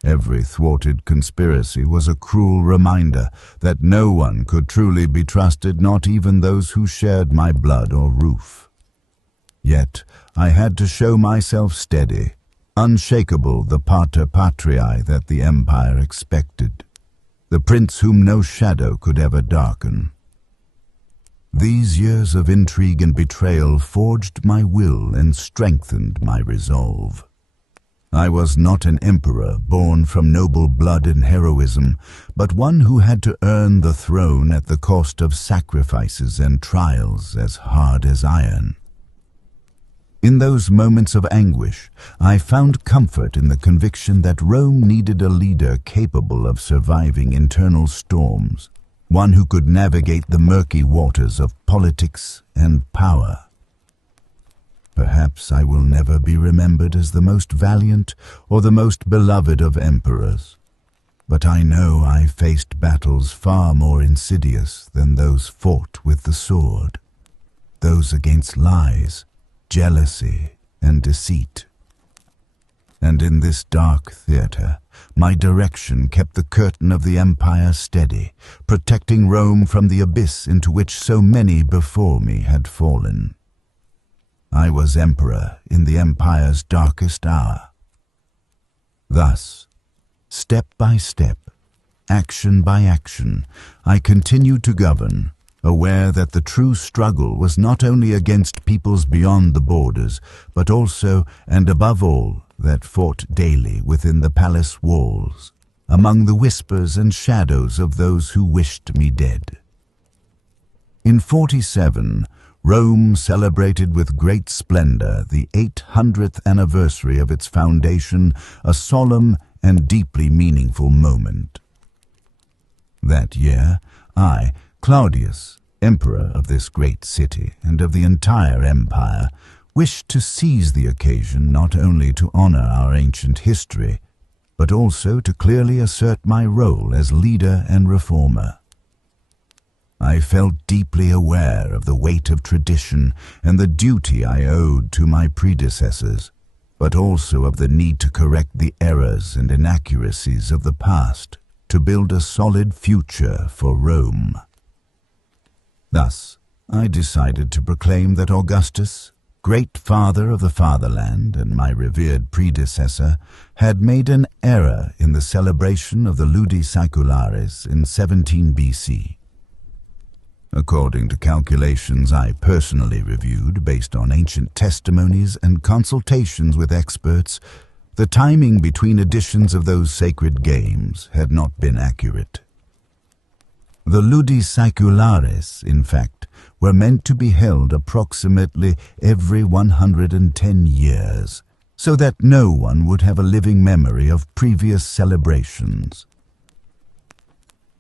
Every thwarted conspiracy was a cruel reminder that no one could truly be trusted, not even those who shared my blood or roof. Yet I had to show myself steady, unshakable, the pater patriae that the empire expected, the prince whom no shadow could ever darken. These years of intrigue and betrayal forged my will and strengthened my resolve. I was not an emperor born from noble blood and heroism, but one who had to earn the throne at the cost of sacrifices and trials as hard as iron. In those moments of anguish, I found comfort in the conviction that Rome needed a leader capable of surviving internal storms, one who could navigate the murky waters of politics and power. Perhaps I will never be remembered as the most valiant or the most beloved of emperors, but I know I faced battles far more insidious than those fought with the sword, those against lies, jealousy, and deceit. And in this dark theater, my direction kept the curtain of the empire steady, protecting Rome from the abyss into which so many before me had fallen. I was emperor in the empire's darkest hour. Thus, step by step, action by action, I continued to govern, aware that the true struggle was not only against peoples beyond the borders, but also, and above all, that fought daily within the palace walls, among the whispers and shadows of those who wished me dead. In 47, Rome celebrated with great splendor the 800th anniversary of its foundation, a solemn and deeply meaningful moment. That year, I, Claudius, emperor of this great city and of the entire empire, wished to seize the occasion not only to honor our ancient history, but also to clearly assert my role as leader and reformer. I felt deeply aware of the weight of tradition and the duty I owed to my predecessors, but also of the need to correct the errors and inaccuracies of the past to build a solid future for Rome. Thus, I decided to proclaim that Augustus, great father of the fatherland and my revered predecessor, had made an error in the celebration of the Ludi Seculares in 17 BC. According to calculations I personally reviewed based on ancient testimonies and consultations with experts, the timing between editions of those sacred games had not been accurate. The Ludi Seculares, in fact, were meant to be held approximately every 110 years, so that no one would have a living memory of previous celebrations.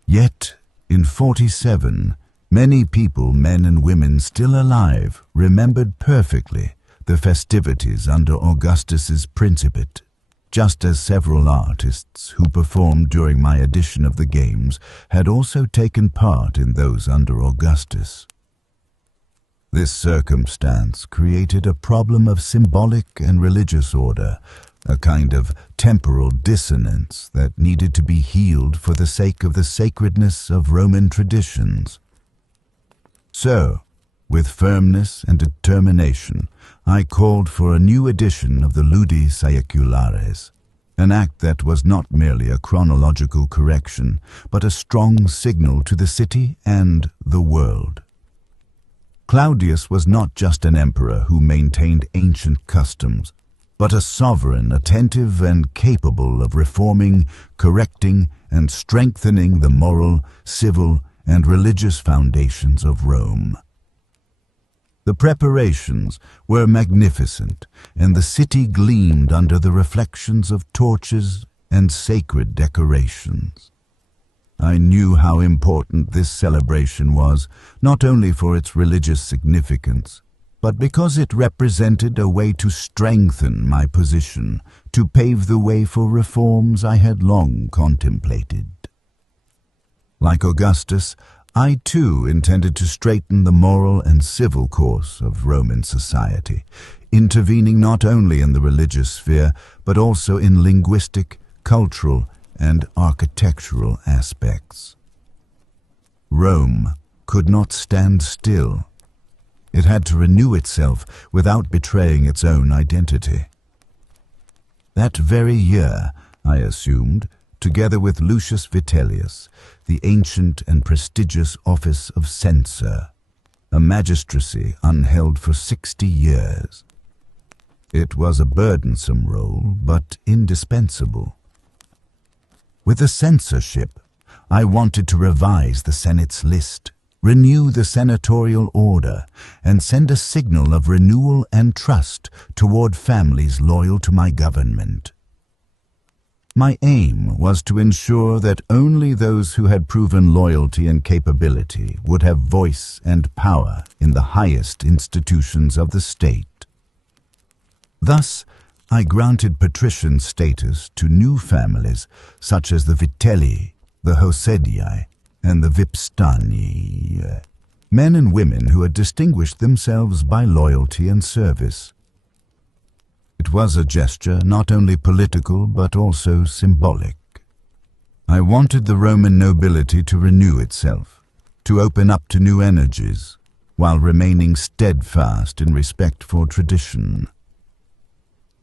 Yet, in 47, many people, men and women still alive, remembered perfectly the festivities under Augustus's principate, just as several artists who performed during my edition of the games had also taken part in those under Augustus. This circumstance created a problem of symbolic and religious order, a kind of temporal dissonance that needed to be healed for the sake of the sacredness of Roman traditions. So, with firmness and determination, I called for a new edition of the Ludi Seculares, an act that was not merely a chronological correction, but a strong signal to the city and the world. Claudius was not just an emperor who maintained ancient customs, but a sovereign attentive and capable of reforming, correcting, and strengthening the moral, civil, and religious foundations of Rome. The preparations were magnificent, and the city gleamed under the reflections of torches and sacred decorations. I knew how important this celebration was, not only for its religious significance, but because it represented a way to strengthen my position, to pave the way for reforms I had long contemplated. Like Augustus, I too intended to straighten the moral and civil course of Roman society, intervening not only in the religious sphere, but also in linguistic, cultural, and architectural aspects. Rome could not stand still. It had to renew itself without betraying its own identity. That very year, I assumed, together with Lucius Vitellius, the ancient and prestigious office of censor, a magistracy unheld for 60 years. It was a burdensome role, but indispensable. With the censorship, I wanted to revise the Senate's list, renew the senatorial order, and send a signal of renewal and trust toward families loyal to my government. My aim was to ensure that only those who had proven loyalty and capability would have voice and power in the highest institutions of the state. Thus, I granted patrician status to new families such as the Vitelli, the Hosedii, and the Vipstani, men and women who had distinguished themselves by loyalty and service. It was a gesture not only political but also symbolic. I wanted the Roman nobility to renew itself, to open up to new energies, while remaining steadfast in respect for tradition.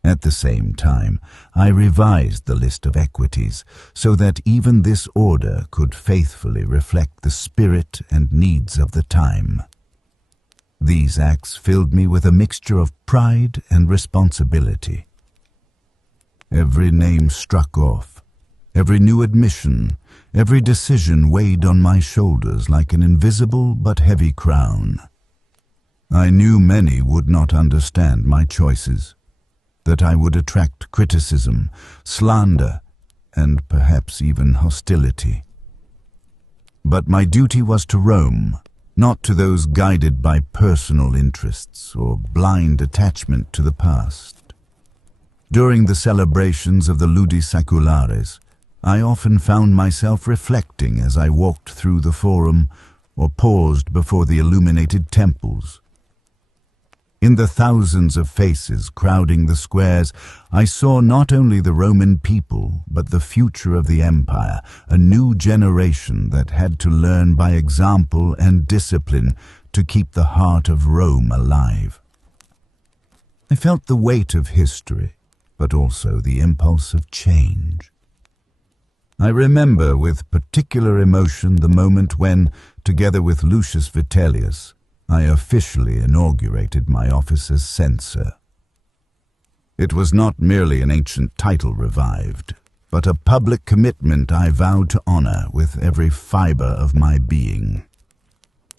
At the same time, I revised the list of equities so that even this order could faithfully reflect the spirit and needs of the time. These acts filled me with a mixture of pride and responsibility. Every name struck off, every new admission, every decision weighed on my shoulders like an invisible but heavy crown. I knew many would not understand my choices, that I would attract criticism, slander, and perhaps even hostility. But my duty was to Rome, not to those guided by personal interests or blind attachment to the past. During the celebrations of the Ludi Seculares, I often found myself reflecting as I walked through the Forum or paused before the illuminated temples. In the thousands of faces crowding the squares, I saw not only the Roman people, but the future of the empire, a new generation that had to learn by example and discipline to keep the heart of Rome alive. I felt the weight of history, but also the impulse of change. I remember with particular emotion the moment when, together with Lucius Vitellius, I officially inaugurated my office as censor. It was not merely an ancient title revived, but a public commitment I vowed to honor with every fiber of my being.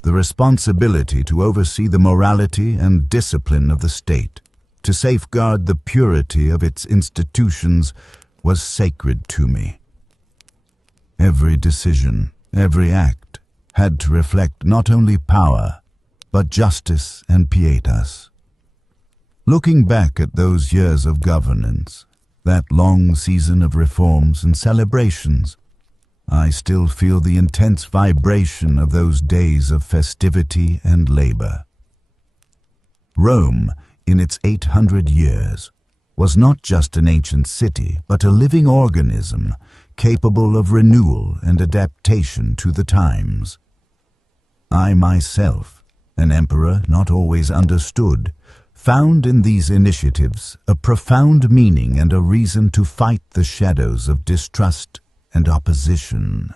The responsibility to oversee the morality and discipline of the state, to safeguard the purity of its institutions, was sacred to me. Every decision, every act, had to reflect not only power, but justice and pietas. Looking back at those years of governance, that long season of reforms and celebrations, I still feel the intense vibration of those days of festivity and labor. Rome, in its 800 years, was not just an ancient city, but a living organism capable of renewal and adaptation to the times. I myself, an emperor not always understood, found in these initiatives a profound meaning and a reason to fight the shadows of distrust and opposition.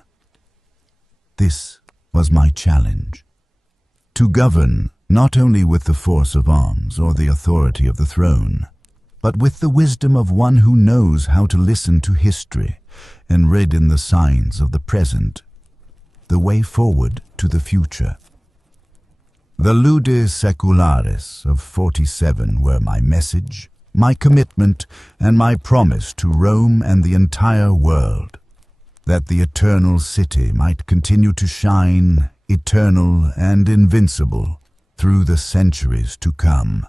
This was my challenge: to govern not only with the force of arms or the authority of the throne, but with the wisdom of one who knows how to listen to history and read in the signs of the present, the way forward to the future. The Ludi Seculares of 47 were my message, my commitment, and my promise to Rome and the entire world, that the eternal city might continue to shine, eternal and invincible, through the centuries to come.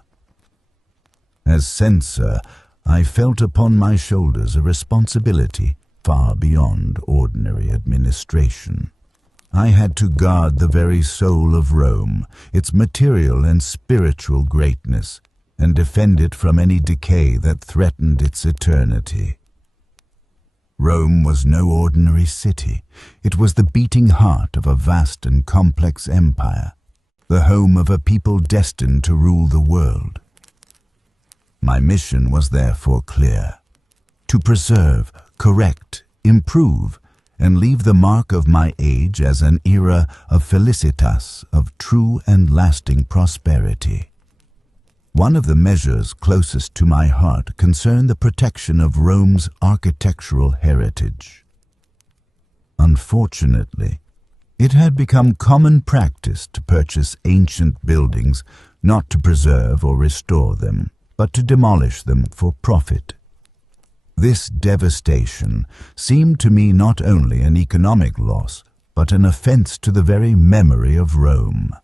As censor, I felt upon my shoulders a responsibility far beyond ordinary administration. I had to guard the very soul of Rome, its material and spiritual greatness, and defend it from any decay that threatened its eternity. Rome was no ordinary city. It was the beating heart of a vast and complex empire, the home of a people destined to rule the world. My mission was therefore clear: to preserve, correct, improve, and leave the mark of my age as an era of felicitas, of true and lasting prosperity. One of the measures closest to my heart concerned the protection of Rome's architectural heritage. Unfortunately, it had become common practice to purchase ancient buildings not to preserve or restore them, but to demolish them for profit. This devastation seemed to me not only an economic loss, but an offense to the very memory of Rome.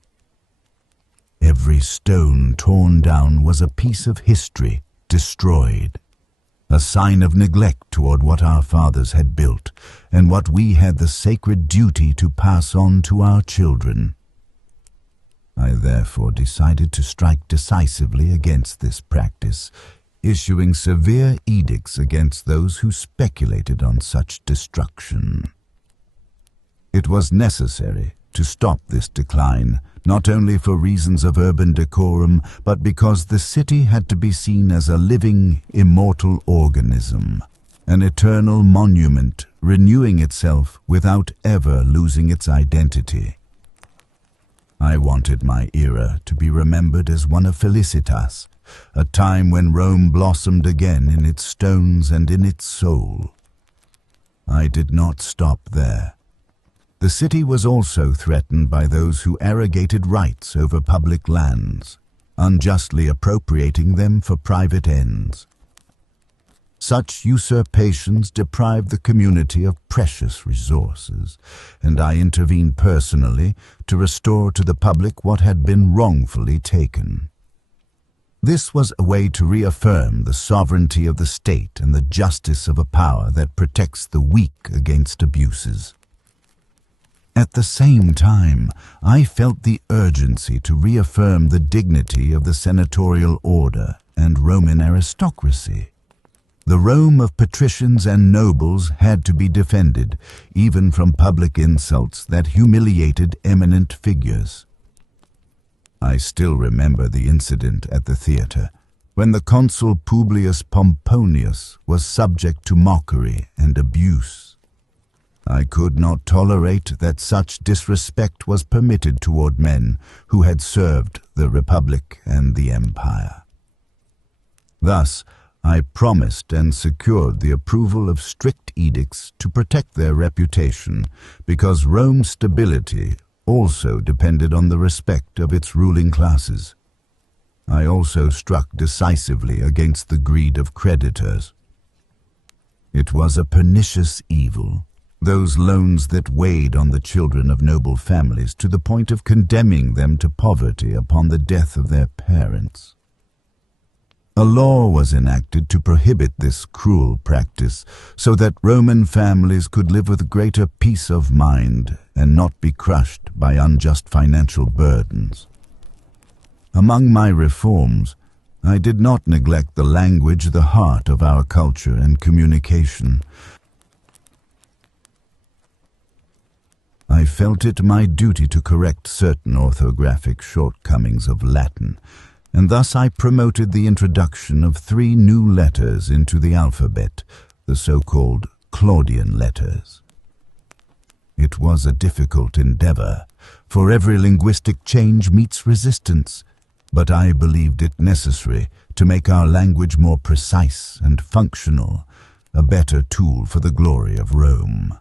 Every stone torn down was a piece of history destroyed, a sign of neglect toward what our fathers had built and what we had the sacred duty to pass on to our children. I therefore decided to strike decisively against this practice, issuing severe edicts against those who speculated on such destruction. It was necessary to stop this decline, not only for reasons of urban decorum, but because the city had to be seen as a living, immortal organism, an eternal monument renewing itself without ever losing its identity. I wanted my era to be remembered as one of felicitas, a time when Rome blossomed again in its stones and in its soul. I did not stop there. The city was also threatened by those who arrogated rights over public lands, unjustly appropriating them for private ends. Such usurpations deprived the community of precious resources, and I intervened personally to restore to the public what had been wrongfully taken. This was a way to reaffirm the sovereignty of the state and the justice of a power that protects the weak against abuses. At the same time, I felt the urgency to reaffirm the dignity of the senatorial order and Roman aristocracy. The Rome of patricians and nobles had to be defended, even from public insults that humiliated eminent figures. I still remember the incident at the theater, when the consul Publius Pomponius was subject to mockery and abuse. I could not tolerate that such disrespect was permitted toward men who had served the Republic and the Empire. Thus, I promised and secured the approval of strict edicts to protect their reputation, because Rome's stability also depended on the respect of its ruling classes. I also struck decisively against the greed of creditors. It was a pernicious evil, those loans that weighed on the children of noble families to the point of condemning them to poverty upon the death of their parents. A law was enacted to prohibit this cruel practice, so that Roman families could live with greater peace of mind and not be crushed by unjust financial burdens. Among my reforms, I did not neglect the language, the heart of our culture and communication. I felt it my duty to correct certain orthographic shortcomings of Latin, and thus I promoted the introduction of 3 new letters into the alphabet, the so-called Claudian letters. It was a difficult endeavor, for every linguistic change meets resistance, but I believed it necessary to make our language more precise and functional, a better tool for the glory of Rome.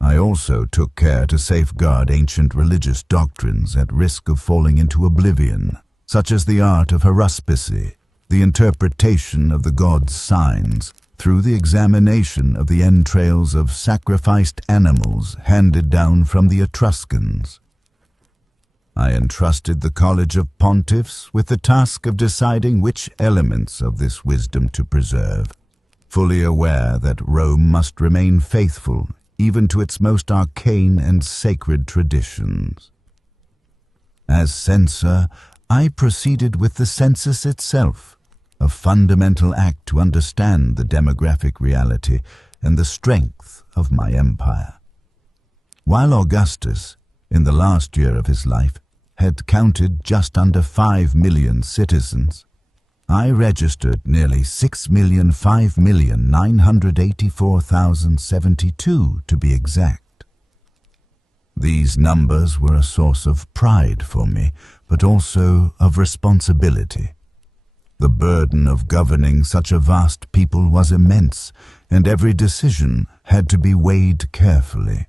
I also took care to safeguard ancient religious doctrines at risk of falling into oblivion, such as the art of haruspicy, the interpretation of the gods' signs, through the examination of the entrails of sacrificed animals handed down from the Etruscans. I entrusted the College of Pontiffs with the task of deciding which elements of this wisdom to preserve, fully aware that Rome must remain faithful even to its most arcane and sacred traditions. As censor, I proceeded with the census itself, a fundamental act to understand the demographic reality and the strength of my empire. While Augustus, in the last year of his life, had counted just under 5 million citizens, I registered nearly 6,005,984,072 to be exact. These numbers were a source of pride for me, but also of responsibility. The burden of governing such a vast people was immense, and every decision had to be weighed carefully.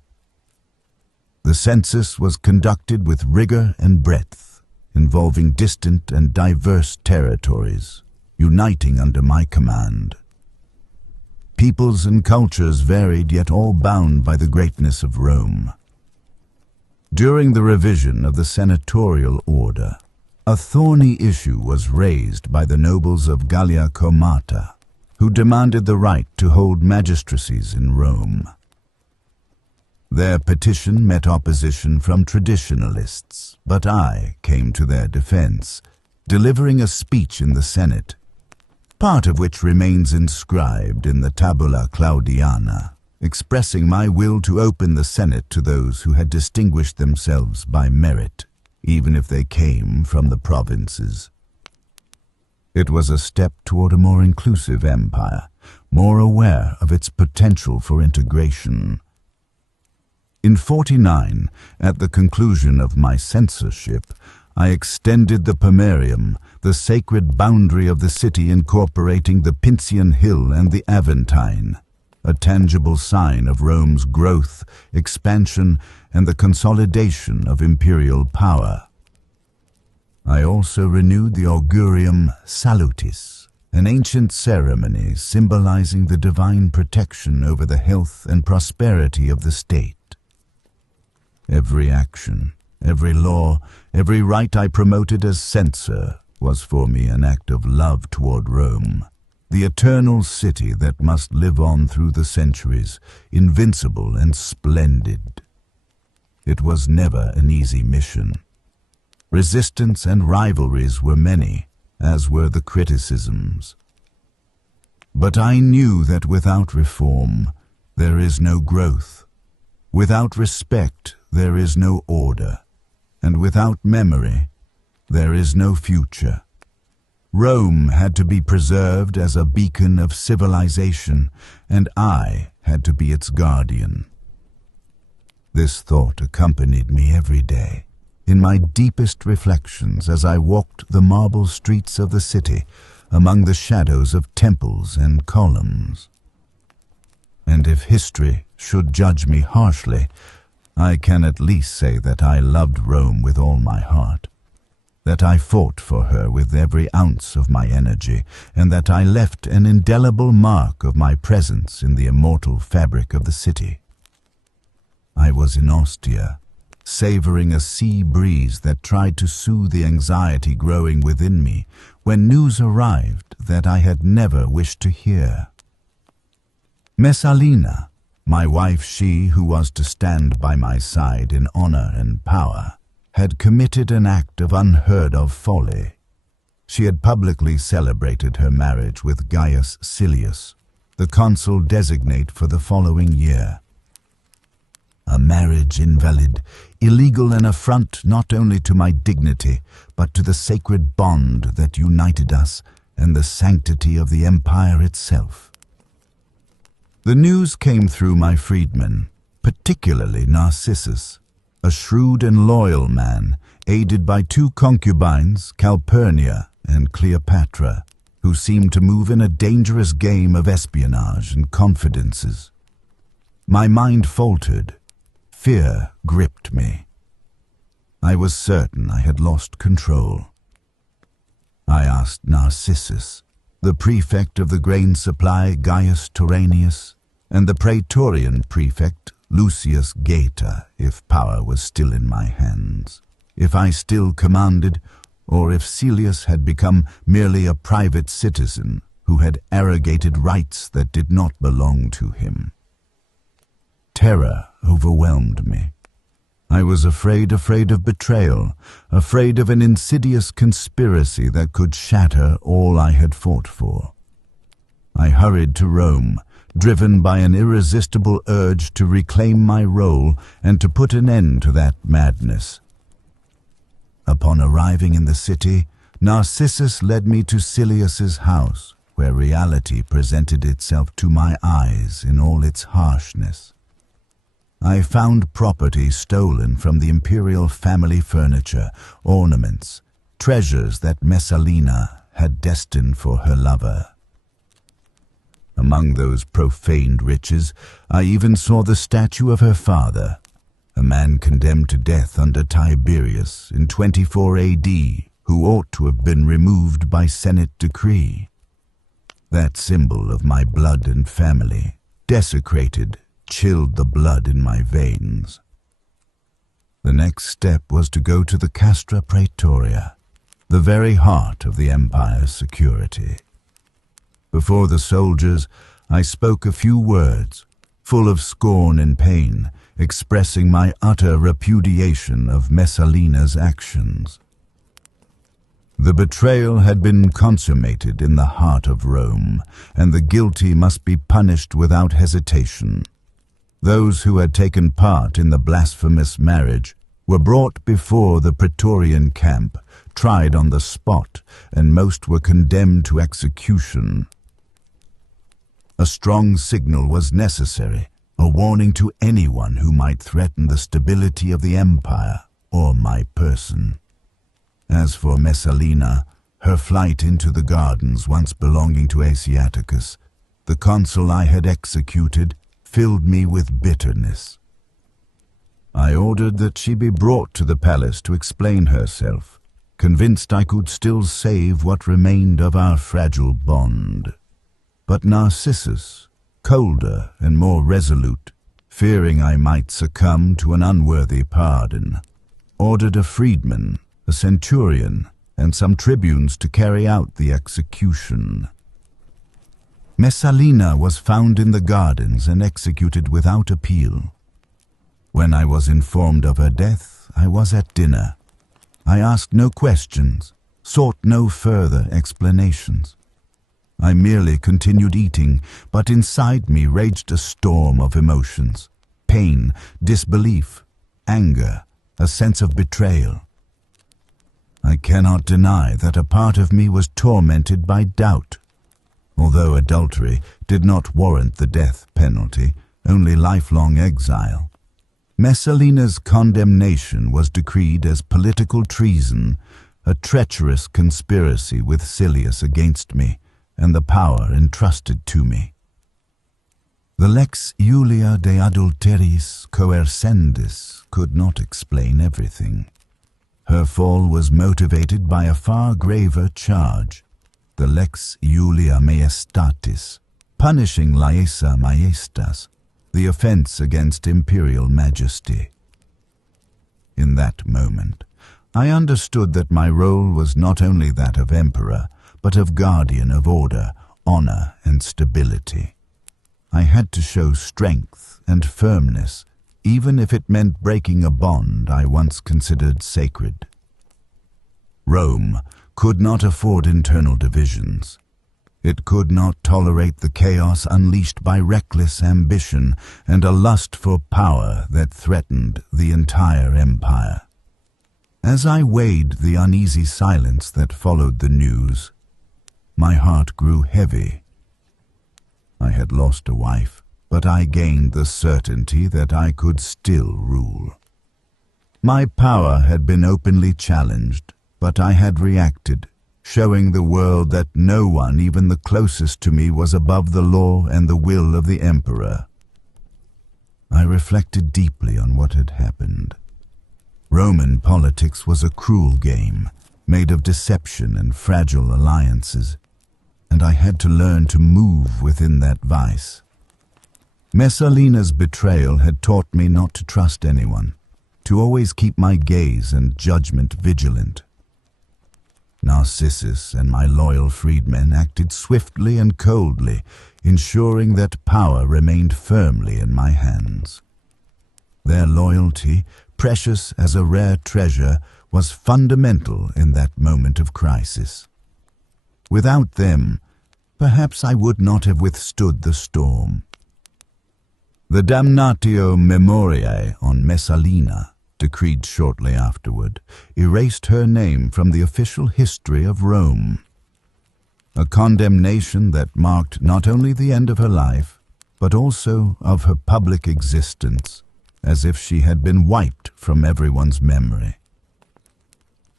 The census was conducted with rigor and breadth, involving distant and diverse territories, uniting under my command. Peoples and cultures varied, yet all bound by the greatness of Rome. During the revision of the senatorial order, a thorny issue was raised by the nobles of Gallia Comata, who demanded the right to hold magistracies in Rome. Their petition met opposition from traditionalists, but I came to their defense, delivering a speech in the Senate, part of which remains inscribed in the Tabula Claudiana, expressing my will to open the Senate to those who had distinguished themselves by merit, even if they came from the provinces. It was a step toward a more inclusive empire, more aware of its potential for integration. In 49, at the conclusion of my censorship, I extended the Pomerium, the sacred boundary of the city incorporating the Pincian Hill and the Aventine, a tangible sign of Rome's growth, expansion, and the consolidation of imperial power. I also renewed the Augurium Salutis, an ancient ceremony symbolizing the divine protection over the health and prosperity of the state. Every action, every law, every right I promoted as censor was for me an act of love toward Rome, the eternal city that must live on through the centuries, invincible and splendid. It was never an easy mission. Resistance and rivalries were many, as were the criticisms. But I knew that without reform, there is no growth. Without respect, there is no order, and without memory, there is no future. Rome had to be preserved as a beacon of civilization, and I had to be its guardian. This thought accompanied me every day, in my deepest reflections as I walked the marble streets of the city, among the shadows of temples and columns. And if history should judge me harshly, I can at least say that I loved Rome with all my heart, that I fought for her with every ounce of my energy, and that I left an indelible mark of my presence in the immortal fabric of the city. I was in Ostia, savoring a sea breeze that tried to soothe the anxiety growing within me, when news arrived that I had never wished to hear. Messalina, my wife, she who was to stand by my side in honor and power, had committed an act of unheard-of folly. She had publicly celebrated her marriage with Gaius Silius, the consul designate for the following year. A marriage invalid, illegal, an affront not only to my dignity, but to the sacred bond that united us and the sanctity of the empire itself. The news came through my freedmen, particularly Narcissus, a shrewd and loyal man, aided by 2 concubines, Calpurnia and Cleopatra, who seemed to move in a dangerous game of espionage and confidences. My mind faltered. Fear gripped me. I was certain I had lost control. I asked Narcissus, the prefect of the grain supply Gaius Turanius, and the praetorian prefect Lucius Geta, if power was still in my hands, if I still commanded, or if Silius had become merely a private citizen who had arrogated rights that did not belong to him. Terror overwhelmed me. I was afraid of betrayal, afraid of an insidious conspiracy that could shatter all I had fought for. I hurried to Rome, driven by an irresistible urge to reclaim my role and to put an end to that madness. Upon arriving in the city, Narcissus led me to Silius's house, where reality presented itself to my eyes in all its harshness. I found property stolen from the imperial family furniture, ornaments, treasures that Messalina had destined for her lover. Among those profaned riches, I even saw the statue of her father, a man condemned to death under Tiberius in 24 AD, who ought to have been removed by Senate decree. That symbol of my blood and family, desecrated, chilled the blood in my veins. The next step was to go to the Castra Praetoria, the very heart of the Empire's security. Before the soldiers, I spoke a few words, full of scorn and pain, expressing my utter repudiation of Messalina's actions. The betrayal had been consummated in the heart of Rome, and the guilty must be punished without hesitation. Those who had taken part in the blasphemous marriage were brought before the Praetorian camp, tried on the spot, and most were condemned to execution. A strong signal was necessary, a warning to anyone who might threaten the stability of the empire or my person. As for Messalina, her flight into the gardens once belonging to Asiaticus, the consul I had executed, filled me with bitterness. I ordered that she be brought to the palace to explain herself, convinced I could still save what remained of our fragile bond. But Narcissus, colder and more resolute, fearing I might succumb to an unworthy pardon, ordered a freedman, a centurion, and some tribunes to carry out the execution. Messalina was found in the gardens and executed without appeal. When I was informed of her death, I was at dinner. I asked no questions, sought no further explanations. I merely continued eating, but inside me raged a storm of emotions: pain, disbelief, anger, a sense of betrayal. I cannot deny that a part of me was tormented by doubt. Although adultery did not warrant the death penalty, only lifelong exile, Messalina's condemnation was decreed as political treason, a treacherous conspiracy with Silius against me, and the power entrusted to me. The lex Julia de adulteris coercendis could not explain everything. Her fall was motivated by a far graver charge, the lex Julia maestatis, punishing laesa maestas, the offense against imperial majesty. In that moment, I understood that my role was not only that of emperor, but of guardian of order, honor, and stability. I had to show strength and firmness, even if it meant breaking a bond I once considered sacred. Rome could not afford internal divisions. It could not tolerate the chaos unleashed by reckless ambition and a lust for power that threatened the entire empire. As I weighed the uneasy silence that followed the news, my heart grew heavy. I had lost a wife, but I gained the certainty that I could still rule. My power had been openly challenged, but I had reacted, showing the world that no one, even the closest to me, was above the law and the will of the emperor. I reflected deeply on what had happened. Roman politics was a cruel game, made of deception and fragile alliances, and I had to learn to move within that vice. Messalina's betrayal had taught me not to trust anyone, to always keep my gaze and judgment vigilant. Narcissus and my loyal freedmen acted swiftly and coldly, ensuring that power remained firmly in my hands. Their loyalty, precious as a rare treasure, was fundamental in that moment of crisis. Without them, perhaps I would not have withstood the storm. The damnatio memoriae on Messalina, decreed shortly afterward, erased her name from the official history of Rome. A condemnation that marked not only the end of her life, but also of her public existence, as if she had been wiped from everyone's memory.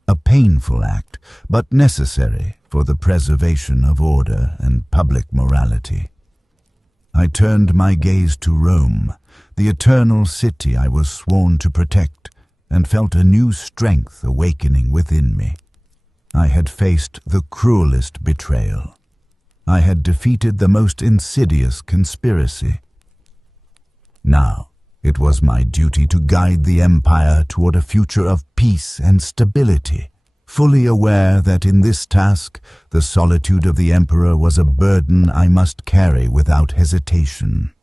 A painful act, but necessary for the preservation of order and public morality. I turned my gaze to Rome, the eternal city I was sworn to protect, and felt a new strength awakening within me. I had faced the cruelest betrayal. I had defeated the most insidious conspiracy. Now, it was my duty to guide the empire toward a future of peace and stability, fully aware that in this task, the solitude of the emperor was a burden I must carry without hesitation.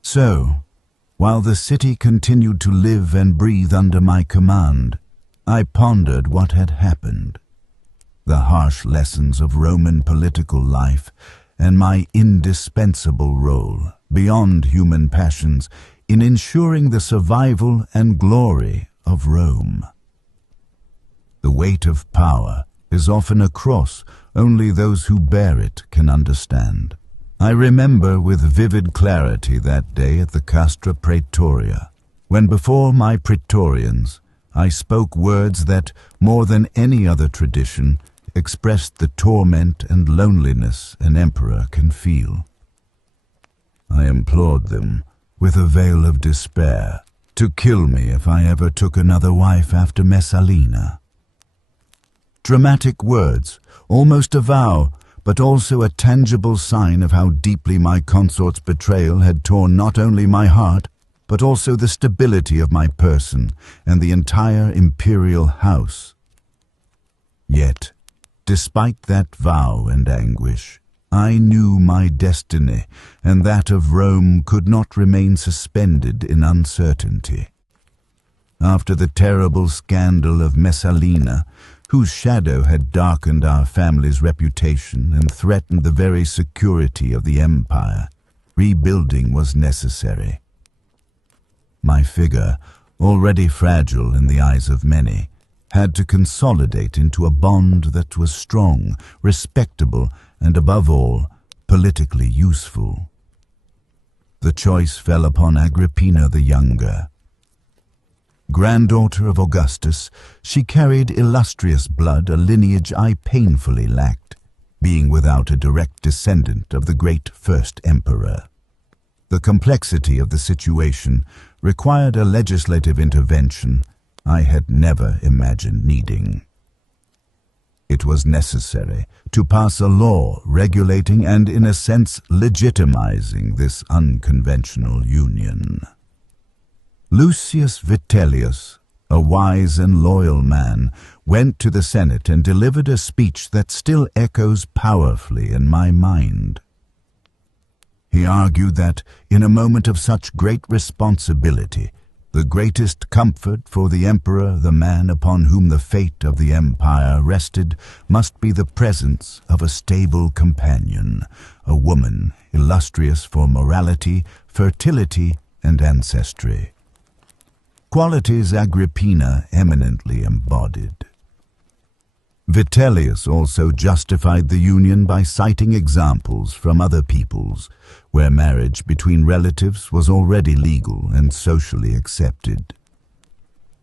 So, while the city continued to live and breathe under my command, I pondered what had happened, the harsh lessons of Roman political life, and my indispensable role, beyond human passions, in ensuring the survival and glory of Rome. The weight of power is often a cross only those who bear it can understand. I remember with vivid clarity that day at the Castra Praetoria, when before my praetorians I spoke words that, more than any other tradition, expressed the torment and loneliness an emperor can feel. I implored them, with a veil of despair, to kill me if I ever took another wife after Messalina. Dramatic words, almost a vow, but also a tangible sign of how deeply my consort's betrayal had torn not only my heart, but also the stability of my person and the entire imperial house. Yet, despite that vow and anguish, I knew my destiny, and that of Rome could not remain suspended in uncertainty. After the terrible scandal of Messalina, whose shadow had darkened our family's reputation and threatened the very security of the empire, rebuilding was necessary. My figure, already fragile in the eyes of many, had to consolidate into a bond that was strong, respectable, and above all, politically useful. The choice fell upon Agrippina the Younger. Granddaughter of Augustus, she carried illustrious blood, a lineage I painfully lacked, being without a direct descendant of the great first emperor. The complexity of the situation required a legislative intervention I had never imagined needing. It was necessary to pass a law regulating and, in a sense, legitimizing this unconventional union. Lucius Vitellius, a wise and loyal man, went to the Senate and delivered a speech that still echoes powerfully in my mind. He argued that, in a moment of such great responsibility, the greatest comfort for the emperor, the man upon whom the fate of the empire rested, must be the presence of a stable companion, a woman illustrious for morality, fertility, and ancestry. Qualities Agrippina eminently embodied. Vitellius also justified the union by citing examples from other peoples, where marriage between relatives was already legal and socially accepted.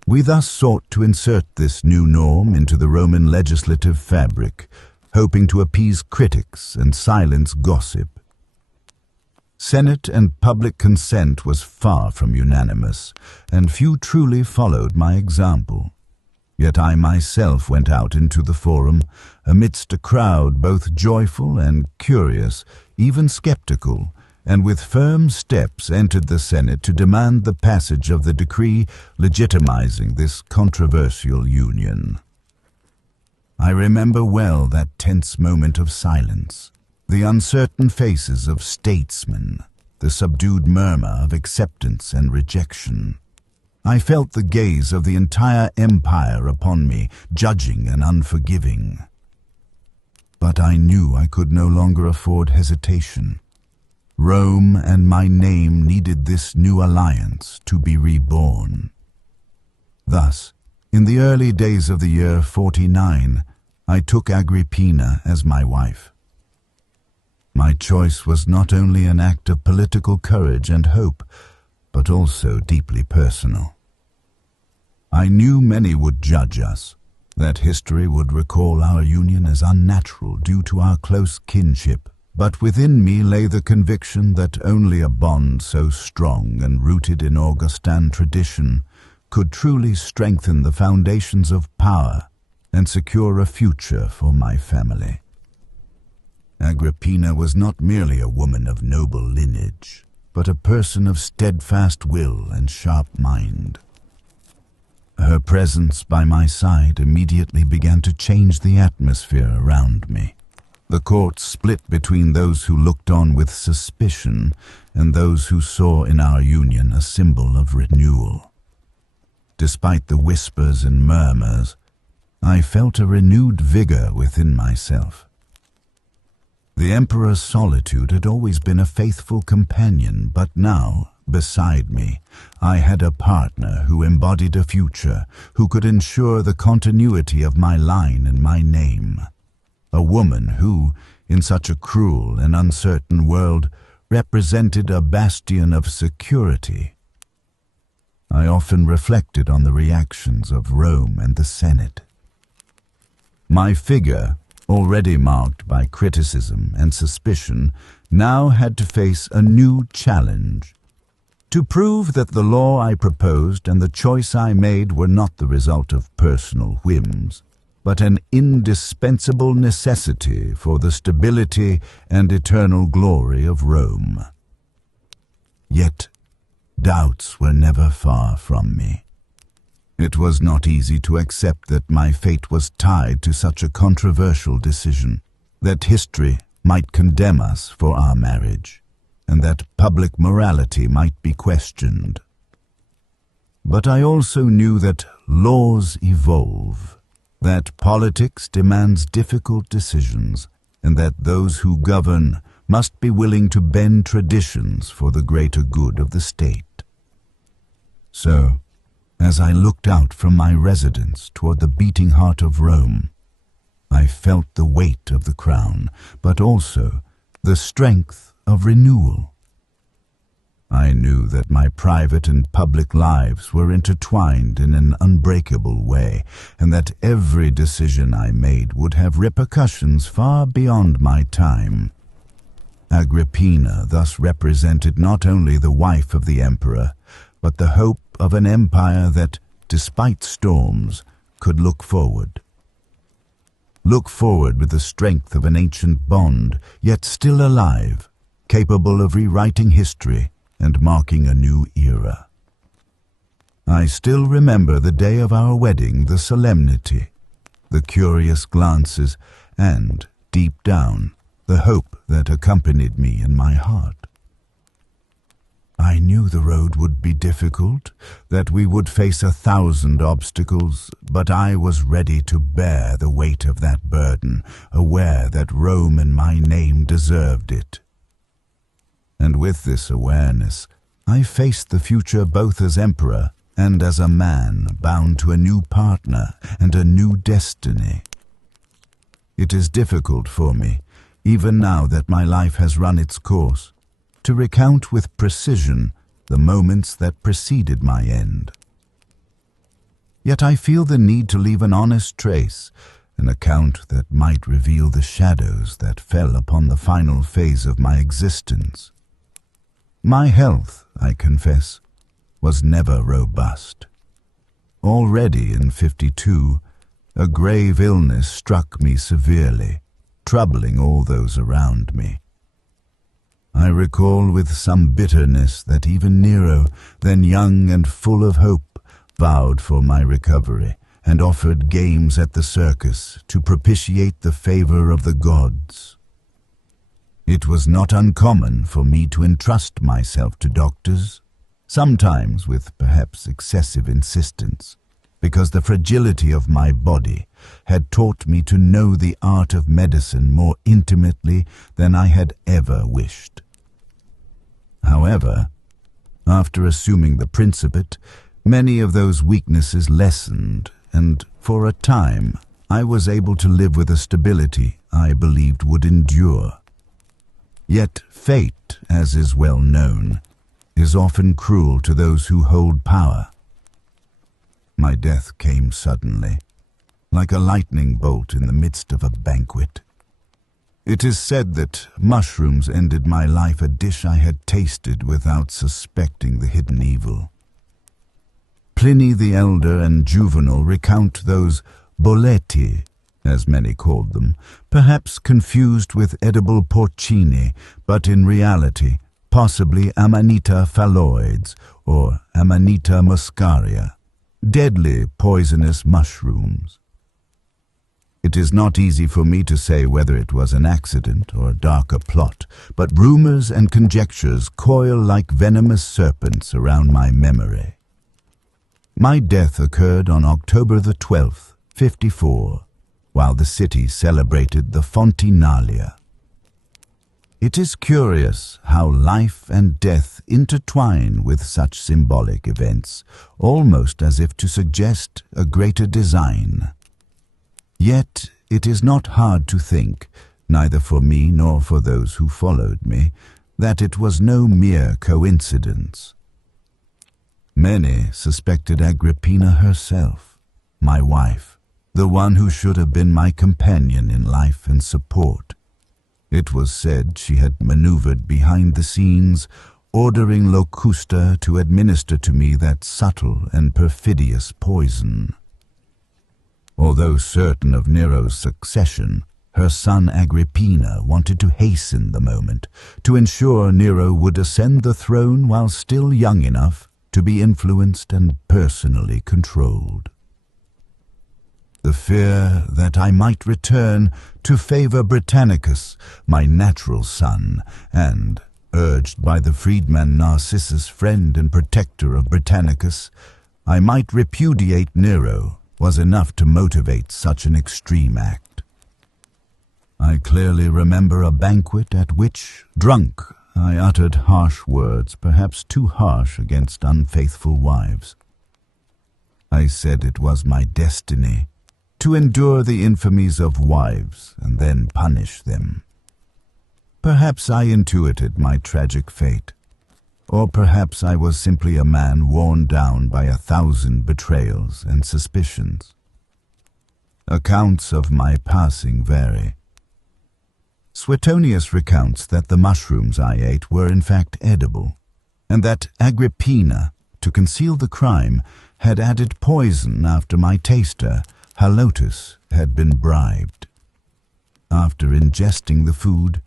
We thus sought to insert this new norm into the Roman legislative fabric, hoping to appease critics and silence gossip. Senate and public consent was far from unanimous, and few truly followed my example. Yet I myself went out into the forum, amidst a crowd both joyful and curious, even skeptical, and with firm steps entered the Senate to demand the passage of the decree legitimizing this controversial union. I remember well that tense moment of silence, the uncertain faces of statesmen, the subdued murmur of acceptance and rejection. I felt the gaze of the entire empire upon me, judging and unforgiving. But I knew I could no longer afford hesitation. Rome and my name needed this new alliance to be reborn. Thus, in the early days of the year 49, I took Agrippina as my wife. My choice was not only an act of political courage and hope, but also deeply personal. I knew many would judge us, that history would recall our union as unnatural due to our close kinship, but within me lay the conviction that only a bond so strong and rooted in Augustan tradition could truly strengthen the foundations of power and secure a future for my family. Agrippina was not merely a woman of noble lineage, but a person of steadfast will and sharp mind. Her presence by my side immediately began to change the atmosphere around me. The court split between those who looked on with suspicion and those who saw in our union a symbol of renewal. Despite the whispers and murmurs, I felt a renewed vigor within myself. The emperor's solitude had always been a faithful companion, but now, beside me, I had a partner who embodied a future, who could ensure the continuity of my line and my name. A woman who, in such a cruel and uncertain world, represented a bastion of security. I often reflected on the reactions of Rome and the Senate. My figure, already marked by criticism and suspicion, now had to face a new challenge. To prove that the law I proposed and the choice I made were not the result of personal whims, but an indispensable necessity for the stability and eternal glory of Rome. Yet, doubts were never far from me. It was not easy to accept that my fate was tied to such a controversial decision, that history might condemn us for our marriage, and that public morality might be questioned. But I also knew that laws evolve, that politics demands difficult decisions, and that those who govern must be willing to bend traditions for the greater good of the state. So, as I looked out from my residence toward the beating heart of Rome, I felt the weight of the crown, but also the strength of renewal. I knew that my private and public lives were intertwined in an unbreakable way, and that every decision I made would have repercussions far beyond my time. Agrippina thus represented not only the wife of the emperor, but the hope of an empire that, despite storms, could look forward. Look forward with the strength of an ancient bond, yet still alive, capable of rewriting history and marking a new era. I still remember the day of our wedding, the solemnity, the curious glances, and, deep down, the hope that accompanied me in my heart. I knew the road would be difficult, that we would face 1,000 obstacles, but I was ready to bear the weight of that burden, aware that Rome and my name deserved it. And with this awareness, I faced the future both as emperor and as a man bound to a new partner and a new destiny. It is difficult for me, even now that my life has run its course, to recount with precision the moments that preceded my end. Yet I feel the need to leave an honest trace, an account that might reveal the shadows that fell upon the final phase of my existence. My health, I confess, was never robust. Already in 52, a grave illness struck me severely, troubling all those around me. I recall with some bitterness that even Nero, then young and full of hope, vowed for my recovery and offered games at the circus to propitiate the favor of the gods. It was not uncommon for me to entrust myself to doctors, sometimes with perhaps excessive insistence, because the fragility of my body had taught me to know the art of medicine more intimately than I had ever wished. However, after assuming the principate, many of those weaknesses lessened, and for a time I was able to live with a stability I believed would endure. Yet fate, as is well known, is often cruel to those who hold power. My death came suddenly, like a lightning bolt in the midst of a banquet. It is said that mushrooms ended my life, a dish I had tasted without suspecting the hidden evil. Pliny the Elder and Juvenal recount those bolleti, as many called them, perhaps confused with edible porcini, but in reality possibly Amanita phalloides or Amanita muscaria, deadly poisonous mushrooms. It is not easy for me to say whether it was an accident or a darker plot, but rumors and conjectures coil like venomous serpents around my memory. My death occurred on October the 12th, 54, while the city celebrated the Fontinalia. It is curious how life and death intertwine with such symbolic events, almost as if to suggest a greater design. Yet it is not hard to think, neither for me nor for those who followed me, that it was no mere coincidence. Many suspected Agrippina herself, my wife, the one who should have been my companion in life and support. It was said she had maneuvered behind the scenes, ordering Locusta to administer to me that subtle and perfidious poison. Although certain of Nero's succession, her son Agrippina wanted to hasten the moment, to ensure Nero would ascend the throne while still young enough to be influenced and personally controlled. The fear that I might return to favor Britannicus, my natural son, and, urged by the freedman Narcissus, friend and protector of Britannicus, I might repudiate Nero, was enough to motivate such an extreme act. I clearly remember a banquet at which, drunk, I uttered harsh words, perhaps too harsh against unfaithful wives. I said it was my destiny to endure the infamies of wives and then punish them. Perhaps I intuited my tragic fate, or perhaps I was simply a man worn down by 1,000 betrayals and suspicions. Accounts of my passing vary. Suetonius recounts that the mushrooms I ate were in fact edible, and that Agrippina, to conceal the crime, had added poison after my taster, Halotus, had been bribed. After ingesting the food,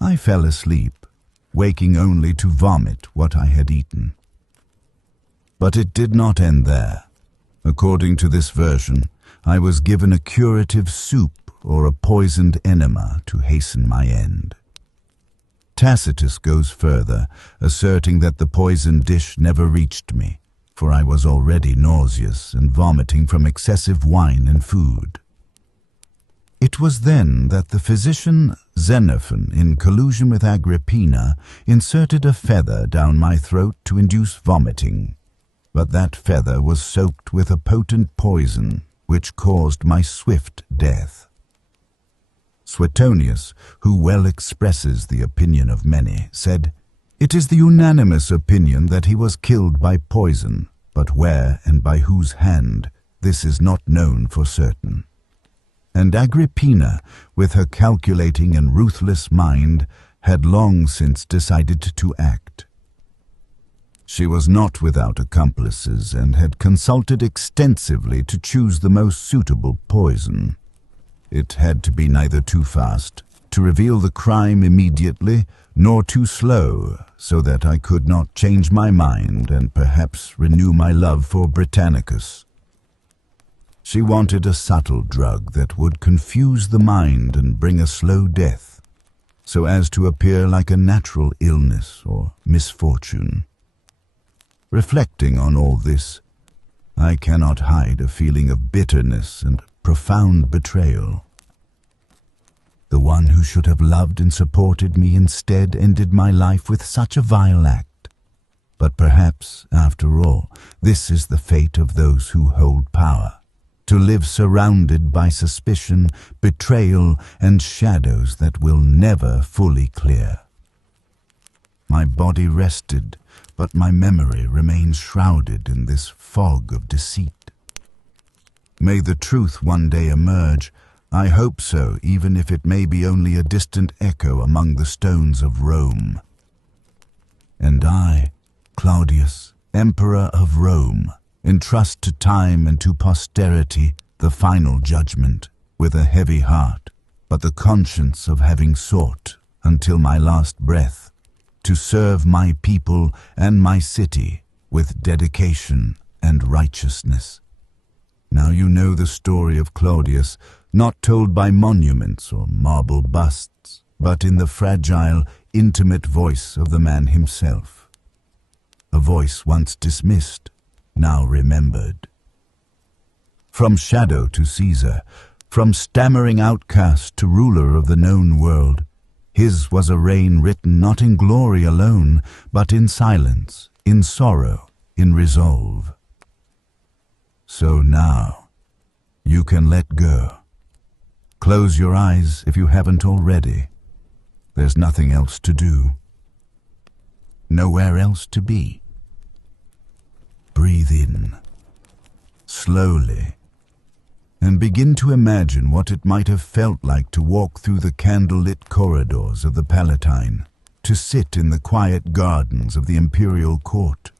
I fell asleep, waking only to vomit what I had eaten. But it did not end there. According to this version, I was given a curative soup or a poisoned enema to hasten my end. Tacitus goes further, asserting that the poisoned dish never reached me, for I was already nauseous and vomiting from excessive wine and food. It was then that the physician Xenophon, in collusion with Agrippina, inserted a feather down my throat to induce vomiting, but that feather was soaked with a potent poison which caused my swift death. Suetonius, who well expresses the opinion of many, said, "It is the unanimous opinion that he was killed by poison, but where and by whose hand, this is not known for certain." And Agrippina, with her calculating and ruthless mind, had long since decided to act. She was not without accomplices and had consulted extensively to choose the most suitable poison. It had to be neither too fast to reveal the crime immediately, nor too slow, so that I could not change my mind and perhaps renew my love for Britannicus. She wanted a subtle drug that would confuse the mind and bring a slow death, so as to appear like a natural illness or misfortune. Reflecting on all this, I cannot hide a feeling of bitterness and profound betrayal. The one who should have loved and supported me instead ended my life with such a vile act. But perhaps, after all, this is the fate of those who hold power, to live surrounded by suspicion, betrayal, and shadows that will never fully clear. My body rested, but my memory remains shrouded in this fog of deceit. May the truth one day emerge. I hope so, even if it may be only a distant echo among the stones of Rome. And I, Claudius, Emperor of Rome, entrust to time and to posterity the final judgment, with a heavy heart, but the conscience of having sought, until my last breath, to serve my people and my city with dedication and righteousness. Now you know the story of Claudius, not told by monuments or marble busts, but in the fragile, intimate voice of the man himself. A voice once dismissed, now remembered. From shadow to Caesar, from stammering outcast to ruler of the known world, his was a reign written not in glory alone, but in silence, in sorrow, in resolve. So now, you can let go. Close your eyes if you haven't already. There's nothing else to do. Nowhere else to be. Breathe in, slowly, and begin to imagine what it might have felt like to walk through the candle-lit corridors of the Palatine, to sit in the quiet gardens of the imperial court,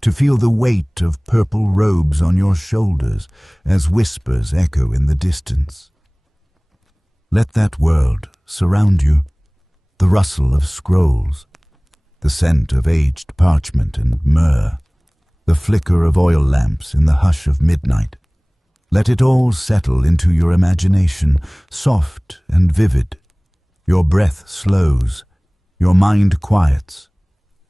to feel the weight of purple robes on your shoulders as whispers echo in the distance. Let that world surround you, the rustle of scrolls, the scent of aged parchment and myrrh, the flicker of oil lamps in the hush of midnight. Let it all settle into your imagination, soft and vivid. Your breath slows, your mind quiets,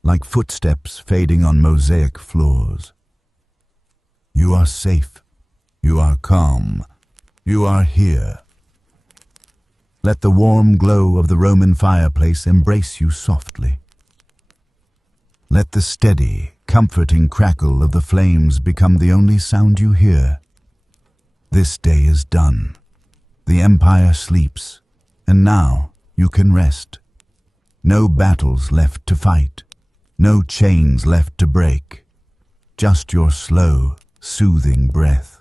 like footsteps fading on mosaic floors. You are safe, you are calm, you are here. Let the warm glow of the Roman fireplace embrace you softly. Let the steady, comforting crackle of the flames become the only sound you hear. This day is done. The empire sleeps, and now you can rest. No battles left to fight, no chains left to break, just your slow, soothing breath.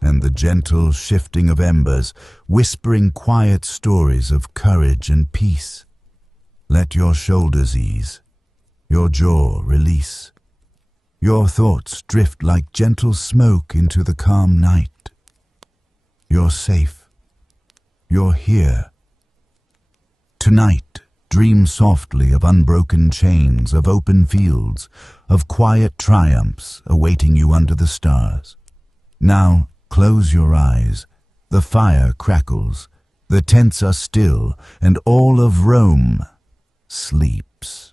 And the gentle shifting of embers, whispering quiet stories of courage and peace. Let your shoulders ease, your jaw release. Your thoughts drift like gentle smoke into the calm night. You're safe. You're here. Tonight, dream softly of unbroken chains, of open fields, of quiet triumphs awaiting you under the stars. Now, close your eyes. The fire crackles, the tents are still, and all of Rome sleeps.